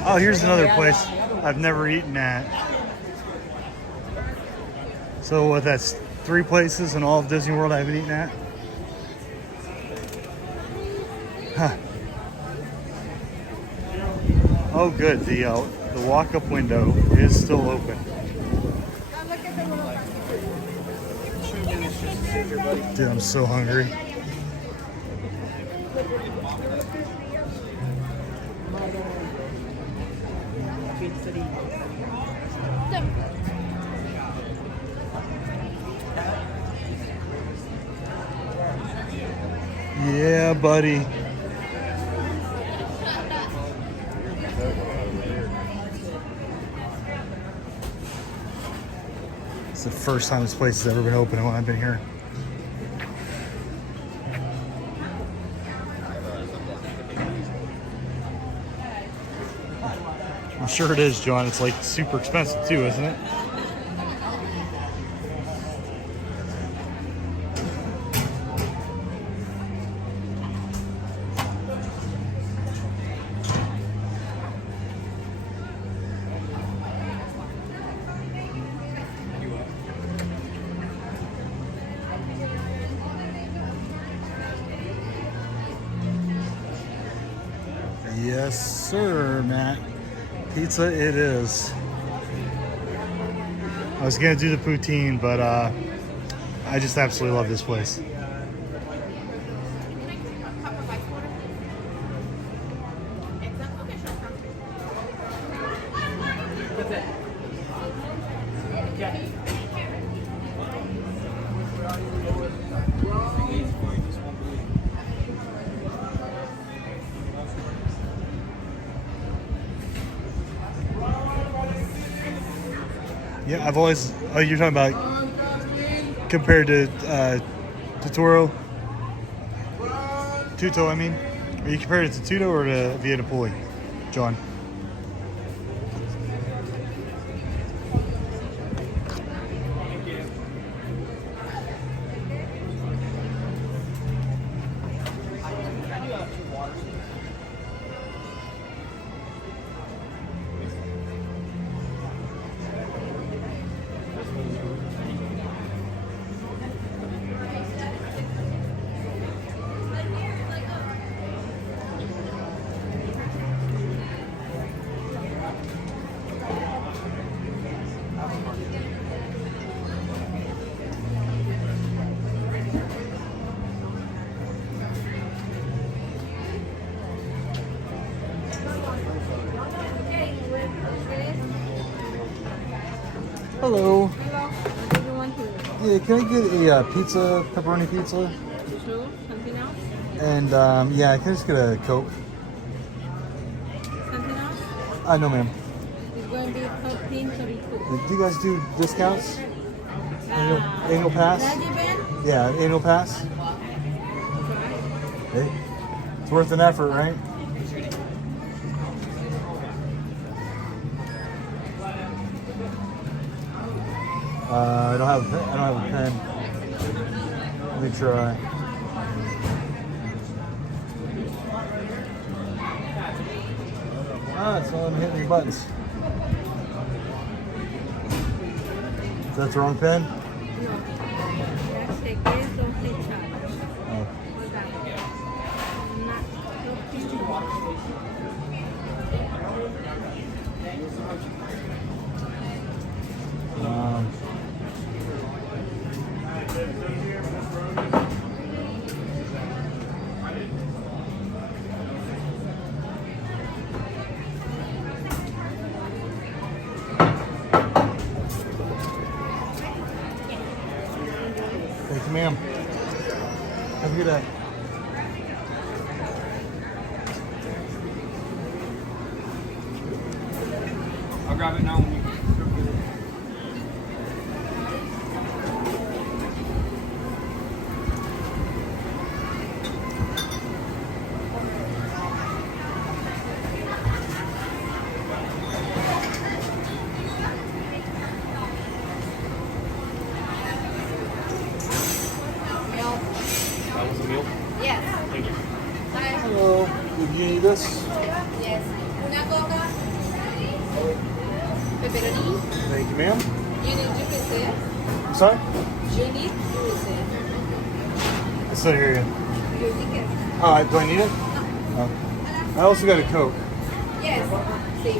Oh, here's another place I've never eaten at. So what, that's 3 places in all of Disney World I haven't eaten at? Huh. Oh good, the walk-up window is still open. Dude, I'm so hungry. Yeah, buddy. It's the first time this place has ever been open when I've been here. I'm sure it is, John. It's like super expensive too, isn't it? Yes, sir, Matt. Pizza it is. I was gonna do the poutine, but I just absolutely love this place. Yeah, I've always. Oh, you're talking about compared to Totoro? Tuto, I mean. Are you comparing it to Tuto or to Via Napoli, John? Hello. Hello. What do you want to? Yeah, can I get a pizza, pepperoni pizza? Sure. Something else? And yeah, can I just get a Coke? Something else? No, ma'am. It's going to be 13.32. Do you guys do discounts? Annual pass? Yeah, annual pass. Hey, it's worth an effort, right? I don't have a pen. Let me try. It's not letting me hit any buttons. Is that the wrong pen? Thank you, ma'am. Have a good day. I'll grab it now. pepperoni. Thank you, ma'am. You need juices. I'm sorry? You need juices. I still hear you. You think it? Do I need it? No. I also got a Coke. Yes. Sí.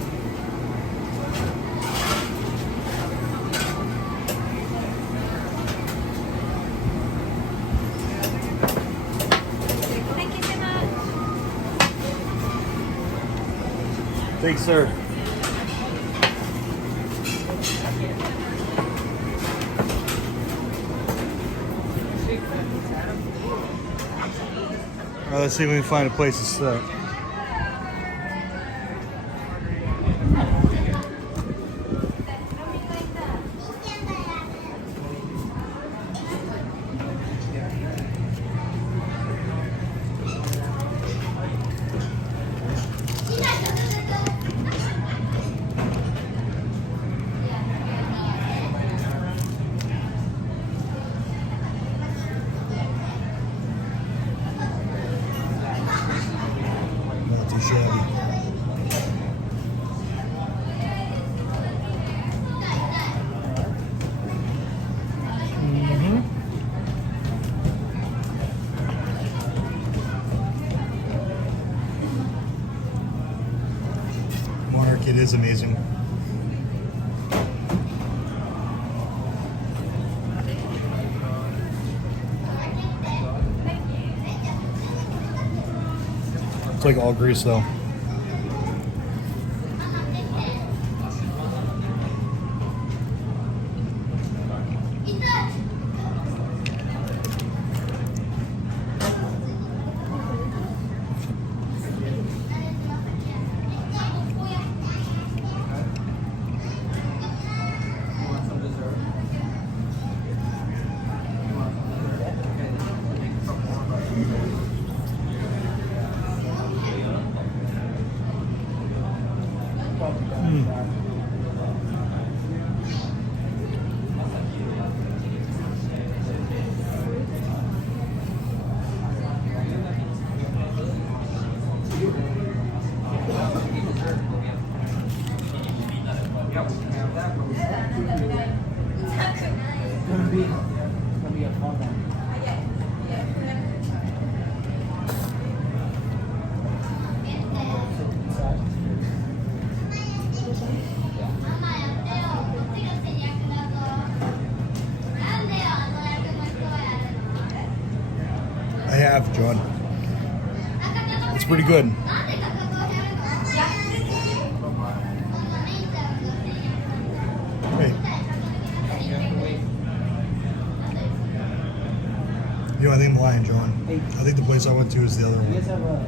Thank you so much. Thanks, sir. All right, let's see if we can find a place to sit. Not too shabby. Monarch, it is amazing. It's like all grease though. I have, John. It's pretty good. Hey. You know, I think I'm lying, John. I think the place I went to is the other one.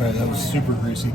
Alright, that was super greasy.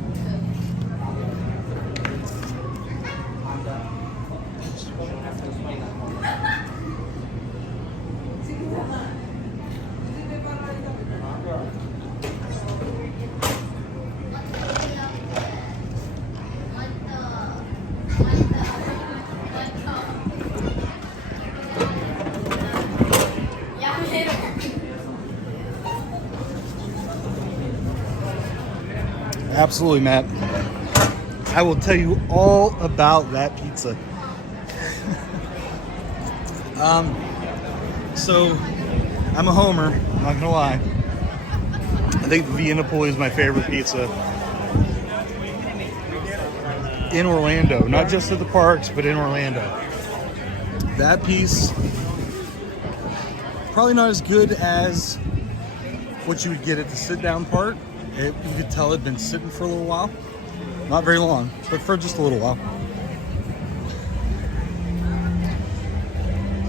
Absolutely, Matt. I will tell you all about that pizza. So I'm a homer, I'm not gonna lie. I think Via Napoli is my favorite pizza in Orlando, not just at the parks, but in Orlando. That piece, probably not as good as what you would get at the sit-down part. You could tell it had been sitting for a little while. Not very long, but for just a little while.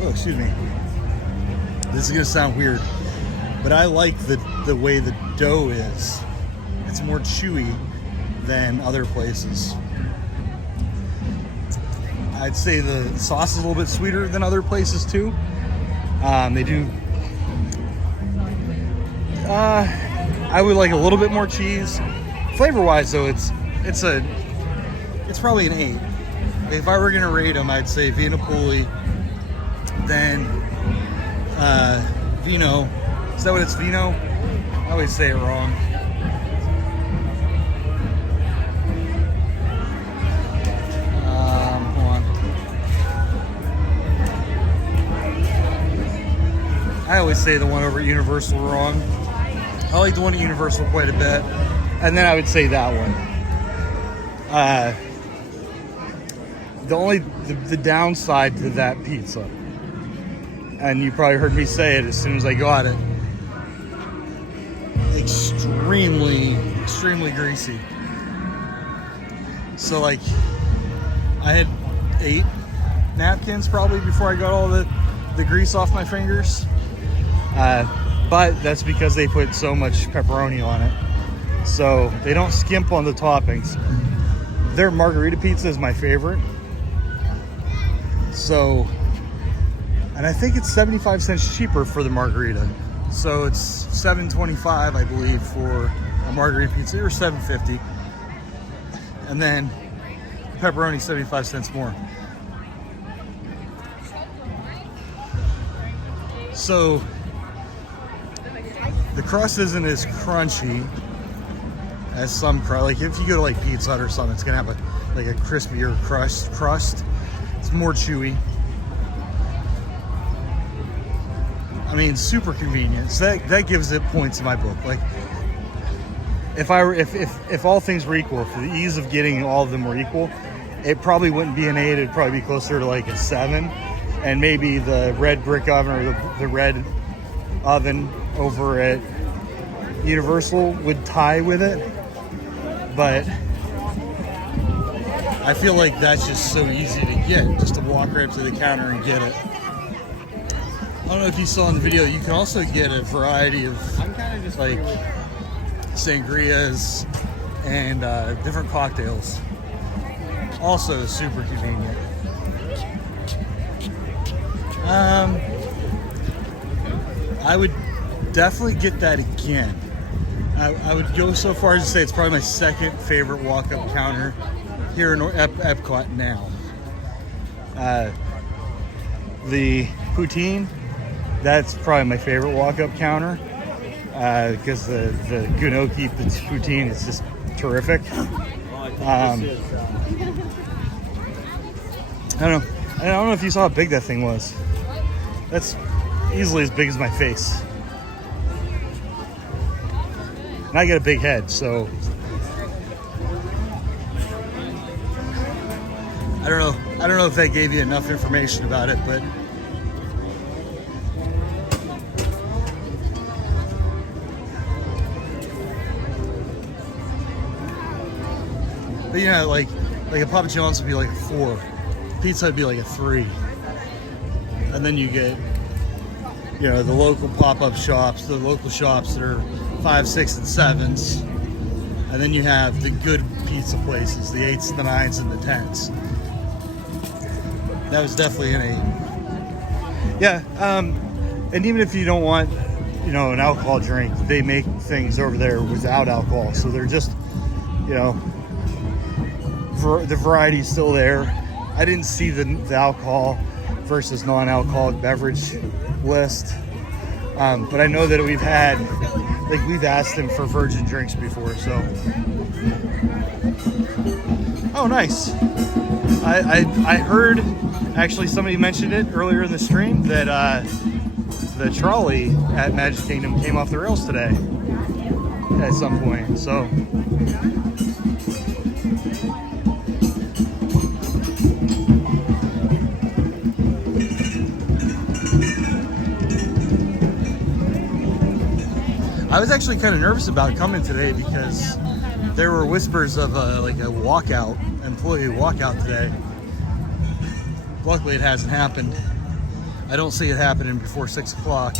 Oh, excuse me. This is gonna sound weird, but I like the way the dough is. It's more chewy than other places. I'd say the sauce is a little bit sweeter than other places too. They do. I would like a little bit more cheese. Flavor-wise, though, it's probably an 8. If I were gonna rate them, I'd say Via Napoli, then Vino. Is that what it's, Vino? I always say it wrong. Hold on. I always say the one over at Universal wrong. I like the one at Universal quite a bit. And then I would say that one. The downside to that pizza, and you probably heard me say it as soon as I got it, extremely greasy. So like, I had 8 napkins probably before I got all the grease off my fingers. But that's because they put so much pepperoni on it. So they don't skimp on the toppings. Their Margarita Pizza is my favorite. So, and I think it's 75 cents cheaper for the Margarita. So it's $7.25, I believe, for a Margarita Pizza, or $7.50. And then pepperoni, 75 cents more. So the crust isn't as crunchy as some crust. Like if you go to like Pizza Hut or something, it's gonna have a crispier crust. It's more chewy. I mean, super convenient. So that gives it points in my book. Like if all things were equal, if the ease of getting all of them were equal, it probably wouldn't be an 8. It'd probably be closer to like a 7. And maybe the red brick oven or the red oven over at Universal would tie with it. But I feel like that's just so easy to get, just to walk right up to the counter and get it. I don't know if you saw in the video, you can also get a variety of like sangrias and different cocktails. Also super convenient. I would definitely get that again. I would go so far as to say it's probably my second favorite walk-up counter here in EPCOT now. The poutine, that's probably my favorite walk-up counter because the gnocchi poutine is just terrific. I don't know if you saw how big that thing was. That's easily as big as my face. And I got a big head, so I don't know if that gave you enough information about it, but you know, like a Papa John's would be like a 4. Pizza would be like a 3. And then you get, you know, the local pop-up shops, the local shops that are 5, 6, and 7s. And then you have the good pizza places, the 8s, the 9s, and the 10s. That was definitely an 8. Yeah, and even if you don't want, you know, an alcohol drink, they make things over there without alcohol. So they're just, you know, the variety's still there. I didn't see the alcohol versus non-alcoholic beverage list, but I know that we've asked them for virgin drinks before. So, oh, Oh, nice. I heard, actually somebody mentioned it earlier in the stream, that the trolley at Magic Kingdom came off the rails today at some point, so. I was actually kind of nervous about coming today because there were whispers of like a walkout, employee walkout today. Luckily it hasn't happened. I don't see it happening before 6 o'clock.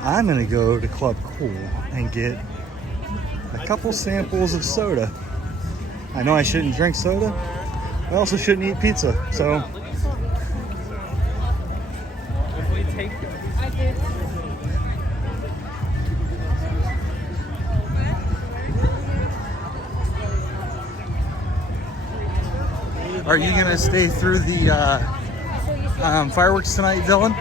I'm gonna go to Club Cool and get a couple samples of soda. I know I shouldn't drink soda. I also shouldn't eat pizza, so. Are you gonna stay through the fireworks tonight, Dylan?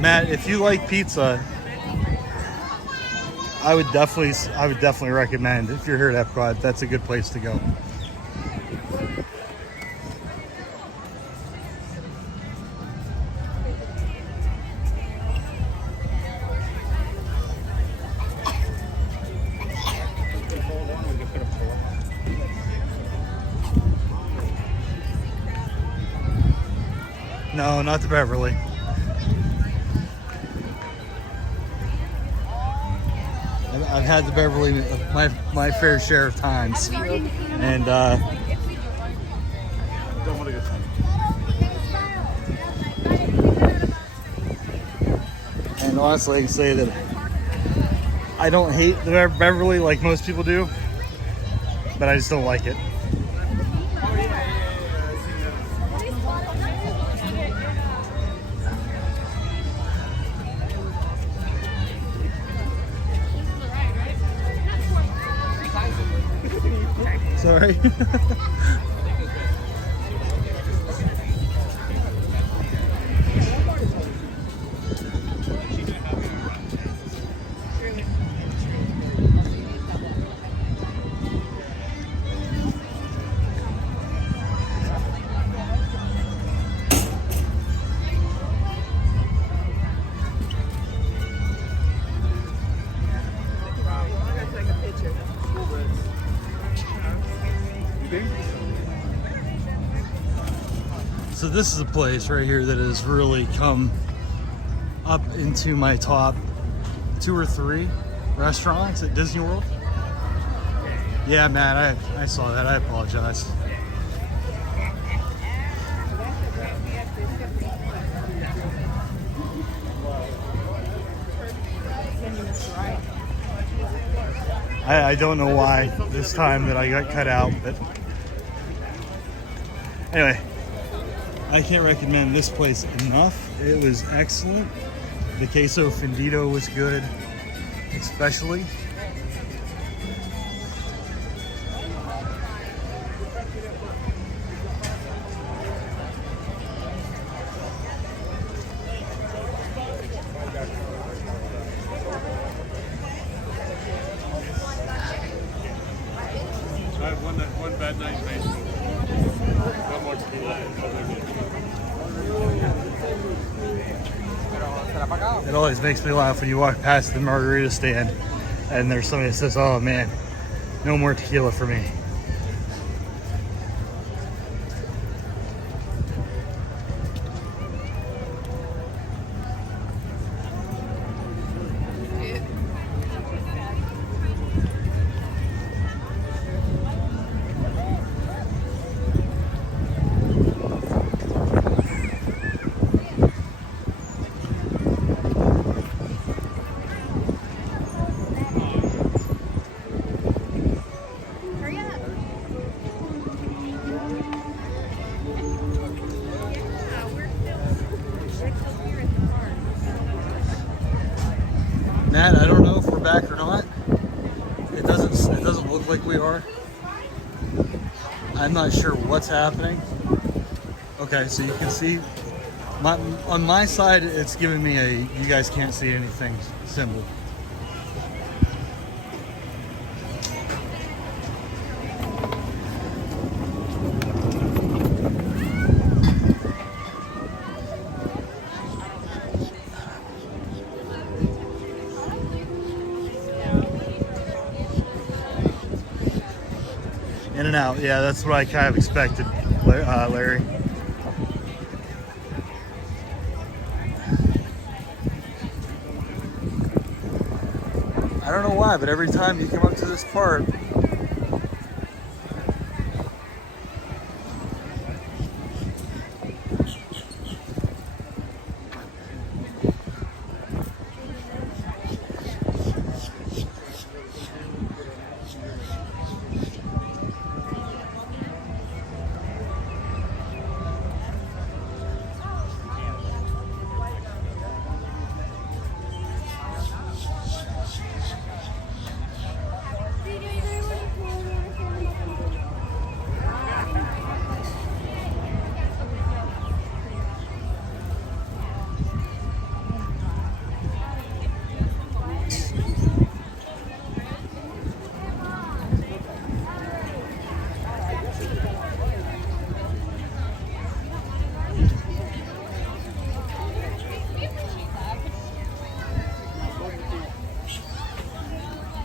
Matt, if you like pizza, I would definitely recommend, if you're here at EPCOT, that's a good place to go. No, not the Beverly. I've had the Beverly my fair share of times, and honestly, I can say that I don't hate the Beverly like most people do, but I just don't like it. Sorry. So this is a place right here that has really come up into my top 2 or 3 restaurants at Disney World. Yeah, Matt, I saw that. I apologize. I don't know why this time that I got cut out, but anyway. I can't recommend this place enough. It was excellent. The queso fundido was good, especially. I have one bad night, mate. No more tequila. It always makes me laugh when you walk past the margarita stand and there's somebody that says, "Oh man, no more tequila for me." Hurry up. happening. Okay, so you can see on my side, it's giving me a you guys can't see anything symbol. In and out, yeah, that's what I kind of expected, Larry. I don't know why, but every time you come up to this part,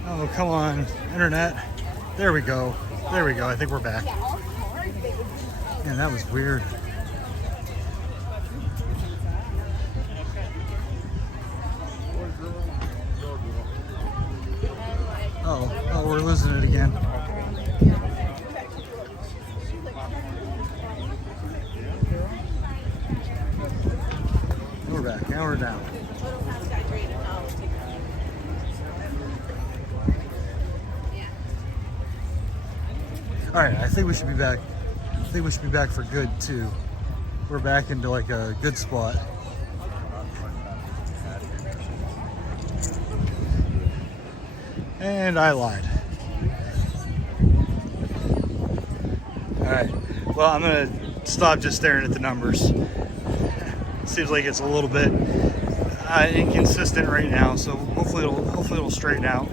oh, come on, internet. There we go. There we go. I think we're back. Man, that was weird. Oh, we're losing it again. We're back. Now we're down. All right, I think we should be back. I think we should be back for good too. We're back into like a good spot. And I lied. All right, well, I'm gonna stop just staring at the numbers. Seems like it's a little bit inconsistent right now, so hopefully it'll straighten out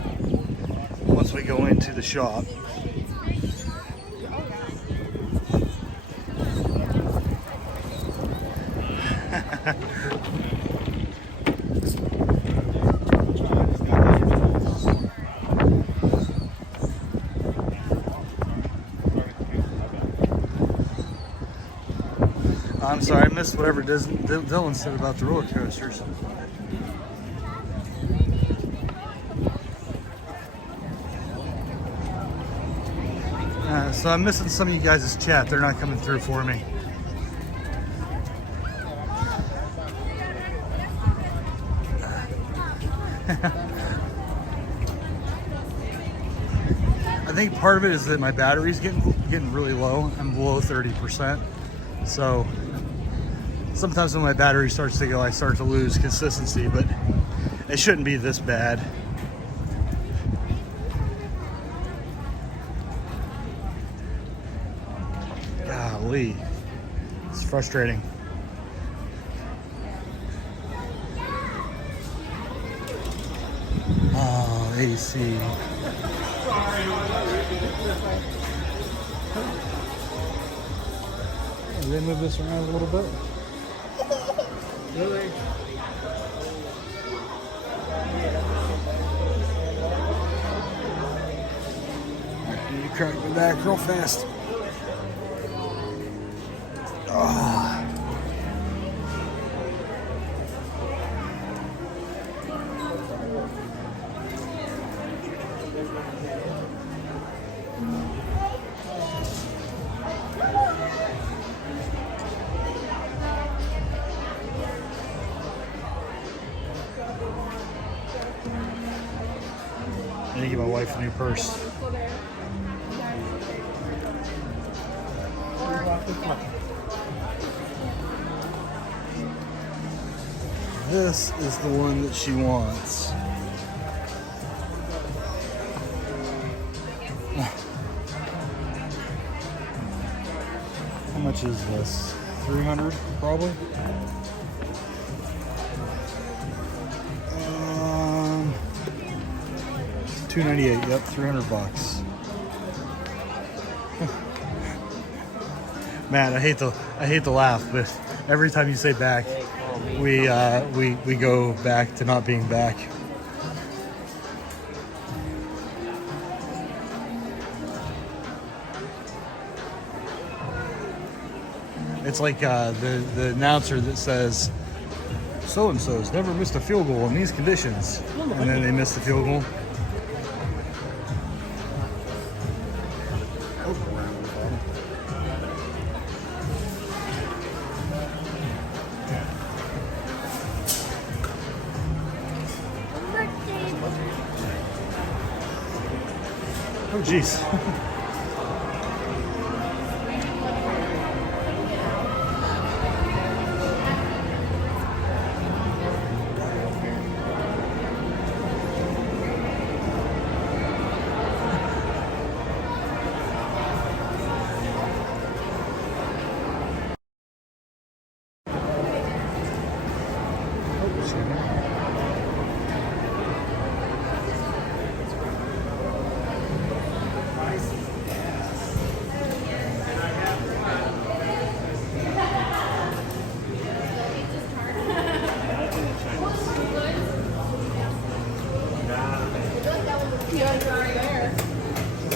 once we go into the shop. I'm sorry, I missed whatever Dylan said about the roller coasters. So I'm missing some of you guys' chat. They're not coming through for me. I think part of it is that my battery's getting really low. I'm below 30%. So sometimes when my battery starts to go, I start to lose consistency, but it shouldn't be this bad. Golly, it's frustrating. Oh, AC. Did they move this around a little bit? Really? You crack me back real fast. Oh. I need to get my wife a new purse. This is the one that she wants. much is this? 300 probably. $298. Yep, $300. Matt, I hate to laugh, but every time you say back, we go back to not being back. It's like the announcer that says, so-and-so's never missed a field goal in these conditions. And then they miss the field goal. Oh, jeez.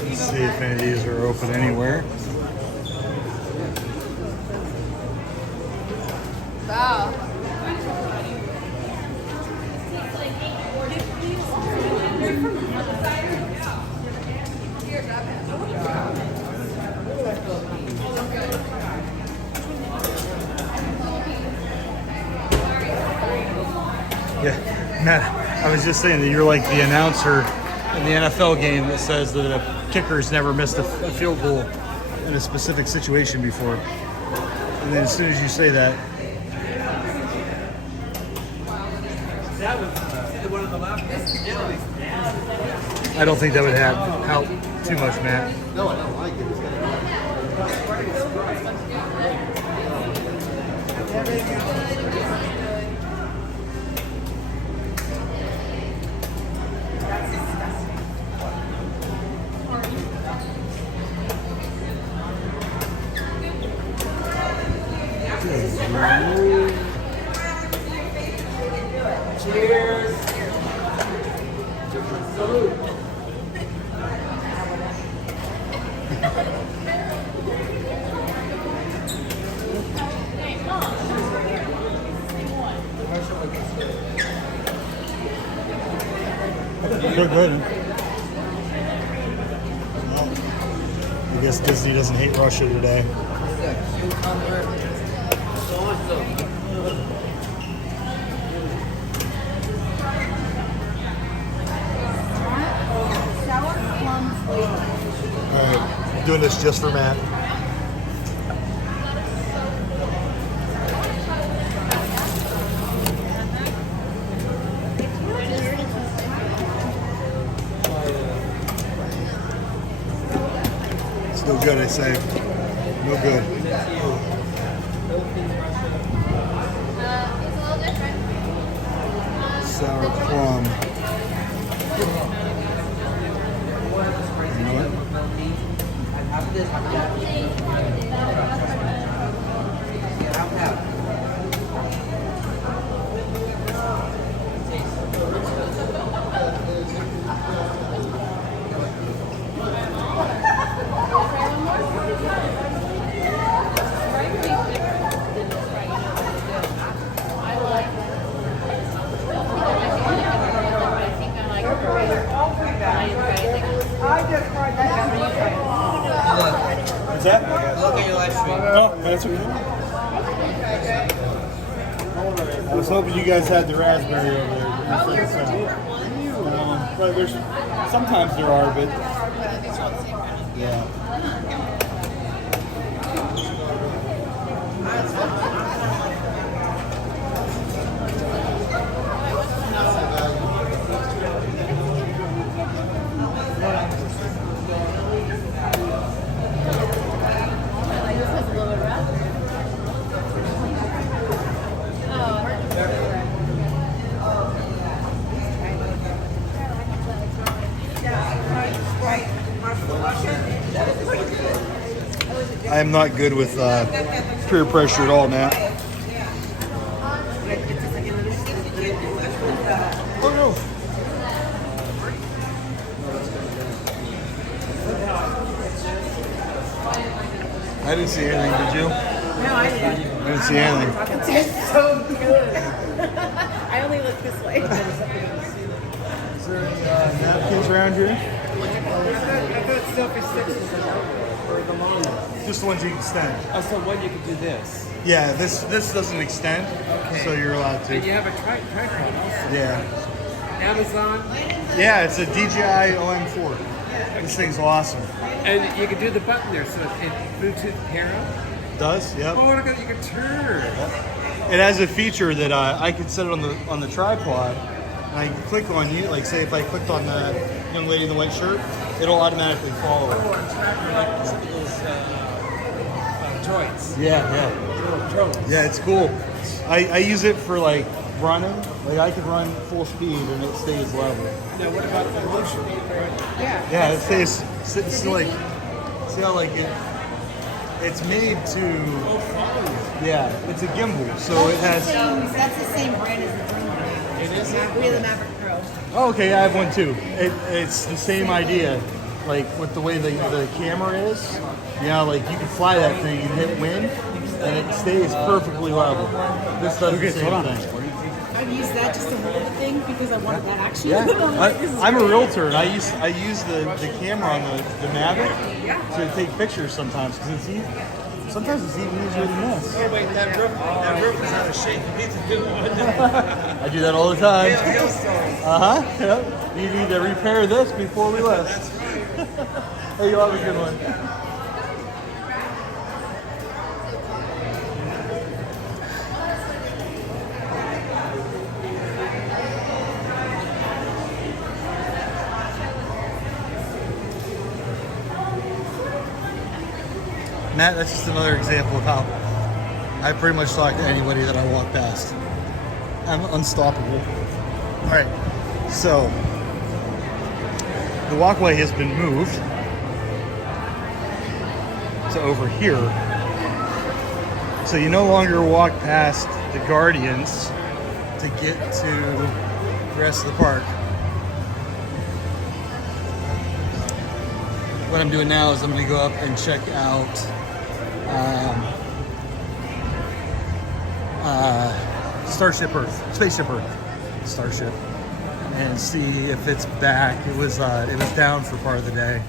Let's see if any of these are open anywhere. Wow. Yeah, Matt, I was just saying that you're like the announcer in the NFL game that says that a kicker's never missed a field goal in a specific situation before. And then as soon as you say that, I don't think that would help too much, Matt. No, I don't like it. Cheers. Salute. Feel good. Well, I guess Disney doesn't hate Russia today. Alright, doing this just for Matt. It's no good, I say. No good. Sour plum. You know what? What's that? Look at your live stream. Oh, that's okay. I was hoping you guys had the raspberry over there. But there's sometimes there are, but yeah. I am not good with peer pressure at all, Matt. Oh no. I didn't see anything, did you? No, I didn't. I didn't see anything. It's so good. I only look this way. Is there any napkins around here? I thought Selfish Six was or the manga. Just the ones you can extend. Oh, so what you could do this? Yeah, this doesn't extend, Okay. so you're allowed to. And you have a tripod also. Yeah. Amazon. Yeah, it's a DJI OM4. This thing's awesome. And you can do the button there, so it Bluetooth pair up. Does? Yep. Oh, look at you can turn. It has a feature that I can set it on the tripod, and I can click on you. Like, say if I clicked on the young lady in the white shirt, it'll automatically follow her. Oh, on tripod, like some of those droids. Yeah. Little drones. Yeah, it's cool. I use it for like running. Like I can run full speed and it stays level. Now, what about the motion? Yeah. Yeah, it stays. It's like, see how like it's made to. Yeah, it's a gimbal, so it has. That's the same brand as the Dream brand. It is. We have the Maverick Pro. Oh, okay, I have one too. It's the same idea, like with the way the camera is. You know, like you can fly that thing and hit wind, and it stays perfectly level. This does the same thing. I've used that just to hold the thing because I wanted that action. Yeah, This is I'm a great. realtor, and I use the camera on the Mavic to take pictures sometimes because it's easy. Sometimes it's even easier than this. Oh, wait, that roof is out of shape. You need to do one. I do that all the time. Hailstone. Yep. You need to repair this before we left. Hey, you have a good one. Matt, that's just another example of how I pretty much talk to anybody that I walk past. I'm unstoppable. All right, so the walkway has been moved to over here. So you no longer walk past the Guardians to get to the rest of the park. What I'm doing now is I'm going to go up and check out Spaceship Earth, Starship, and see if it's back. It was down for part of the day.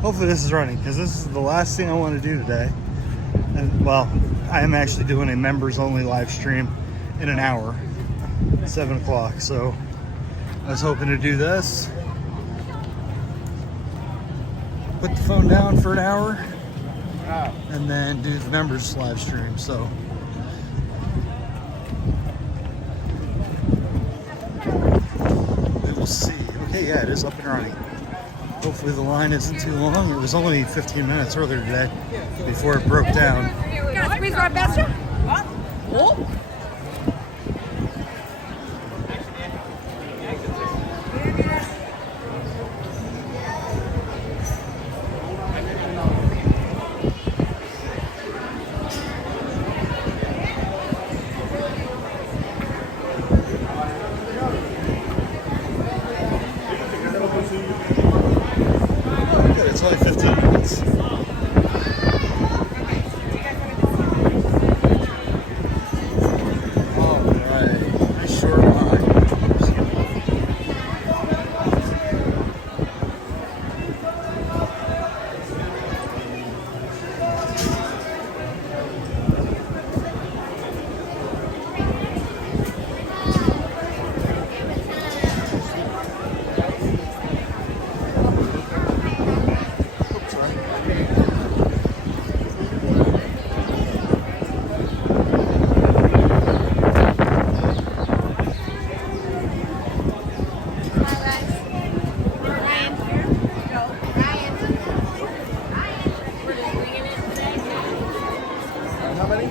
Hopefully this is running because this is the last thing I want to do today. And well, I am actually doing a members only live stream in an hour, 7 o'clock. So I was hoping to do this, put the phone down for an hour, and then do the members live stream. So we will see. Okay, yeah, it is up and running. Hopefully the line isn't too long. It was only 15 minutes earlier today before it broke down. You got a squeeze our best? What? Oh. How many?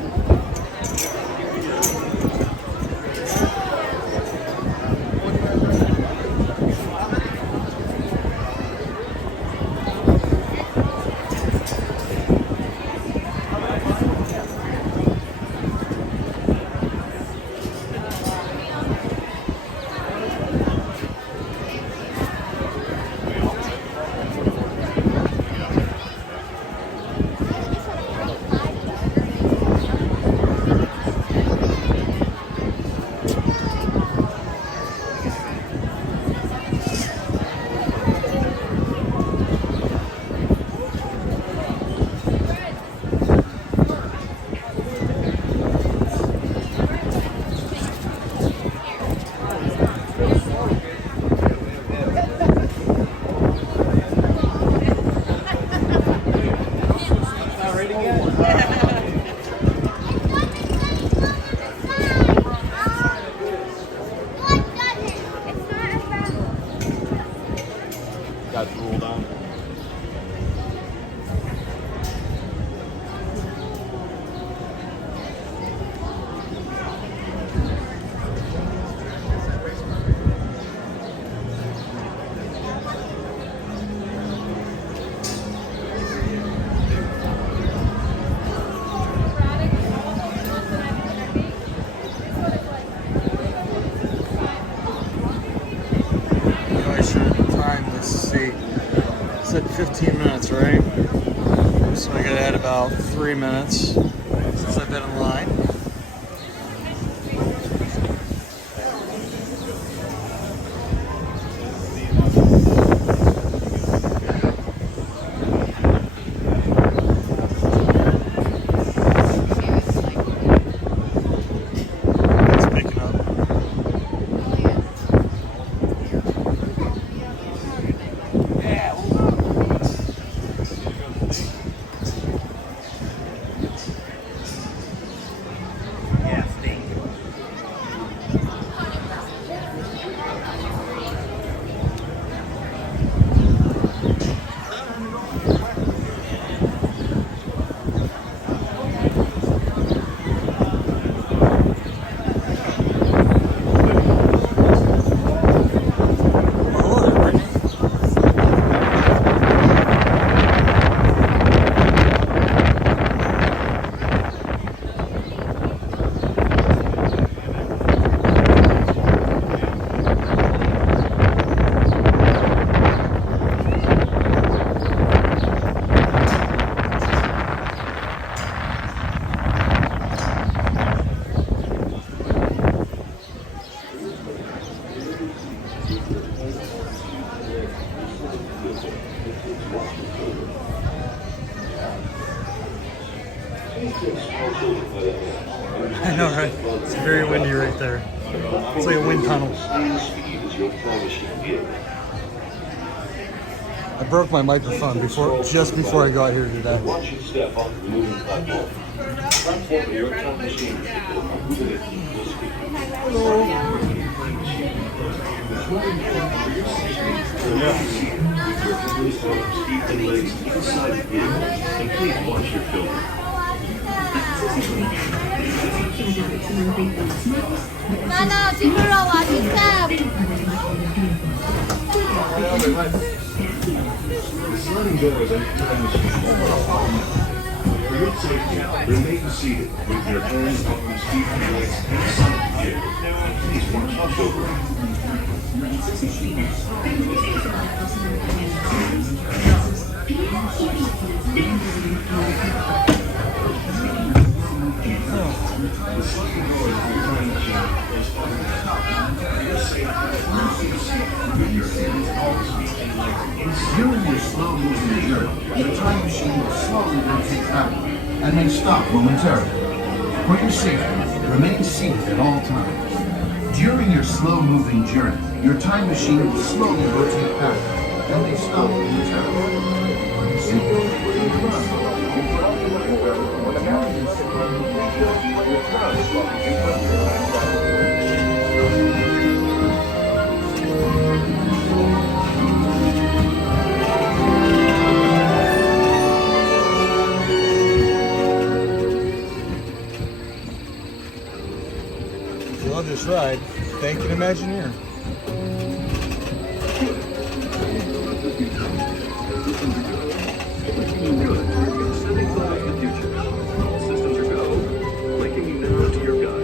Got ruled on. I should time this seat. It said 15 minutes, right? So I gotta add about 3 minutes since I've been in line. It's picking up. I know, right? It's very windy right there. It's like a wind tunnel. I broke my microphone just before I got here today. Watch your step off the moving platform. Platform airtime machine people are moving it will speak. Feet and legs inside the vehicle, and please watch your filter. 나나 집으로 와주세요. The sliding doors on your time machine. For your safety, remain seated with your hands, arms, feet, and legs inside the vehicle. Please watch your shoulder. The sliding doors on your time machine is open at the top. For your safety, with your hands, arms, feet, and legs inside. During your slow-moving journey, your time machine will slowly rotate backward and may stop momentarily. For your safety, remain seated at all times. During your slow-moving journey, your time machine will slowly rotate backward and may stop momentarily. For your safety, this ride. Thank an Imagineer. All systems are go. Linking you now to your guide.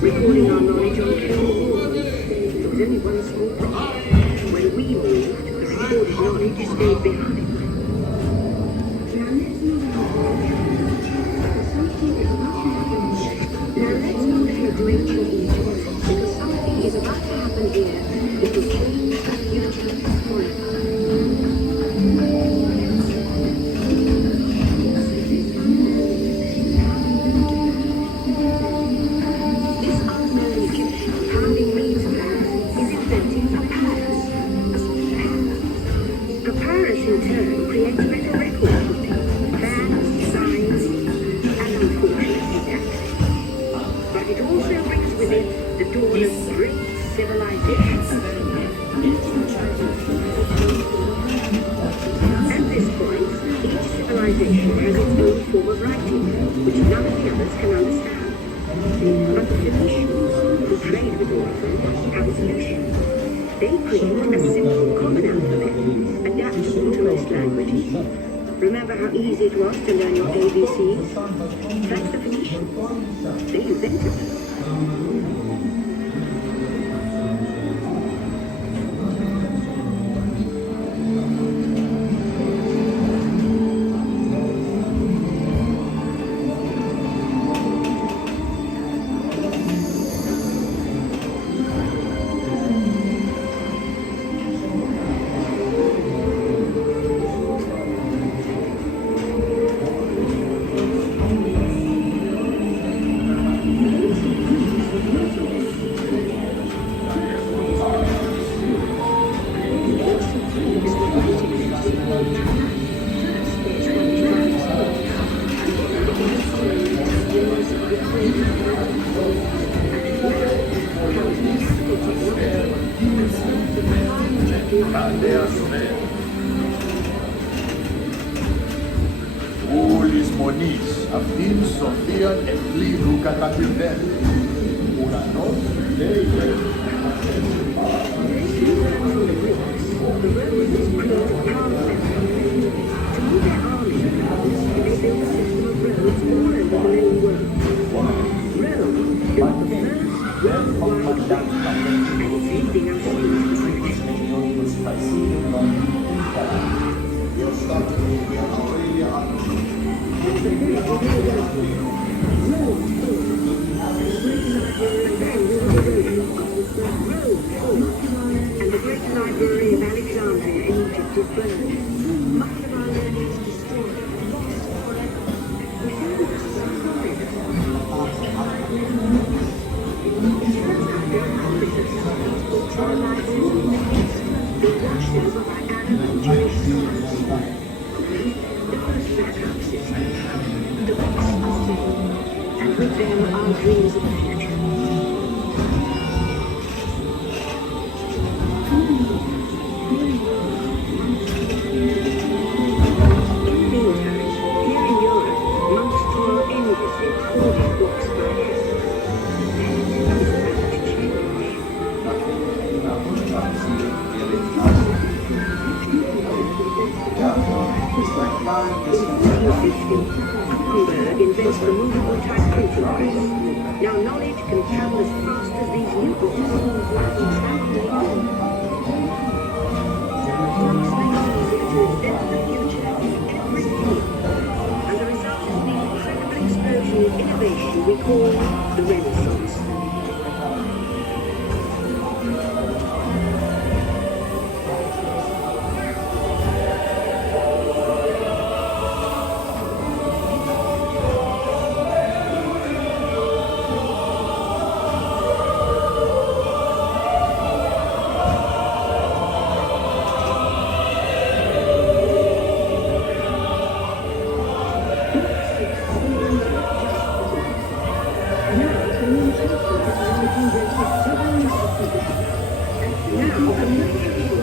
Recording our knowledge on chemical. There was only one small problem. When we moved, the recorded knowledge stayed behind. Now let's move ahead to ancient Egypt, because something is about to happen here that will change the future forever. Remember how easy it was to learn your ABCs? That's the Phoenicians. They invented them. Ulis monis, afin Sofian et liru katatilden. Una nos And the great library of Alexandria in Egypt is burned. Much of our learning is destroyed, lost forever. We feel the sorry. Our lives been washed over by Arab and Jewish scholars. The first backup system. The books are saved, and With them, our dreams of the future. In the meantime, here in Europe, monks toil endlessly, hoarding books by hand. Is that to change? Gutenberg invents the movable type printing press. Now knowledge can travel as fast as these new books. Monks make it easier to invent the future in every field. And the result is the incredible explosion of innovation we call the Renaissance.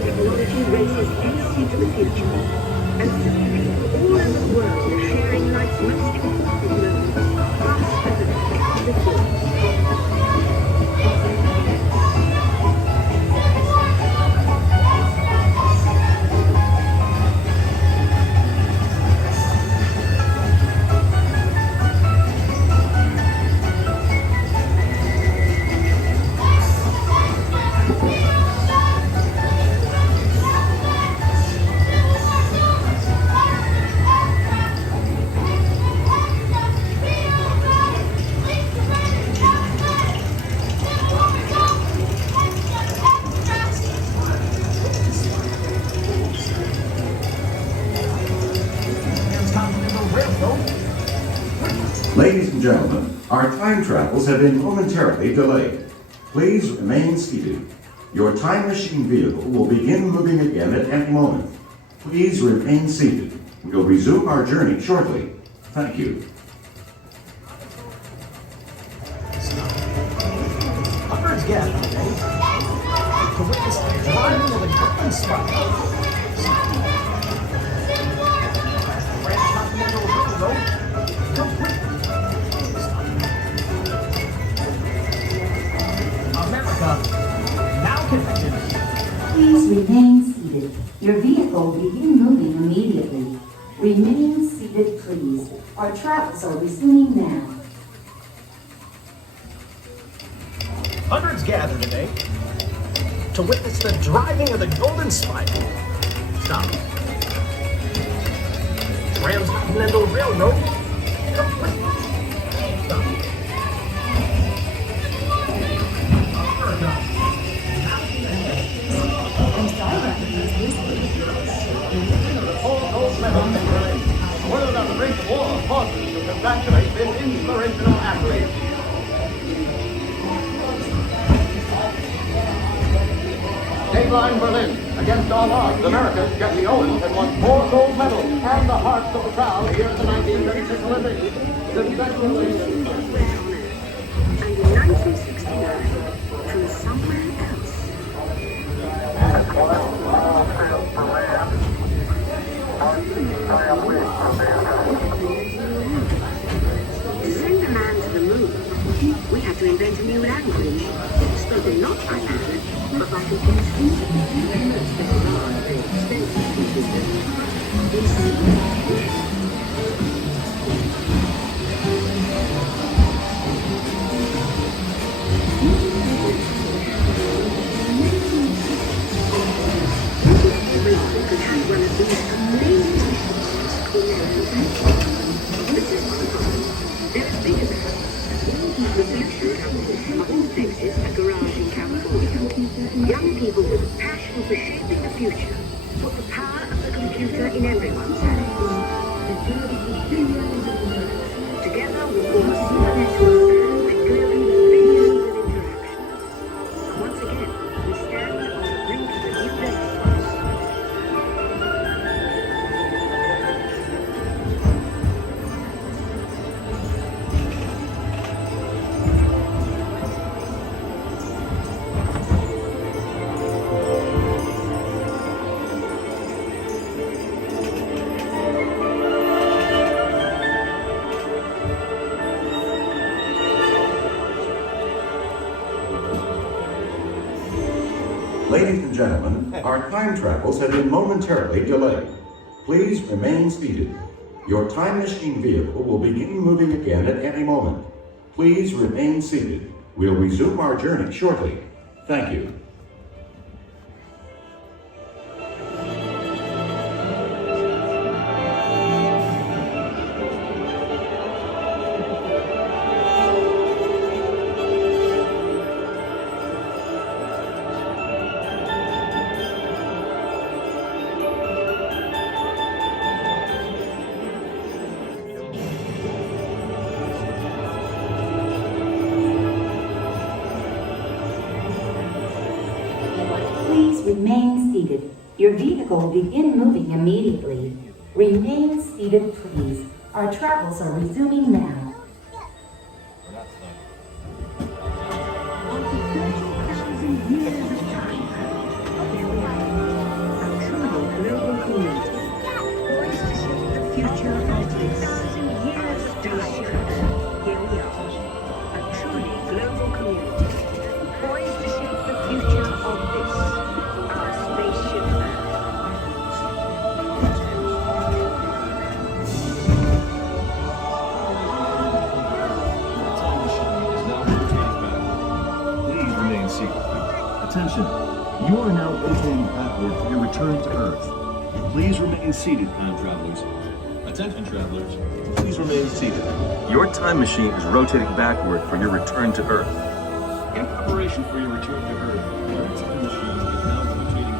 Technology races ahead into the future, and some people all over the world are sharing life's most important moments faster than ever before. Ladies and gentlemen, our time travels have been momentarily delayed. Please remain seated. Your time machine vehicle will begin moving again at any moment. Please remain seated. We'll resume our journey shortly. Thank you. Hundreds gather today to witness the drawing of a golden spot. Transcontinental Railroad complete. America now connected. Please remain seated. Your vehicle will begin moving immediately. Remain seated, please. Our travels are resuming now. Hundreds gather today to witness the driving of the Golden Spike. Stop. Transcontinental Railroad complete. Stop. Four gold medals in Berlin. A word on the Great War pauses to congratulate this inspirational athlete. Dateline Berlin. Against all odds, America's Jesse Owens had won 4 gold medals and the hearts of the crowd here at the 1936 Olympics. Congratulations. And in 1969, from somewhere else. To send a man to the moon, we had to invent a new language, spoken not by man, but by computers. One of these amazing machines called this is one of them. They're as big as a house. The solution company of all places, a garage in California. Young people with a passion for shaping the future put the power of the computer in everyone's hands. Together we form a super network, enabling billions of interactions. And once again, we stand on the brink of a new renaissance. Ladies and gentlemen, our time travels have been momentarily delayed. Please remain seated. Your time machine vehicle will begin moving again at any moment. Please remain seated. We'll resume our journey shortly. Thank you. Please remain seated. Your vehicle will begin moving immediately. Remain seated, please. Our travels are resuming now. Attention, you are now rotating backward for your return to Earth. Please remain seated, time travelers. Attention, travelers. Please remain seated. Your time machine is rotating backward for your return to Earth. In preparation for your return to Earth, your time machine is now rotating.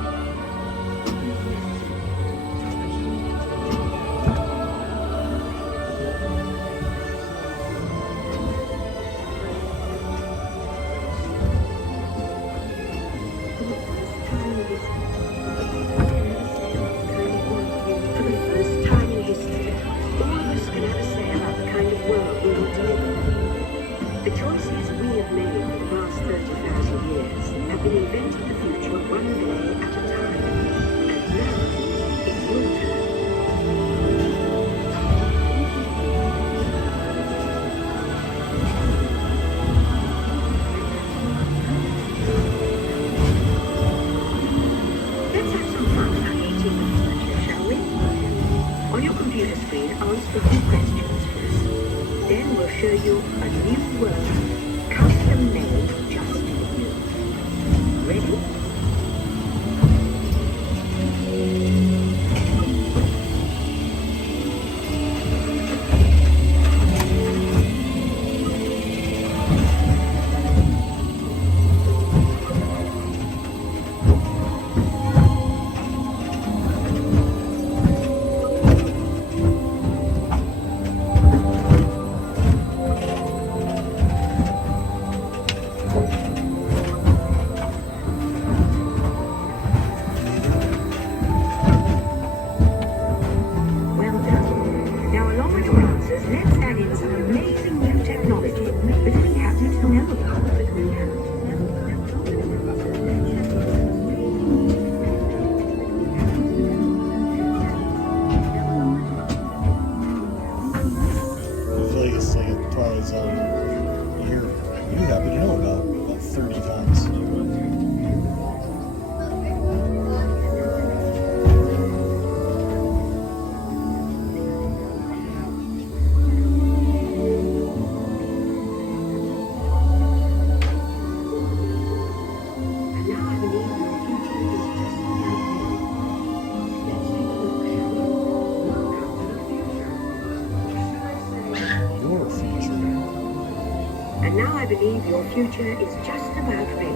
Your future is just about ready.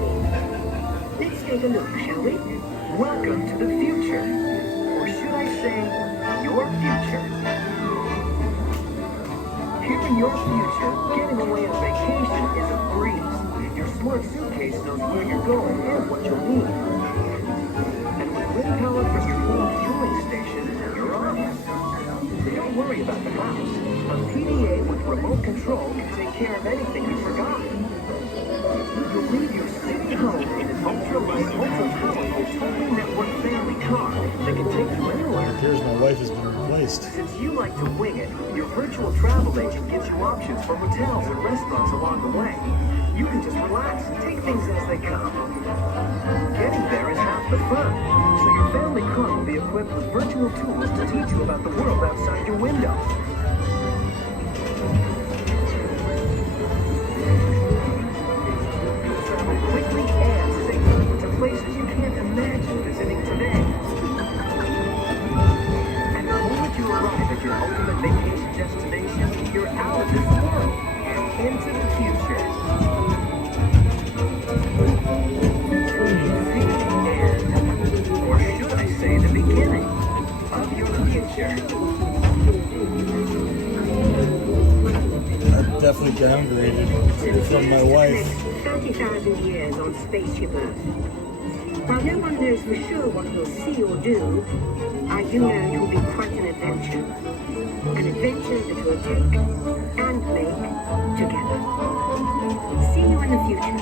Let's take a look, shall we? Welcome to the future. Or should I say, your future. Here in your future, getting away on vacation is a breeze. Your smart suitcase knows where you're going and what you'll need. And with grid power from your home fueling station, you're off. Don't worry about the house. A PDA with remote control can take care of anything you forgot. You'll leave your city home in an ultra-light, ultra-powerful, totally networked family car that can take you anywhere. It appears my wife has been replaced. Since you like to wing it, your virtual travel agent gives you options for hotels and restaurants along the way. You can just relax and take things as they come. Getting there is but fun. So your family club will be equipped with virtual tools to teach you about the world outside your window. You'll travel quickly and safely to places you can't imagine visiting today. And the moment you arrive at your ultimate vacation destination, you're out of this world and into the future. Or should I say the beginning of your future? I've definitely downgraded from my wife. 30,000 years on Spaceship Earth. While no one knows for sure what we'll see or do, I do know it will be quite an adventure. An adventure that we'll take and make together. See you in the future.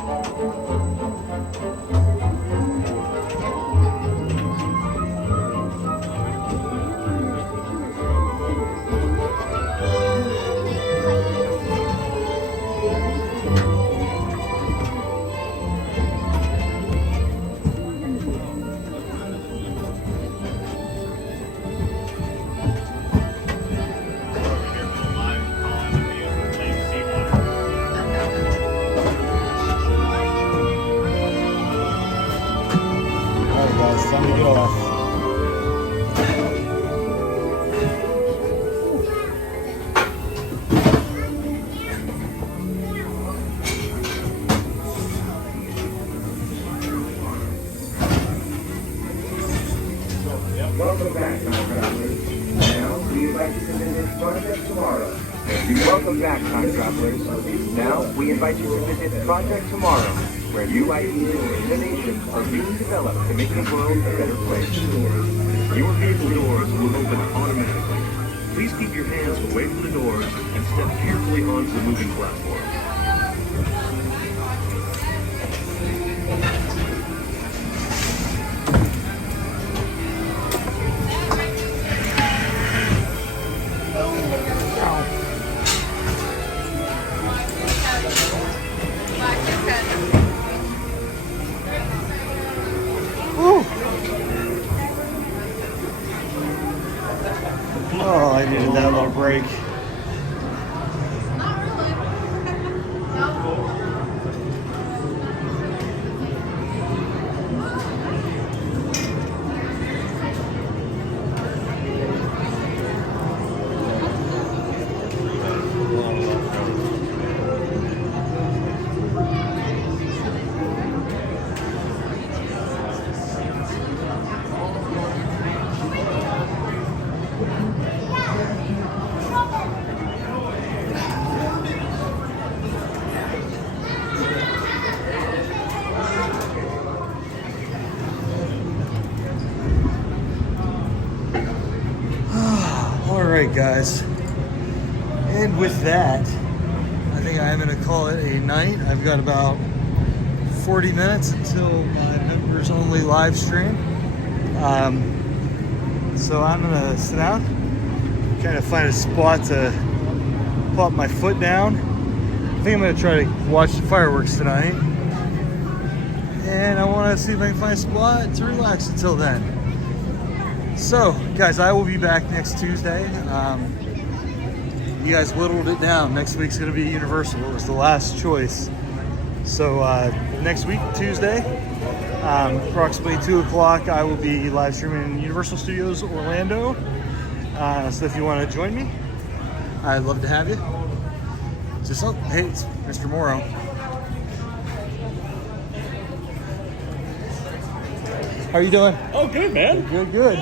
Time to get off. Welcome back, time travelers. Now, we invite you to visit Project Tomorrow. Welcome back, time travelers. Now, we invite you to visit Project Tomorrow, where new ideas and innovations are being developed to make the world a better place. Your vehicle doors will open automatically. Please keep your hands away from the doors and step carefully onto the moving platform. Oh, I needed that little break. Alright guys, and with that, I think I'm going to call it a night. I've got about 40 minutes until my members only live stream. So I'm going to sit down, kind of find a spot to plop my foot down. I think I'm going to try to watch the fireworks tonight. And I want to see if I can find a spot to relax until then. So, guys, I will be back next Tuesday. You guys whittled it down. Next week's going to be Universal. It was the last choice. So, next week, Tuesday, approximately 2 o'clock, I will be live streaming in Universal Studios Orlando. So if you want to join me, I'd love to have you. Just, oh, hey, it's Mr. Morrow. How are you doing? Oh, good, man. Good, good.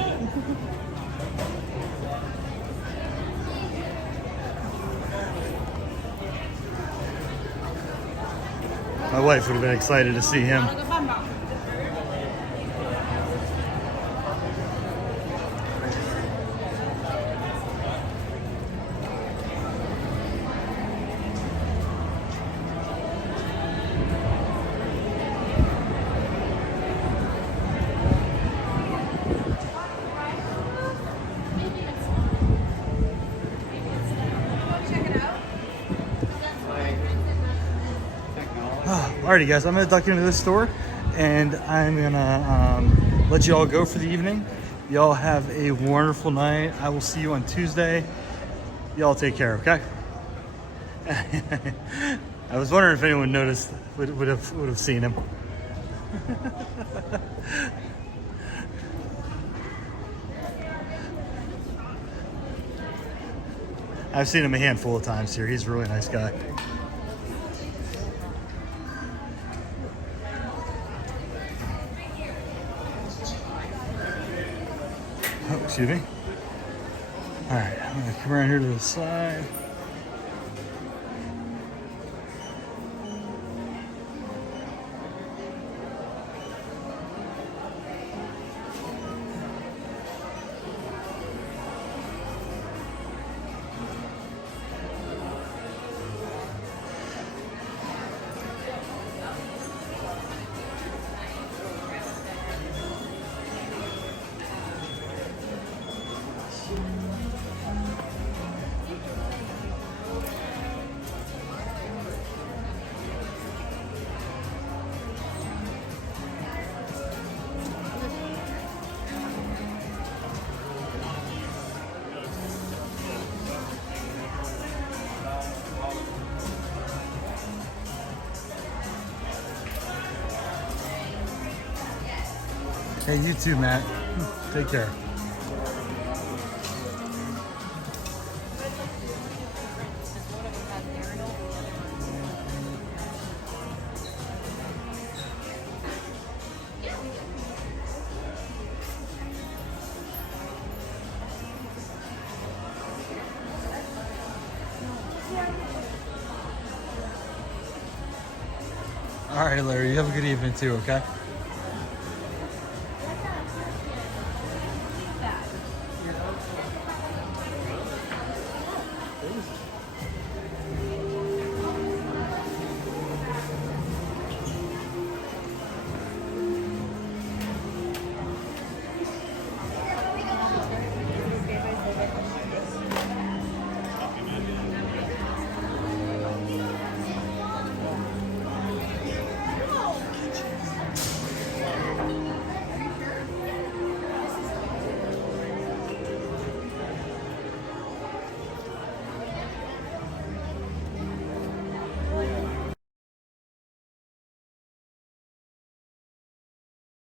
My wife would have been excited to see him. Alrighty guys, I'm gonna duck into this store and I'm gonna let you all go for the evening. Y'all have a wonderful night. I will see you on Tuesday. Y'all take care, okay? I was wondering if anyone noticed, would have seen him. I've seen him a handful of times here. He's a really nice guy. Oh, excuse me. All right, I'm gonna come around here to the side. Hey, you too, Matt. Take care. All right, Larry, you have a good evening too, okay?